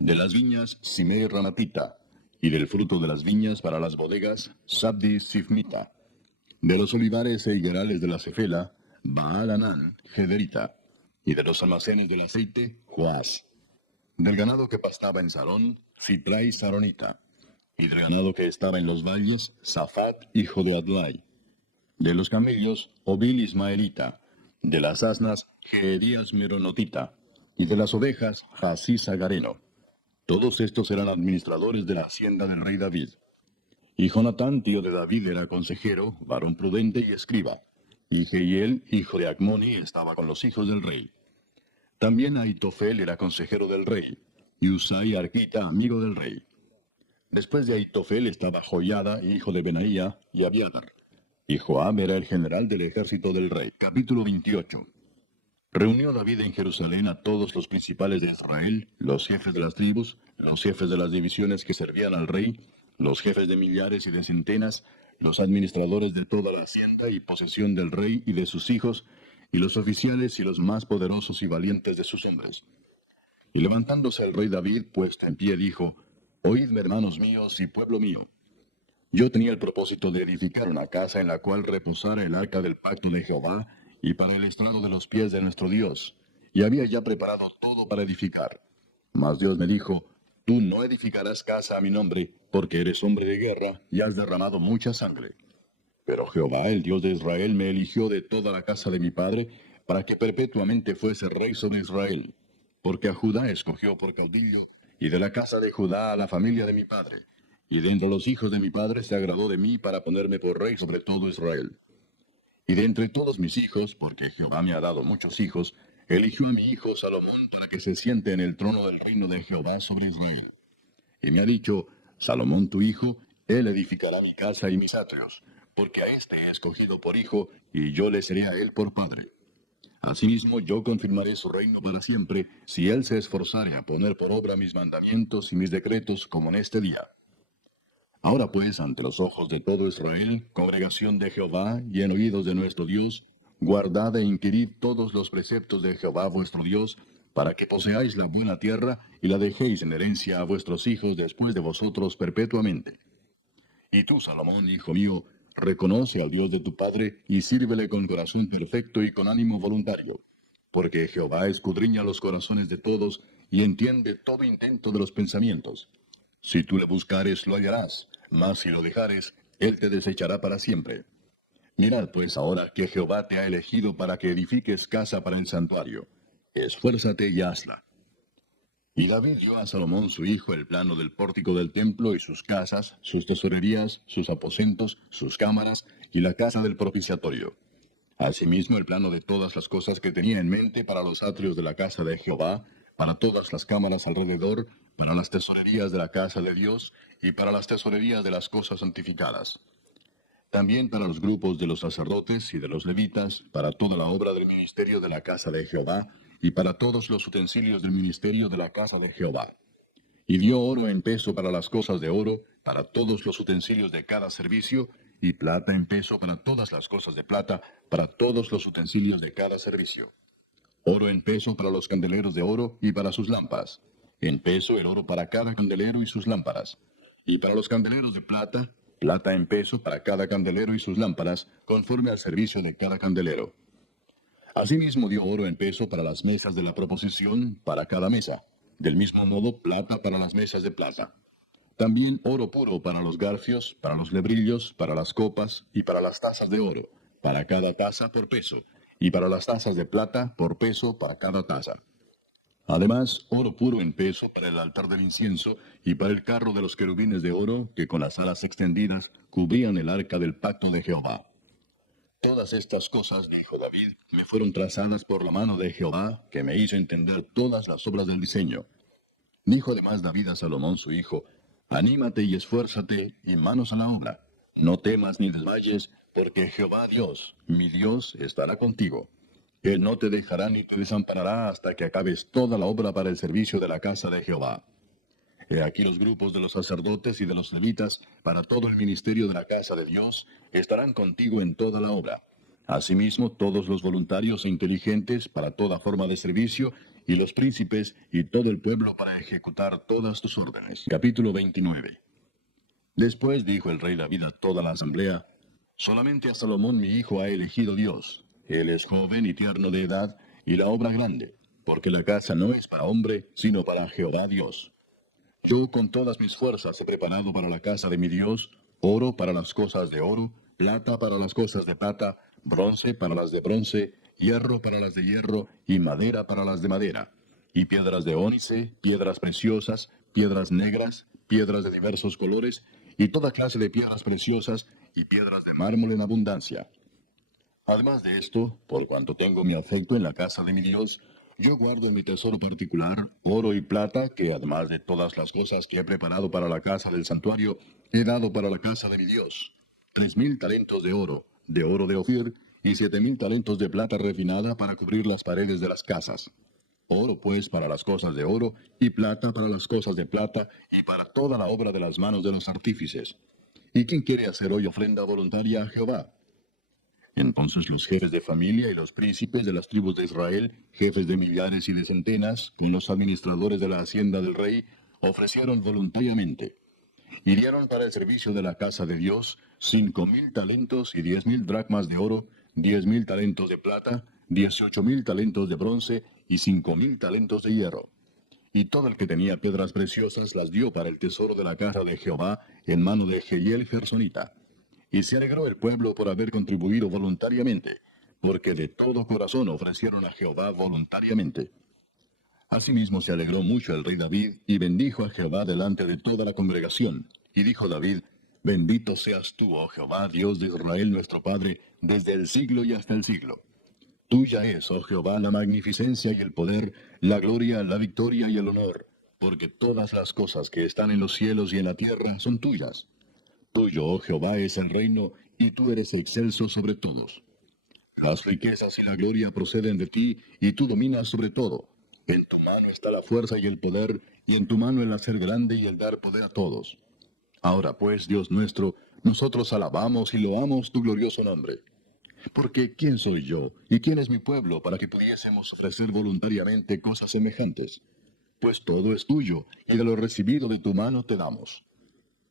de las viñas, Simei Ramatita; y del fruto de las viñas para las bodegas, Sabdi Sifmita; de los olivares e higuerales de la Cefela, Baal Anán, Gederita; y de los almacenes del aceite, Joás; del ganado que pastaba en Sarón, Ciprai Saronita; y del ganado que estaba en los valles, Safat, hijo de Adlai; de los camellos, Obil Ismaelita; de las asnas, Geedías Meronotita; y de las ovejas, Jasís Agareno. Todos estos eran administradores de la hacienda del rey David. Y Jonatán, tío de David, era consejero, varón prudente y escriba. Y Jehiel, hijo de Acmoni, estaba con los hijos del rey. También Aitofel era consejero del rey, y Usai Arquita, amigo del rey. Después de Aitofel estaba Joiada, hijo de Benaía, y Abiatar. Y Joab era el general del ejército del rey. Capítulo 28. Reunió David en Jerusalén a todos los principales de Israel, los jefes de las tribus, los jefes de las divisiones que servían al rey, los jefes de millares y de centenas, los administradores de toda la hacienda y posesión del rey y de sus hijos, y los oficiales y los más poderosos y valientes de sus hombres. Y levantándose el rey David, puesto en pie, dijo: Oídme, hermanos míos y pueblo mío. Yo tenía el propósito de edificar una casa en la cual reposara el arca del pacto de Jehová, y para el estrado de los pies de nuestro Dios, y había ya preparado todo para edificar. Mas Dios me dijo: Tú no edificarás casa a mi nombre, porque eres hombre de guerra, y has derramado mucha sangre. Pero Jehová, el Dios de Israel, me eligió de toda la casa de mi padre, para que perpetuamente fuese rey sobre Israel. Porque a Judá escogió por caudillo, y de la casa de Judá a la familia de mi padre. Y de entre los hijos de mi padre se agradó de mí para ponerme por rey sobre todo Israel. Y de entre todos mis hijos, porque Jehová me ha dado muchos hijos, eligió a mi hijo Salomón para que se siente en el trono del reino de Jehová sobre Israel. Y me ha dicho: Salomón tu hijo, él edificará mi casa y mis atrios, porque a éste he escogido por hijo, y yo le seré a él por padre. Asimismo yo confirmaré su reino para siempre, si él se esforzare a poner por obra mis mandamientos y mis decretos como en este día. Ahora pues, ante los ojos de todo Israel, congregación de Jehová, y en oídos de nuestro Dios, guardad e inquirid todos los preceptos de Jehová vuestro Dios, para que poseáis la buena tierra, y la dejéis en herencia a vuestros hijos después de vosotros perpetuamente. Y tú, Salomón, hijo mío, reconoce al Dios de tu padre, y sírvele con corazón perfecto y con ánimo voluntario. Porque Jehová escudriña los corazones de todos, y entiende todo intento de los pensamientos. Si tú le buscares, lo hallarás, mas si lo dejares, él te desechará para siempre. Mirad pues ahora que Jehová te ha elegido para que edifiques casa para el santuario. Esfuérzate y hazla. Y David dio a Salomón su hijo el plano del pórtico del templo y sus casas, sus tesorerías, sus aposentos, sus cámaras y la casa del propiciatorio. Asimismo el plano de todas las cosas que tenía en mente para los atrios de la casa de Jehová, para todas las cámaras alrededor, para las tesorerías de la casa de Dios y para las tesorerías de las cosas santificadas. También para los grupos de los sacerdotes y de los levitas, para toda la obra del ministerio de la casa de Jehová, y para todos los utensilios del ministerio de la casa de Jehová. Y dio oro en peso para las cosas de oro, para todos los utensilios de cada servicio, y plata en peso para todas las cosas de plata, para todos los utensilios de cada servicio. Oro en peso para los candeleros de oro y para sus lámparas. En peso el oro para cada candelero y sus lámparas. Y para los candeleros de plata, plata en peso para cada candelero y sus lámparas, conforme al servicio de cada candelero. Asimismo dio oro en peso para las mesas de la proposición, para cada mesa. Del mismo modo, plata para las mesas de plata. También oro puro para los garfios, para los lebrillos, para las copas y para las tazas de oro, para cada taza por peso, y para las tazas de plata por peso para cada taza. Además, oro puro en peso para el altar del incienso y para el carro de los querubines de oro que con las alas extendidas cubrían el arca del pacto de Jehová. Todas estas cosas, dijo David, me fueron trazadas por la mano de Jehová, que me hizo entender todas las obras del diseño. Dijo además David a Salomón su hijo, anímate y esfuérzate, y manos a la obra. No temas ni desmayes, porque Jehová Dios, mi Dios, estará contigo. Él no te dejará ni te desamparará hasta que acabes toda la obra para el servicio de la casa de Jehová. He aquí los grupos de los sacerdotes y de los levitas, para todo el ministerio de la casa de Dios, estarán contigo en toda la obra. Asimismo, todos los voluntarios e inteligentes para toda forma de servicio, y los príncipes y todo el pueblo para ejecutar todas tus órdenes. Capítulo 29. Después dijo el rey David a toda la asamblea, solamente a Salomón mi hijo ha elegido Dios. Él es joven y tierno de edad, y la obra grande, porque la casa no es para hombre, sino para Jehová Dios. Yo con todas mis fuerzas he preparado para la casa de mi Dios, oro para las cosas de oro, plata para las cosas de plata, bronce para las de bronce, hierro para las de hierro, y madera para las de madera, y piedras de ónice, piedras preciosas, piedras negras, piedras de diversos colores, y toda clase de piedras preciosas, y piedras de mármol en abundancia. Además de esto, por cuanto tengo mi afecto en la casa de mi Dios, yo guardo en mi tesoro particular oro y plata, que además de todas las cosas que he preparado para la casa del santuario, he dado para la casa de mi Dios. 3,000 talentos de oro de Ofir, y 7,000 talentos de plata refinada para cubrir las paredes de las casas. Oro pues para las cosas de oro, y plata para las cosas de plata, y para toda la obra de las manos de los artífices. ¿Y quién quiere hacer hoy ofrenda voluntaria a Jehová? Entonces los jefes de familia y los príncipes de las tribus de Israel, jefes de millares y de centenas, con los administradores de la hacienda del rey, ofrecieron voluntariamente. Y dieron para el servicio de la casa de Dios 5,000 talentos y 10,000 dracmas de oro, 10,000 talentos de plata, 18,000 talentos de bronce y 5,000 talentos de hierro. Y todo el que tenía piedras preciosas las dio para el tesoro de la casa de Jehová en mano de Jehiel Gersonita. Y se alegró el pueblo por haber contribuido voluntariamente, porque de todo corazón ofrecieron a Jehová voluntariamente. Asimismo se alegró mucho el rey David, y bendijo a Jehová delante de toda la congregación. Y dijo David, bendito seas tú, oh Jehová, Dios de Israel nuestro Padre, desde el siglo y hasta el siglo. Tuya es, oh Jehová, la magnificencia y el poder, la gloria, la victoria y el honor, porque todas las cosas que están en los cielos y en la tierra son tuyas. Tuyo, oh Jehová, es el reino, y tú eres excelso sobre todos. Las riquezas y la gloria proceden de ti, y tú dominas sobre todo. En tu mano está la fuerza y el poder, y en tu mano el hacer grande y el dar poder a todos. Ahora pues, Dios nuestro, nosotros alabamos y loamos tu glorioso nombre. Porque ¿quién soy yo, y quién es mi pueblo, para que pudiésemos ofrecer voluntariamente cosas semejantes? Pues todo es tuyo, y de lo recibido de tu mano te damos.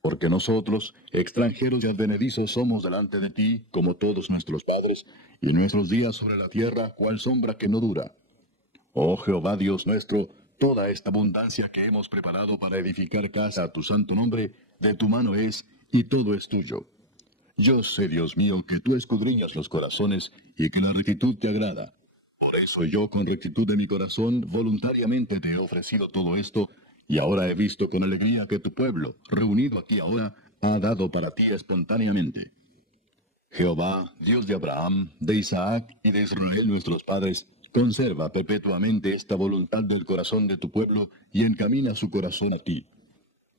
Porque nosotros, extranjeros y advenedizos, somos delante de ti, como todos nuestros padres, y nuestros días sobre la tierra, cual sombra que no dura. Oh Jehová Dios nuestro, toda esta abundancia que hemos preparado para edificar casa a tu santo nombre, de tu mano es, y todo es tuyo. Yo sé, Dios mío, que tú escudriñas los corazones, y que la rectitud te agrada. Por eso yo, con rectitud de mi corazón, voluntariamente te he ofrecido todo esto, y ahora he visto con alegría que tu pueblo, reunido aquí ahora, ha dado para ti espontáneamente. Jehová, Dios de Abraham, de Isaac y de Israel nuestros padres, conserva perpetuamente esta voluntad del corazón de tu pueblo y encamina su corazón a ti.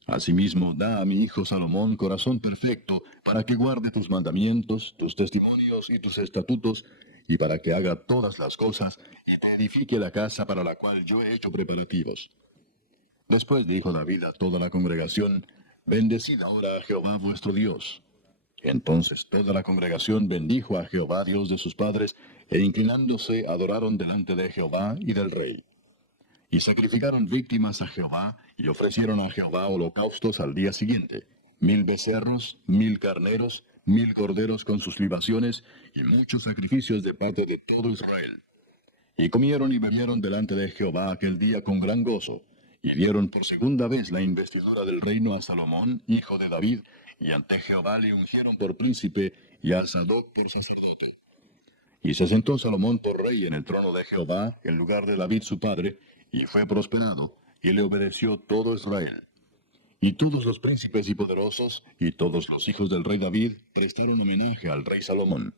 Asimismo, da a mi hijo Salomón corazón perfecto, para que guarde tus mandamientos, tus testimonios y tus estatutos, y para que haga todas las cosas, y te edifique la casa para la cual yo he hecho preparativos. Después dijo David a toda la congregación, Bendecid ahora a Jehová vuestro Dios. Entonces toda la congregación bendijo a Jehová Dios de sus padres, e inclinándose adoraron delante de Jehová y del rey. Y sacrificaron víctimas a Jehová, y ofrecieron a Jehová holocaustos al día siguiente, 1000 becerros, 1000 carneros, 1000 corderos con sus libaciones, y muchos sacrificios de parte de todo Israel. Y comieron y bebieron delante de Jehová aquel día con gran gozo, y dieron por segunda vez la investidura del reino a Salomón, hijo de David, y ante Jehová le ungieron por príncipe, y a Sadoc por sacerdote. Y se sentó Salomón por rey en el trono de Jehová, en lugar de David su padre, y fue prosperado, y le obedeció todo Israel. Y todos los príncipes y poderosos, y todos los hijos del rey David, prestaron homenaje al rey Salomón.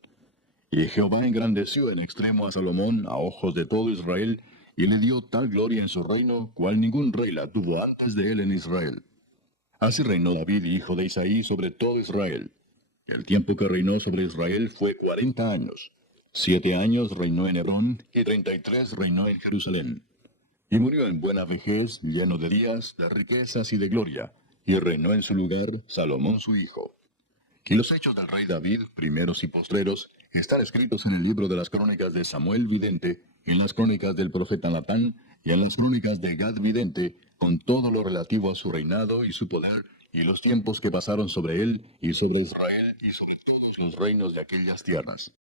Y Jehová engrandeció en extremo a Salomón a ojos de todo Israel, y le dio tal gloria en su reino, cual ningún rey la tuvo antes de él en Israel. Así reinó David, hijo de Isaí, sobre todo Israel. El tiempo que reinó sobre Israel fue 40 años. 7 años reinó en Hebrón, y 33 reinó en Jerusalén. Y murió en buena vejez, lleno de días, de riquezas y de gloria, y reinó en su lugar Salomón su hijo. Y los hechos del rey David, primeros y postreros, están escritos en el libro de las crónicas de Samuel vidente, en las crónicas del profeta Natán, y en las crónicas de Gad vidente, con todo lo relativo a su reinado y su poder, y los tiempos que pasaron sobre él, y sobre Israel, y sobre todos los reinos de aquellas tierras.